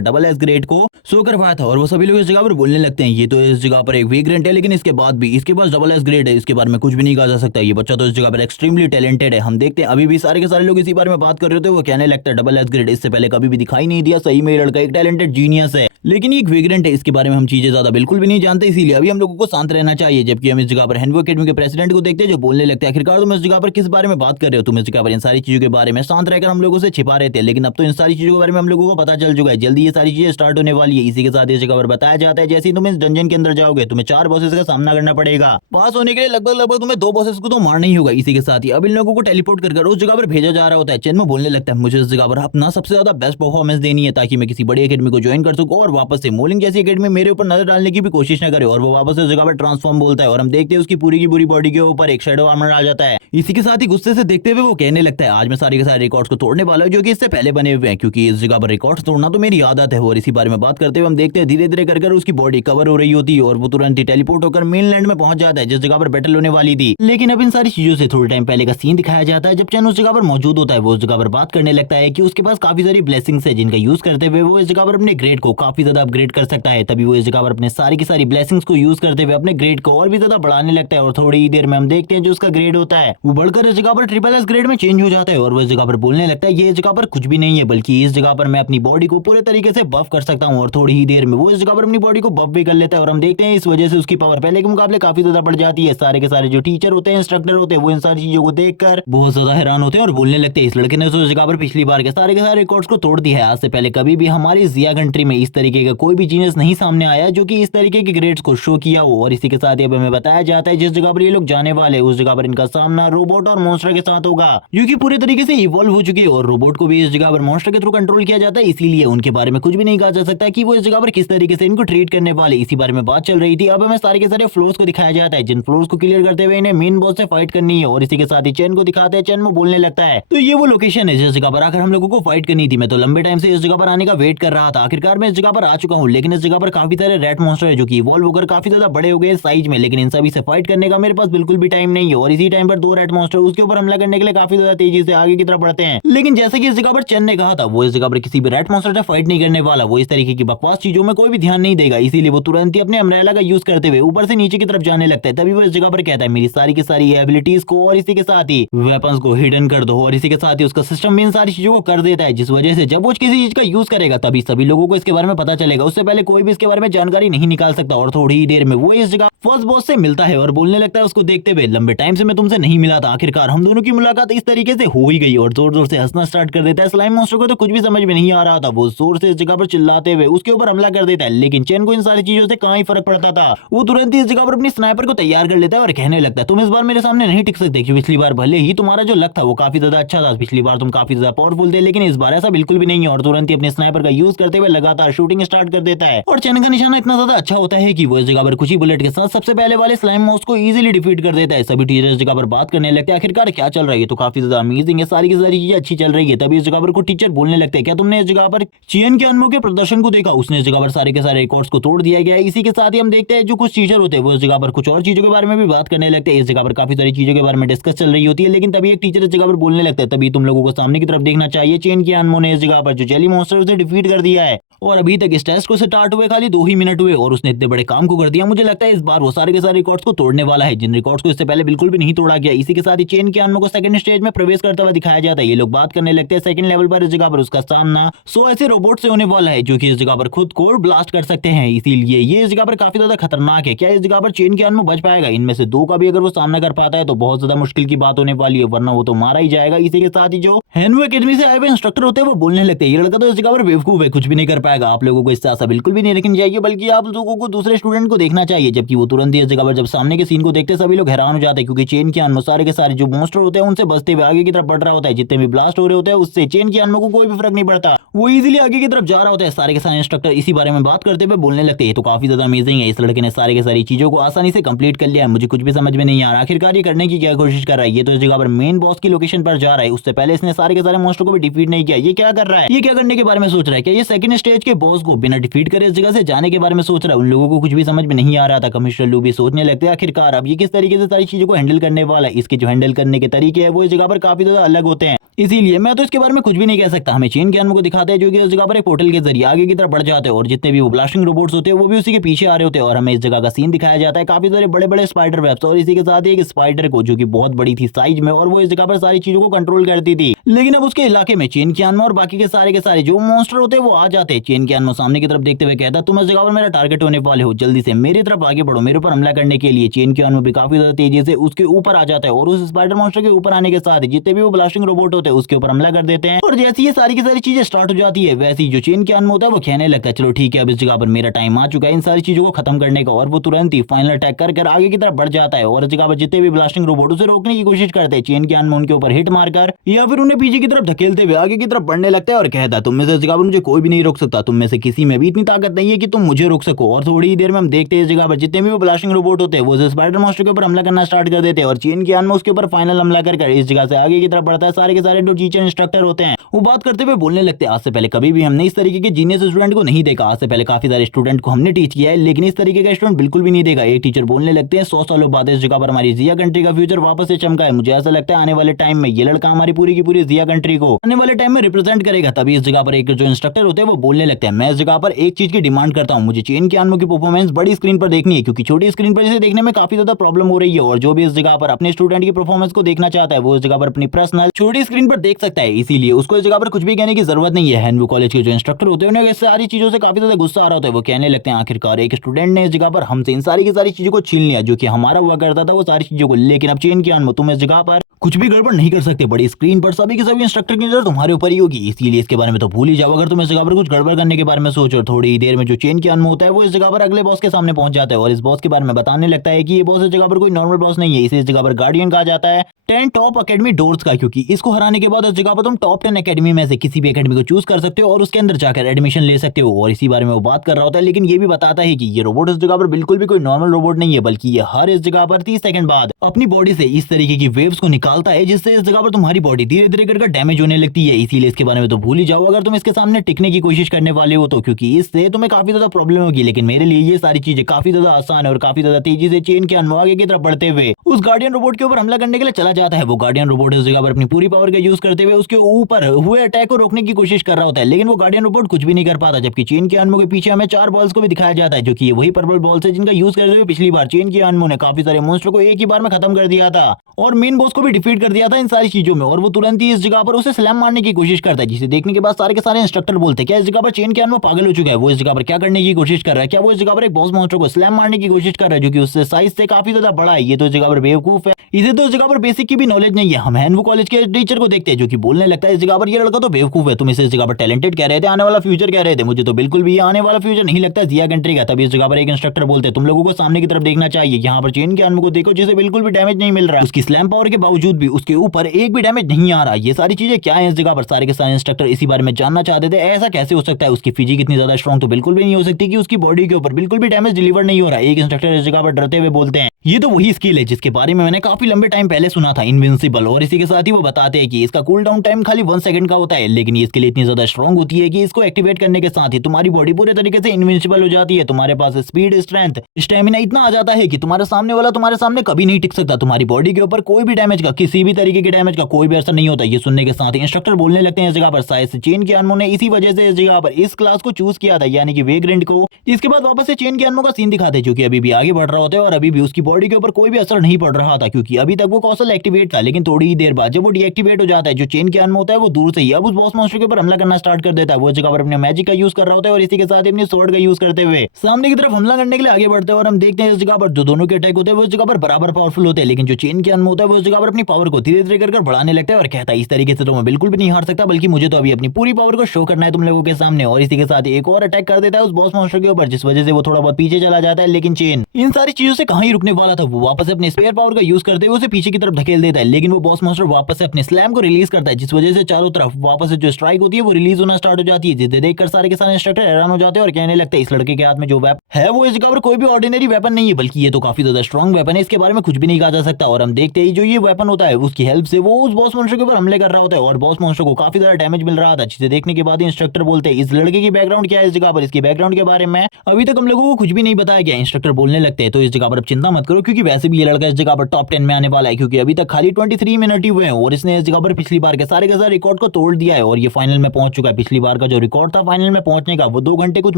डबल एस ग्रेड को शो करवाया था। और वो सभी लोग इस जगह पर बोलने लगते हैं ये तो इस जगह पर एक वेग्रेंट है, लेकिन इसके बाद भी इसके पास डबल एस ग्रेड है, इसके बारे में कुछ भी नहीं कहा जा सकता। ये बच्चा तो इस जगह पर एक्सट्रीमली टैलेंटेड है। हम देखते हैं अभी भी सारे के सारे लोग इसी बारे में बात कर रहे होते हैं। वो कहने लगता है डबल एस ग्रेड इससे पहले कभी भी दिखाई नहीं दिया, सही में ये लड़का एक टैलेंटेड जीनियस है, लेकिन ये एक वेग्रेंट है, इसके बारे में हम चीजें ज्यादा बिल्कुल भी नहीं जानते, इसीलिए अभी हम लोगों को शांत रहना चाहिए। जबकि हम इस जगह पर हैन्यू एकेडमी के प्रेसिडेंट को देखते हैं जो बोलने लगते हैं आखिरकार तुम इस जगह पर किस बारे में बात कर रहे हो, तुम इस जगह पर इन सारी चीजों के बारे में शांत रहकर हम लोगों से छिपा रहे थे, लेकिन अब तो इन सारी चीजों के बारे में हम लोगों को पता चल चुका है, जल्दी ये सारी चीजें स्टार्ट होने वाली है। इसी के साथ इस जगह पर बताया जाता है जैसे ही तुम इस डंजन के अंदर जाओगे तुम्हें 4 बॉसेस का सामना करना पड़ेगा, पास होने के लिए लगभग तुम्हें 2 बॉसेस को तो मारना ही होगा। इसी के साथ ही अब इन लोगों को टेलीपोर्ट कर उस जगह पर भेजा जा रहा होता है। चेनमो बोलने लगता है मुझे इस जगह पर अपना सबसे ज्यादा बेस्ट परफॉर्मेंस देनी है ताकि मैं किसी बड़ी एकेडमी को ज्वाइन कर सकूं और वापस से मोलिंग जैसी एकेडमी मेरे ऊपर नजर डालने की भी कोशिश न करे। और वो वापस इस जगह पर ट्रांसफॉर्म बोलता है और हम देखते हैं उसकी पूरी की पूरी बॉडी के ऊपर एक शैडो आर्मर आ जाता है। इसी के साथ ही गुस्से से देखते हुए वो कहने लगता है आज मैं सारे के सारे रिकॉर्ड्स को तोड़ने वाला हूं जो कि इससे पहले बने हुए हैं, क्योंकि इस जगह पर रिकॉर्ड्स तोड़ना तो मेरी आदत है। और इसी बारे में बात करते हुए हम देखते हैं धीरे धीरे कर उसकी बॉडी कवर हो रही होती है और वो तुरंत ही टेलीपोर्ट होकर मेनलैंड में पहुंच जाता है जिस जगह पर बैटल होने वाली थी। लेकिन अब इन सारी चीजों से थोड़े टाइम पहले का सीन दिखाया जाता है जब चैन उस जगह पर मौजूद होता है। वो उस जगह पर बात करने लगता है कि उसके पास काफी सारी ब्लेसिंग्स है जिनका यूज करते हुए वो इस जगह पर अपने ग्रेड को काफी ज्यादा अपग्रेड कर सकता है। तभी वो इस जगह पर अपने सारी की सारी ब्लेसिंग्स को यूज करते हुए अपने ग्रेड को और भी ज्यादा बढ़ाने लगता है और थोड़ी ही देर में हम देखते हैं जो उसका ग्रेड होता है वो बढ़कर इस जगह पर ट्रिपल एस ग्रेड में चेंज हो जाता है। और वो इस जगह पर बोलने लगता है ये इस जगह पर कुछ भी नहीं है बल्कि इस जगह पर मैं अपनी बॉडी को पूरे तरीके से बफ कर सकता हूँ। और थोड़ी ही देर में वो इस जगह पर अपनी बॉडी को बफ भी कर लेता है और हम देखते हैं इस वजह से उसकी पावर पहले के मुकाबले काफी ज्यादा बढ़ जाती है। सारे के सारे जो टीचर होते हैं इंस्ट्रक्टर होते हैं वो इन सारी चीजों को देखकर बहुत ज्यादा हैरान होते हैं और बोलने लगते हैं इस लड़के ने उस जगह पर पिछली बार के सारे रिकॉर्ड्स को तोड़ दिया है। आज से पहले कभी भी हमारी जिया कंट्री में इस तरीके तरीके का कोई भी जीनियस नहीं सामने आया जो कि इस तरीके के ग्रेड्स को शो किया हो। और इसी के साथ ही अब हमें बताया जाता है जिस जगह पर ये लोग जाने वाले उस जगह पर इनका सामना रोबोट और मॉन्स्टर के साथ होगा जो कि पूरे तरीके से इवॉल्व हो चुकी है और रोबोट को भी इस जगह पर मॉन्स्टर के थ्रू कंट्रोल किया जाता है, इसीलिए उनके बारे में कुछ भी नहीं कहा जा सकता कि वो इस जगह पर किस तरीके से इनको ट्रीट करने वाले, इसी बारे में बात चल रही थी। अब हमें सारे के सारे फ्लोर्स को दिखाया जाता है जिन फ्लोर्स को क्लियर करते हुए इन्हें मेन बॉस से फाइट करनी है और इसी के साथ ही चैन को दिखाते हैं। चैन में बोलने लगता है तो ये वो लोकेशन है जिस जगह पर आकर हम लोगों को फाइट करनी थी। मैं तो लंबे टाइम से इस जगह पर आने का वेट कर रहा था, आखिरकार मैं इस जगह पर आ चुका हूँ। लेकिन इस जगह पर काफी सारे रेड मॉन्स्टर है जो कि इवॉल्व होकर काफी ज्यादा बड़े हो गए साइज में, लेकिन इन सभी से फाइट करने का मेरे पास बिल्कुल भी टाइम नहीं है। और इसी टाइम पर दो रेड मॉन्स्टर उसके ऊपर हमला करने के लिए काफी ज्यादा तेजी से आगे की तरफ बढ़ते हैं। लेकिन जैसे कि इस जगह पर चैन ने कहा था वो इस जगह पर किसी भी रेड मॉन्स्टर से फाइट नहीं करने वाला, वो इस तरीके की बकवास चीजों में कोई भी ध्यान नहीं देगा, इसीलिए वो तुरंत ही अपने अम्ब्रेला का यूज करते हुए ऊपर से नीचे की तरफ जाने लगता है। तभी वो इस जगह पर कहता है मेरी सारी की सारी एबिलिटीज को और इसी के साथ ही वेपन्स को हिडन कर दो और इसी के साथ ही उसका सिस्टम भी इन सारी चीजों को कर देता है, जिस वजह से जब वो किसी चीज का यूज करेगा तभी सभी लोगों को इसके बारे में पता चलेगा। उससे पहले कोई भी इसके बारे में जानकारी नहीं निकाल सकता। और थोड़ी ही देर में वो इस जगह फर्स्ट बॉस से मिलता है और बोलने लगता है उसको देखते हुए लंबे टाइम से मैं तुमसे नहीं मिला था, आखिरकार हम दोनों की मुलाकात इस तरीके से हो ही गई। और जोर जोर से हंसना स्टार्ट कर देता है। स्लाइम मॉन्स्टर को तो कुछ भी समझ में नहीं आ रहा था, वो जोर से इस जगह पर चिल्लाते हुए उसके ऊपर हमला कर देता है। लेकिन चैन को इन सारी चीजों से कहाँ ही फर्क पड़ता था, वो तुरंत ही इस जगह पर अपनी स्नाइपर को तैयार कर लेता है और कहने लगता है तुम इस बार मेरे सामने नहीं टिक सकते, क्योंकि पिछली बार भले ही तुम्हारा जो लक था वो काफी ज्यादा अच्छा था, पिछली बार तुम काफी ज्यादा पावरफुल थे, लेकिन इस बार ऐसा बिल्कुल भी नहीं है। और तुरंत ही अपने स्नाइपर का यूज करते हुए लगातार शूटिंग स्टार्ट कर देता है। और चैन का निशाना इतना ज्यादा अच्छा होता है कि वो इस जगह पर कुछ ही बुलेट के साथ सबसे पहले वाले स्लाइम मॉन्स्टर को इजीली डिफीट कर देता है। सभी टीचर इस जगह पर बात करने लगते हैं आखिरकार क्या चल रहा है, तो काफी ज्यादा अमेजिंग है, सारी की सारी चीजें अच्छी चल रही है। तभी इस जगह पर कुछ टीचर बोलने लगते हैं क्या तुमने इस जगह पर चियन के अनमोल के प्रदर्शन को देखा, उसने इस जगह पर सारे के सारे रिकॉर्ड्स को तोड़ दिया गया है। इसी के साथ ही हम देखते हैं जो कुछ टीचर होते हैं वो इस जगह पर कुछ और चीजों के बारे में भी बात करने लगते हैं। इस जगह पर काफी सारी चीजों के बारे में डिस्कस चल रही होती है, लेकिन तभी एक टीचर इस जगह पर बोलने लगता है तभी तुम लोगों को सामने की तरफ देखना चाहिए, चेन की अनमोल ने इस जगह पर जो जेली मॉन्स्टर उसे डिफीट कर दिया है। और अभी तक इस टेस्ट को स्टार्ट हुए खाली 2 ही मिनट हुए और उसने इतने बड़े काम को कर दिया। मुझे लगता है इस बार वो सारे के सारे रिकॉर्ड्स को तोड़ने वाला है जिन रिकॉर्ड्स को इससे पहले बिल्कुल भी नहीं तोड़ा गया। इसी के साथ ही चेन के अनमोल को सेकंड स्टेज में प्रवेश करता हुआ दिखाया जाता है। ये लोग बात करने लगते हैं सेकंड लेवल पर इस जगह पर उसका सामना 100 ऐसे रोबोट से होने वाला है जो कि इस जगह पर खुद को ब्लास्ट कर सकते हैं, इसीलिए ये इस जगह पर काफी ज्यादा खतरनाक है। क्या इस जगह पर चेन के अनमोल बच पाएगा? इनमें से 2 का भी अगर वो सामना कर पाता है तो बहुत ज्यादा मुश्किल की बात होने वाली है, वरना वो तो मारा ही जाएगा। इसी के साथ ही जो हैनवू एकेडमी से आए हुए इंस्ट्रक्टर होते हैं वो बोलने लगते हैं ये लड़का तो इस जगह पर बेवकूफ है, कुछ भी नहीं कर पाएगा, आप लोगों को इससे आशा बिल्कुल भी नहीं रखनी चाहिए, बल्कि आप लोगों को दूसरे स्टूडेंट को देखना चाहिए। जबकि वो तुरंत ही इस जगह पर जब सामने के सीन को देखते सभी लोग हैरान हो जाते हैं, क्योंकि चेन के अनमोल सारे के सारे जो मॉन्स्टर होते हैं उनसे बचते हुए आगे की तरफ बढ़ रहा होता है। जितने भी ब्लास्ट हो रहे होते हैं उससे चेन के अनमोल को कोई भी फर्क नहीं पड़ता, वो इजीली आगे की तरफ जा रहा होता है। सारे के सारे इंस्ट्रक्टर इसी बारे में बात करते हुए बोलने लगते हैं तो काफी ज्यादा अमेजिंग है, इस लड़के ने सारे के सारी चीजों को आसानी से कंप्लीट कर लिया है, मुझे कुछ भी समझ में नहीं आ रहा आखिरकार ये करने की क्या कोशिश कर रहा है। ये तो इस जगह पर मेन बॉस की लोकेशन पर जा रहा है, उससे पहले इसने सारे के सारे मॉन्स्टर को भी डिफीट नहीं किया, ये क्या कर रहा है, ये क्या करने के बारे में सोच रहा है? क्या ये सेकंड स्टेज के बॉस को बिना डिफीट करे इस जगह से जाने के बारे में सोच रहा है? उन लोगों को कुछ भी समझ में नहीं आ रहा था। कमिश्नर लू भी सोचने लगते हैं आखिरकार अब ये किस तरीके से सारी चीजों को हैंडल करने वाला है। इसके जो हैंडल करने के तरीके हैं वो इस जगह पर काफी ज्यादा अलग होते हैं, इसीलिए मैं तो इसके बारे में कुछ भी नहीं कह सकता। हमें चेन के अनमोल को दिखाते हैं जो कि उस जगह पर एक पोर्टल के जरिए आगे की तरफ बढ़ जाते हैं और जितने भी वो ब्लास्टिंग रोबोट्स होते हैं वो भी उसी के पीछे आ रहे होते हैं। और हमें इस जगह का सीन दिखाया जाता है काफी सारे बड़े बड़े स्पाइडर वेब्स और इसी के साथ ही एक स्पाइडर को जो कि बहुत बड़ी थी साइज में और वो इस जगह पर सारी चीजों को कंट्रोल करती थी। लेकिन अब उसके इलाके में चेन के अनमोल और बाकी के सारे जो मॉन्स्टर होते हैं वो आ जाते हैं। चेन के अनमोल सामने की तरफ देखते हुए कहता है तुम इस जगह पर मेरा टारगेट होने वाले हो, जल्दी से मेरी तरफ आगे बढ़ो मेरे ऊपर हमला करने के लिए। चेन के अनमोल भी काफी ज्यादा तेजी से उसके ऊपर आ जाता है और उस स्पाइडर मॉन्स्टर के ऊपर आने के साथ जितने भी वो ब्लास्टिंग रोबोट होते हैं उसके ऊपर हमला कर देते हैं। और जैसी ये सारी की सारी चीजें स्टार्ट हो जाती है वैसे ही जो चेन के अनमोल होता है वो कहने लगता है चलो ठीक है अब इस जगह पर मेरा टाइम आ चुका है इन सारी चीजों को खत्म करने का। और वो तुरंत ही फाइनल अटैक कर आगे की तरफ बढ़ जाता है और इस जगह पर जितने भी ब्लास्टिंग रोबोट उसे रोकने की कोशिश करते हैं चेन के अनमोल के ऊपर हिट मारकर या फिर उन्हें पीछे की तरफ धकेलते हुए आगे की तरफ बढ़ने लगता है और कहता है तुम में से इस जगह पर मुझे कोई भी नहीं रोक सकता, तुम में से किसी में भी इतनी ताकत नहीं है कि तुम मुझे रोक सको। और थोड़ी ही देर में हम देखते हैं इस जगह पर जितने भी वो ब्लास्टिंग रोबोट होते हैं वो स्पाइडर मॉन्स्टर के ऊपर हमला करना स्टार्ट कर देते हैं और चेन के अनमोल उसके ऊपर फाइनल हमला कर इस जगह से आगे की तरफ बढ़ता है। सारे के सारे जो टीचर इंस्ट्रक्टर होते हैं वो बात करते हुए बोलने लगते हैं आज से पहले कभी भी हमने इस तरीके के जीनियस स्टूडेंट को नहीं देखा, आज से पहले काफी सारे स्टूडेंट को हमने टीच किया है लेकिन इस तरीके का स्टूडेंट बिल्कुल भी नहीं देखा। एक टीचर बोलने लगते हैं 100 सालों बाद इस जगह पर हमारी जिया कंट्री का फ्यूचर वापस से चमका है, मुझे ऐसा लगता है आने वाले टाइम में ये लड़का हमारी पूरी की पूरी जिया कंट्री को आने वाले टाइम में रिप्रेजेंट करेगा। तभी इस जगह पर एक जो इंस्ट्रक्टर होते हैं वो बोलने लगते हैं मैं इस जगह पर एक चीज की डिमांड करता हूँ, मुझे चेन के अनमोल की परफॉर्मेंस बड़ी स्क्रीन पर देखनी है क्योंकि छोटी स्क्रीन पर इसे देखने में काफी ज्यादा प्रॉब्लम हो रही है। और जो भी इस जगह पर अपने स्टूडेंट की परफॉर्मेंस को देखना चाहता है वो इस जगह पर अपनी पर्सनल छोटी स्क्रीन पर देख सकता है, इसीलिए उसको इस जगह पर कुछ भी कहने की जरूरत नहीं है। हैनवू कॉलेज के जो इंस्ट्रक्टर होते हैं उन्हें सारी चीजों से काफी ज्यादा गुस्सा आ रहा होता है, वो कहने लगते हैं आखिरकार एक स्टूडेंट ने इस जगह पर हमसे इन सारी की सारी चीजों को छीन लिया जो कि हमारा हुआ करता था वो सारी चीजों को, लेकिन अब चेन के अनमोल तुम इस जगह पर कुछ भी गड़बड़ नहीं कर सकते। बड़ी स्क्रीन पर सभी के सभी इंस्ट्रक्टर की नजर तुम्हारे ऊपर ही होगी, इसीलिए इसके बारे में तो भूल ही जाओ। अगर तुम इस जगह पर कुछ गड़बड़ करने के बारे में सोचो, थोड़ी ही देर में जो चेन की अनमोल होता है वो इस जगह पर अगले बॉस के सामने पहुंच जाता है और इस बॉस के बारे में बताने लगता है कि ये बॉस इस जगह पर कोई नॉर्मल बॉस नहीं है, इसे इस जगह पर गार्डियन कहा जाता है 10 टॉप अकेडमी डोर्स का, क्योंकि इसको हराने के बाद उस जगह पर तुम टॉप 10 अकेडमी में से किसी भी अकेडमी को चूज कर सकते हो और उसके अंदर जाकर एडमिशन ले सकते हो। और इसी बारे में वो बात कर रहा होता है, लेकिन ये भी बताता है कि ये रोबोट इस जगह पर बिल्कुल भी कोई नॉर्मल रोबोट नहीं है, बल्कि ये हर इस जगह पर 30 सेकंड बाद अपनी बॉडी से इस तरीके की वेव्स को निकालता है, जिससे इस जगह पर तुम्हारी बॉडी धीरे धीरे करके डैमेज होने लगती है। इसीलिए इसके बारे में तो भूल ही जाओ अगर तुम इसके सामने टिकने की कोशिश करने वाले हो तो, क्योंकि इससे तुम्हें काफी ज्यादा प्रॉब्लम होगी। लेकिन मेरे लिए ये सारी चीजें काफी ज्यादा आसान है और काफी ज्यादा तेजी से चेन के आगे की तरफ बढ़ते हुए उस गार्डियन रोबोट के ऊपर हमला करने के लिए चला जाता है। वो गार्डियन रोबोट इस जगह पर अपनी पूरी पावर का यूज करते हुए उसके ऊपर हुए अटैक को रोकने की कोशिश कर रहा होता है, लेकिन वो गार्डियन रोबोट कुछ भी नहीं कर पाता। जबकि चेन के के पीछे हमें 4 बॉल्स को भी दिखाया जाता है, जो कि वही पर्पल बॉल्स है जिनका यूज करते हुए पिछली बार चेन के ने काफी सारे मॉन्स्टर को एक ही बार में खत्म कर दिया था और मेन बॉस को भी डिफीट कर दिया था इन सारी चीजों में। और वो तुरंत ही इस जगह पर उसे स्लैम मारने की कोशिश करता है, जिसे देखने के बाद सारे के सारे इंस्ट्रक्टर बोलते हैं क्या इस जगह पर चेन के पागल हो चुका है, वो इस जगह पर क्या करने की कोशिश कर रहा है, क्या वो इस जगह पर एक बॉस मॉन्स्टर को स्लैम मारने की कोशिश कर रहा है जो कि उससे साइज से काफी ज्यादा बड़ा है। ये तो इस जगह पर बेवकूफ है, इसे तो इस जगह पर बेसिक की भी नॉलेज नहीं है। हम हैनवू कॉलेज के टीचर को देखते हैं जो कि बोलने लगता है इस जगह पर ये लड़का तो बेवकूफ है, तुम इसे इस जगह पर टैलेंटेड कह रहे थे, आने वाला फ्यूचर कह रहे थे, मुझे तो बिल्कुल भी आने वाला फ्यूचर नहीं लगता जिया कंट्री का। तभी इस जगह पर एक इंस्ट्रक्टर बोलते हैं तुम लोगों को सामने की तरफ देखना चाहिए, यहाँ पर चेन के आर्म को देखो जिसे बिल्कुल भी डैमेज नहीं मिल रहा है, उसकी स्लैम पावर के बावजूद भी उसके ऊपर एक भी डैमेज नहीं आ रहा। ये सारी चीजें क्या है इस जगह पर सारे के सारे इंस्ट्रक्टर इसी बारे में जानना चाहते थे, ऐसा कैसे हो सकता है, उसकी फिजिक इतनी ज्यादा स्ट्रॉन्ग तो बिल्कुल भी नहीं हो सकती कि उसकी बॉडी के ऊपर बिल्कुल भी डैमेज डिलीवर नहीं हो रहा है। एक इंस्ट्रक्टर इस जगह पर डरते हुए बोलते हैं ये तो वही स्किल है जिसके बारे में मैंने काफी लंबे टाइम पहले सुना था, इनविंसिबल। और इसी के साथ ही वो बताते हैं कि इसका कूल डाउन टाइम खाली 1 सेकंड का होता है, लेकिन ये इसके लिए इतनी ज्यादा स्ट्रॉन्ग होती है कि इसको एक्टिवेट करने के साथ ही तुम्हारी बॉडी पूरे तरीके से इनविंसिबल हो जाती है। तुम्हारे पास स्पीड, स्ट्रेंथ, स्टेमिना इतना आ जाता है कि तुम्हारे सामने वाला तुम्हारे सामने कभी नहीं टिक सकता। तुम्हारी बॉडी के ऊपर कोई भी डैमेज का, किसी भी तरीके के डैमेज का कोई भी असर नहीं होता। ये सुनने के साथ ही इंस्ट्रक्टर बोलने लगते हैं इस जगह पर शायद से चेन के अनमो ने इसी वजह से इस जगह पर इस क्लास को चूज किया था, यानी कि वेग्रेंट को। इसके बाद वापस से चेन के अनमो का सीन दिखाते हैं जो कि अभी भी आगे बढ़ रहा होता है और अभी भी उसकी बॉडी के ऊपर कोई भी असर नहीं पड़ रहा था, क्योंकि अभी तक वो कौशल एक्टिवेट था। लेकिन थोड़ी ही देर बाद जब वो डीएक्टिवेट हो जाता है, जो चेन के अनमो होता है वो दूर से ही अब उस बॉस मॉन्स्टर के ऊपर हमला करना स्टार्ट कर देता है। वो जगह पर अपने मैजिक का यूज कर रहा होता है और इसी के साथ ही अपनी स्वॉर्ड का यूज करते हुए सामने की तरफ हमला करने के लिए आगे बढ़ते हैं। और हम देखते हैं इस जगह पर जो दोनों के अटैक होते हैं वो इस जगह पर बराबर पावरफुल होते हैं, लेकिन जो चेन के अनमो होता है वो इस जगह पर अपनी पावर को धीरे धीरे कर बढ़ाने लगता है और कहता है इस तरीके से तो मैं बिल्कुल भी नहीं हार सकता, बल्कि मुझे तो अभी अपनी पूरी पावर को शो करना है तुम लोगों के सामने। और इसी के साथ एक और अटैक कर देता है उस बॉस मॉन्स्टर के ऊपर, जिस वजह से वो थोड़ा बहुत पीछे चला जाता है। लेकिन चेन इन सारी चीजों से कहां ही रुकने वाला था, वो वापस अपने स्पेयर पावर का यूज करते हुए उसे पीछे की तरफ धकेल देता है। लेकिन वो बॉस मॉन्स्टर वापस से अपने स्लैम को रिलीज करता है, जिस वजह से चारों तरफ वापस से जो स्ट्राइक होती है वो रिलीज होना स्टार्ट हो जाती है, जिसे देखकर सारे के सारे इंस्ट्रक्टर हैरान हो जाते हैं और कहने लगते हैं इस लड़के के हाथ में जो वेपन है वो इस जगह पर कोई भी ऑर्डिनरी वेपन नहीं है, बल्कि ये तो काफी ज्यादा स्ट्रॉन्ग वेपन है, इसके बारे में कुछ भी नहीं कहा जा सकता। और हम देखते ही जो ये वेपन होता है उसकी हेल्प से वो उस बॉस मॉन्स्टर के ऊपर हमले कर रहा होता है और बॉस मॉन्स्टर को काफी ज्यादा डैमेज मिल रहा था, जिसे देखने के बाद इंस्ट्रक्टर बोलते हैं इस लड़के की बैकग्राउंड क्या है इस जगह पर, इसकी बैकग्राउंड के बारे में अभी तक हम लोगों को कुछ भी नहीं बताया गया। इंस्ट्रक्टर बोलने लगते हैं तो इस जगह पर चिंता मत करो, क्योंकि वैसे भी ये लड़का इस जगह पर टॉप 10 में आने वाला है, क्योंकि अभी तक खाली 23 मिनट ही हुए हैं और इसने इस जगह पर पिछली बार के सारे रिकॉर्ड को तोड़ दिया है और ये फाइनल में पहुंच चुका है। पिछली बार का जो रिकॉर्ड था फाइनल में पहुंचने का वो 2 घंटे कुछ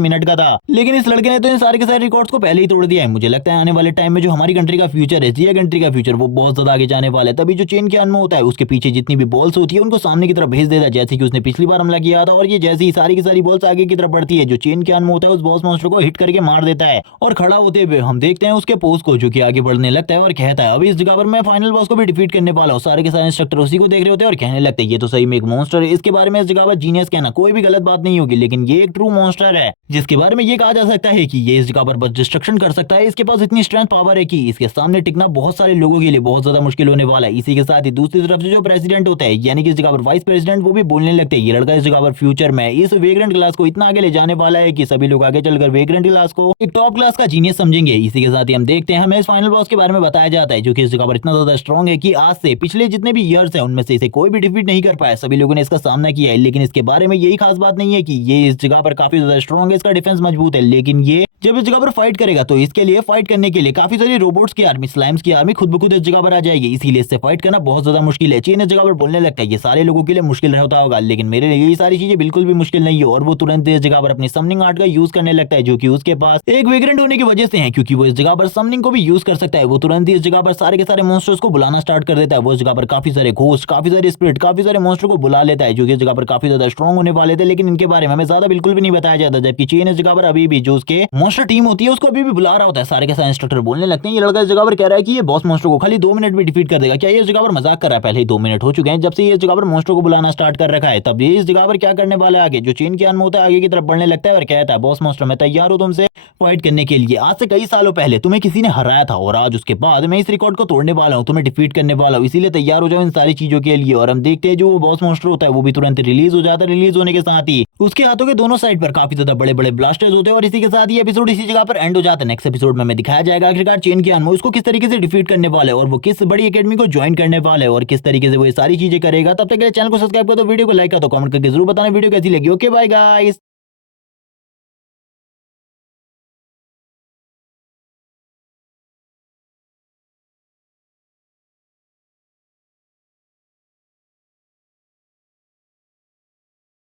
मिनट का था, लेकिन इस लड़के ने तो इन सारे के सारे रिकॉर्ड्स को पहले ही तोड़ दिया है। मुझे लगता है आने वाले टाइम में जो हमारी कंट्री का फ्यूचर है, जिया कंट्री का फ्यूचर, वो बहुत ज्यादा आगे जाने वाला है। तभी जो चेन के अनमो होता है उसके पीछे जितनी भी बॉल्स होती है उनको सामने की तरफ भेज देता है, जैसे कि उसने पिछली बार हमला किया था। और ये जैसे ही सारी की सारी बॉल्स आगे की तरफ बढ़ती है, जो चेन के अनमो होता है उस बॉस मॉन्स्टर को हिट करके मार देता है। और खड़ा होते हुए हम देखते हैं उसके पोज को, जो कि आगे बढ़ने लगता है और कहता है अभी इस जगह पर मैं फाइनल बॉस को भी डिफीट करने वाला हूं। सारे के सारे इंस्ट्रक्टर उसी को देख रहे होते हैं और कहने लगते हैं ये तो सही में एक मॉन्स्टर है, इसके बारे में इस जगह पर जीनियस कहना कोई भी गलत बात नहीं होगी, लेकिन ये एक ट्रू मॉन्स्टर है जिसके बारे में ये कहा जा सकता है कि ये इस जगह पर बस डिस्ट्रक्शन कर सकता है। इसके पास इतनी स्ट्रेंथ पावर है कि इसके सामने टिकना बहुत सारे लोगों के लिए बहुत ज्यादा मुश्किल होने वाला है। इसी के साथ ही दूसरी तरफ से जो प्रेसिडेंट होता है, यानी कि इस जगह पर वाइस प्रेसिडेंट, वो भी बोलने लगते हैं ये लड़का इस जगह पर फ्यूचर में इस वेग्रेंट क्लास को इतना आगे ले जाने वाला है कि सभी लोग आगे चलकर वेग्रेंट क्लास को एक टॉप क्लास का जीनियस समझेंगे। इसी के साथ ही हम देखते हैं हमें इस फाइनल बॉस के बारे में बताया जाता है, जो कि इस जगह पर इतना ज्यादा स्ट्रॉन्ग है कि आज से पिछले जितने भी ईयर्स है उनमें से इसे कोई भी डिफीट नहीं कर पाया, सभी लोगों ने इसका सामना किया है। लेकिन इसके बारे में यही खास बात नहीं है कि ये इस जगह पर काफी ज्यादा स्ट्रॉन्ग है, इसका डिफेंस मजबूत है, लेकिन ये जब इस जगह पर फाइट करेगा तो इसके लिए फाइट करने के लिए काफी सारी रोबोट्स की आर्मी, स्लाइम्स की आर्मी खुद ब खुद इस जगह पर आ जाएगी, इसीलिए इससे फाइट करना बहुत ज्यादा मुश्किल है। चेन इस जगह पर बोलने लगता है ये सारे लोगों के लिए मुश्किल होता होगा, लेकिन मेरे लिए ये सारी चीजें बिल्कुल भी मुश्किल नहीं है। और वो तुरंत इस जगह पर अपनी समनिंग आर्ट का यूज करने लगता है, जो कि उसके पास एक वेग्रेंट होने की वजह से है, क्योंकि वो इस जगह पर समनिंग को भी यूज कर सकता है। वो तुरंत ही इस जगह पर सारे के सारे मॉन्स्टर्स को बुलाना स्टार्ट कर देता है। वो इस जगह पर काफी सारे घोस्ट, काफी सारे स्पिरिट, काफी सारे मॉन्स्टर को बुला लेता है, जो कि इस जगह पर काफी ज्यादा स्ट्रॉन्ग होने वाले थे, लेकिन इनके बारे में हमें ज्यादा बिल्कुल भी नहीं बताया जाता। जबकि चेन इस जगह पर अभी भी जो उसके मॉन्स्टर टीम होती है उसको अभी भी बुला रहा होता है। सारे के सारे इंस्ट्रक्टर बोलने लगते हैं, ये लड़का इस जगह पर कह रहा है कि ये बॉस मॉन्स्टर को खाली 2 मिनट में डिफीट कर देगा। क्या ये इस जगह पर मजाक कर रहा है? पहले ही 2 मिनट हो चुके हैं जब से ये इस जगह पर मॉन्स्टर को बुलाना स्टार्ट कर रखा है। तब ये इस जगह पर क्या करने वाला है आगे, जो चेन कियान होता है आगे की तरफ बढ़ने लगता है और कहता है बॉस मॉन्स्टर मैं तैयार हूं तुमसे फाइट करने के लिए। आज से कई सालों पहले तुम्हें किसी ने हराया था और आज उसके बाद मैं इस रिकॉर्ड को तोड़ने वाला हूं, तुम्हें डिफीट करने वाला हूं, इसीलिए तैयार हो जाओ इन सारी चीजों के लिए। और हम देखते हैं जो वो बॉस मॉन्स्टर होता है वो भी तुरंत रिलीज हो जाता है। रिलीज होने के साथ ही उसके हाथों के दोनों साइड पर काफी ज्यादा बड़े बड़े ब्लास्टर्स होते हैं और इसी के साथ ही एपिसोड इसी जगह पर एंड हो जाता है। नेक्स्ट एपिसोड में हमें दिखाया जाएगा आखिरकार चेन कियान उसको किस तरीके से डिफीट करने वाले और वो किस बड़ी एकेडमी को ज्वाइन करने वाले और किस तरीके से वो ये सारी चीजें करेगा। तब तक के लिए चैनल को सब्सक्राइब कर दो, वीडियो को लाइक कर दो, कमेंट करके जरूर बताना वीडियो कैसी लगी। Okay bye guys.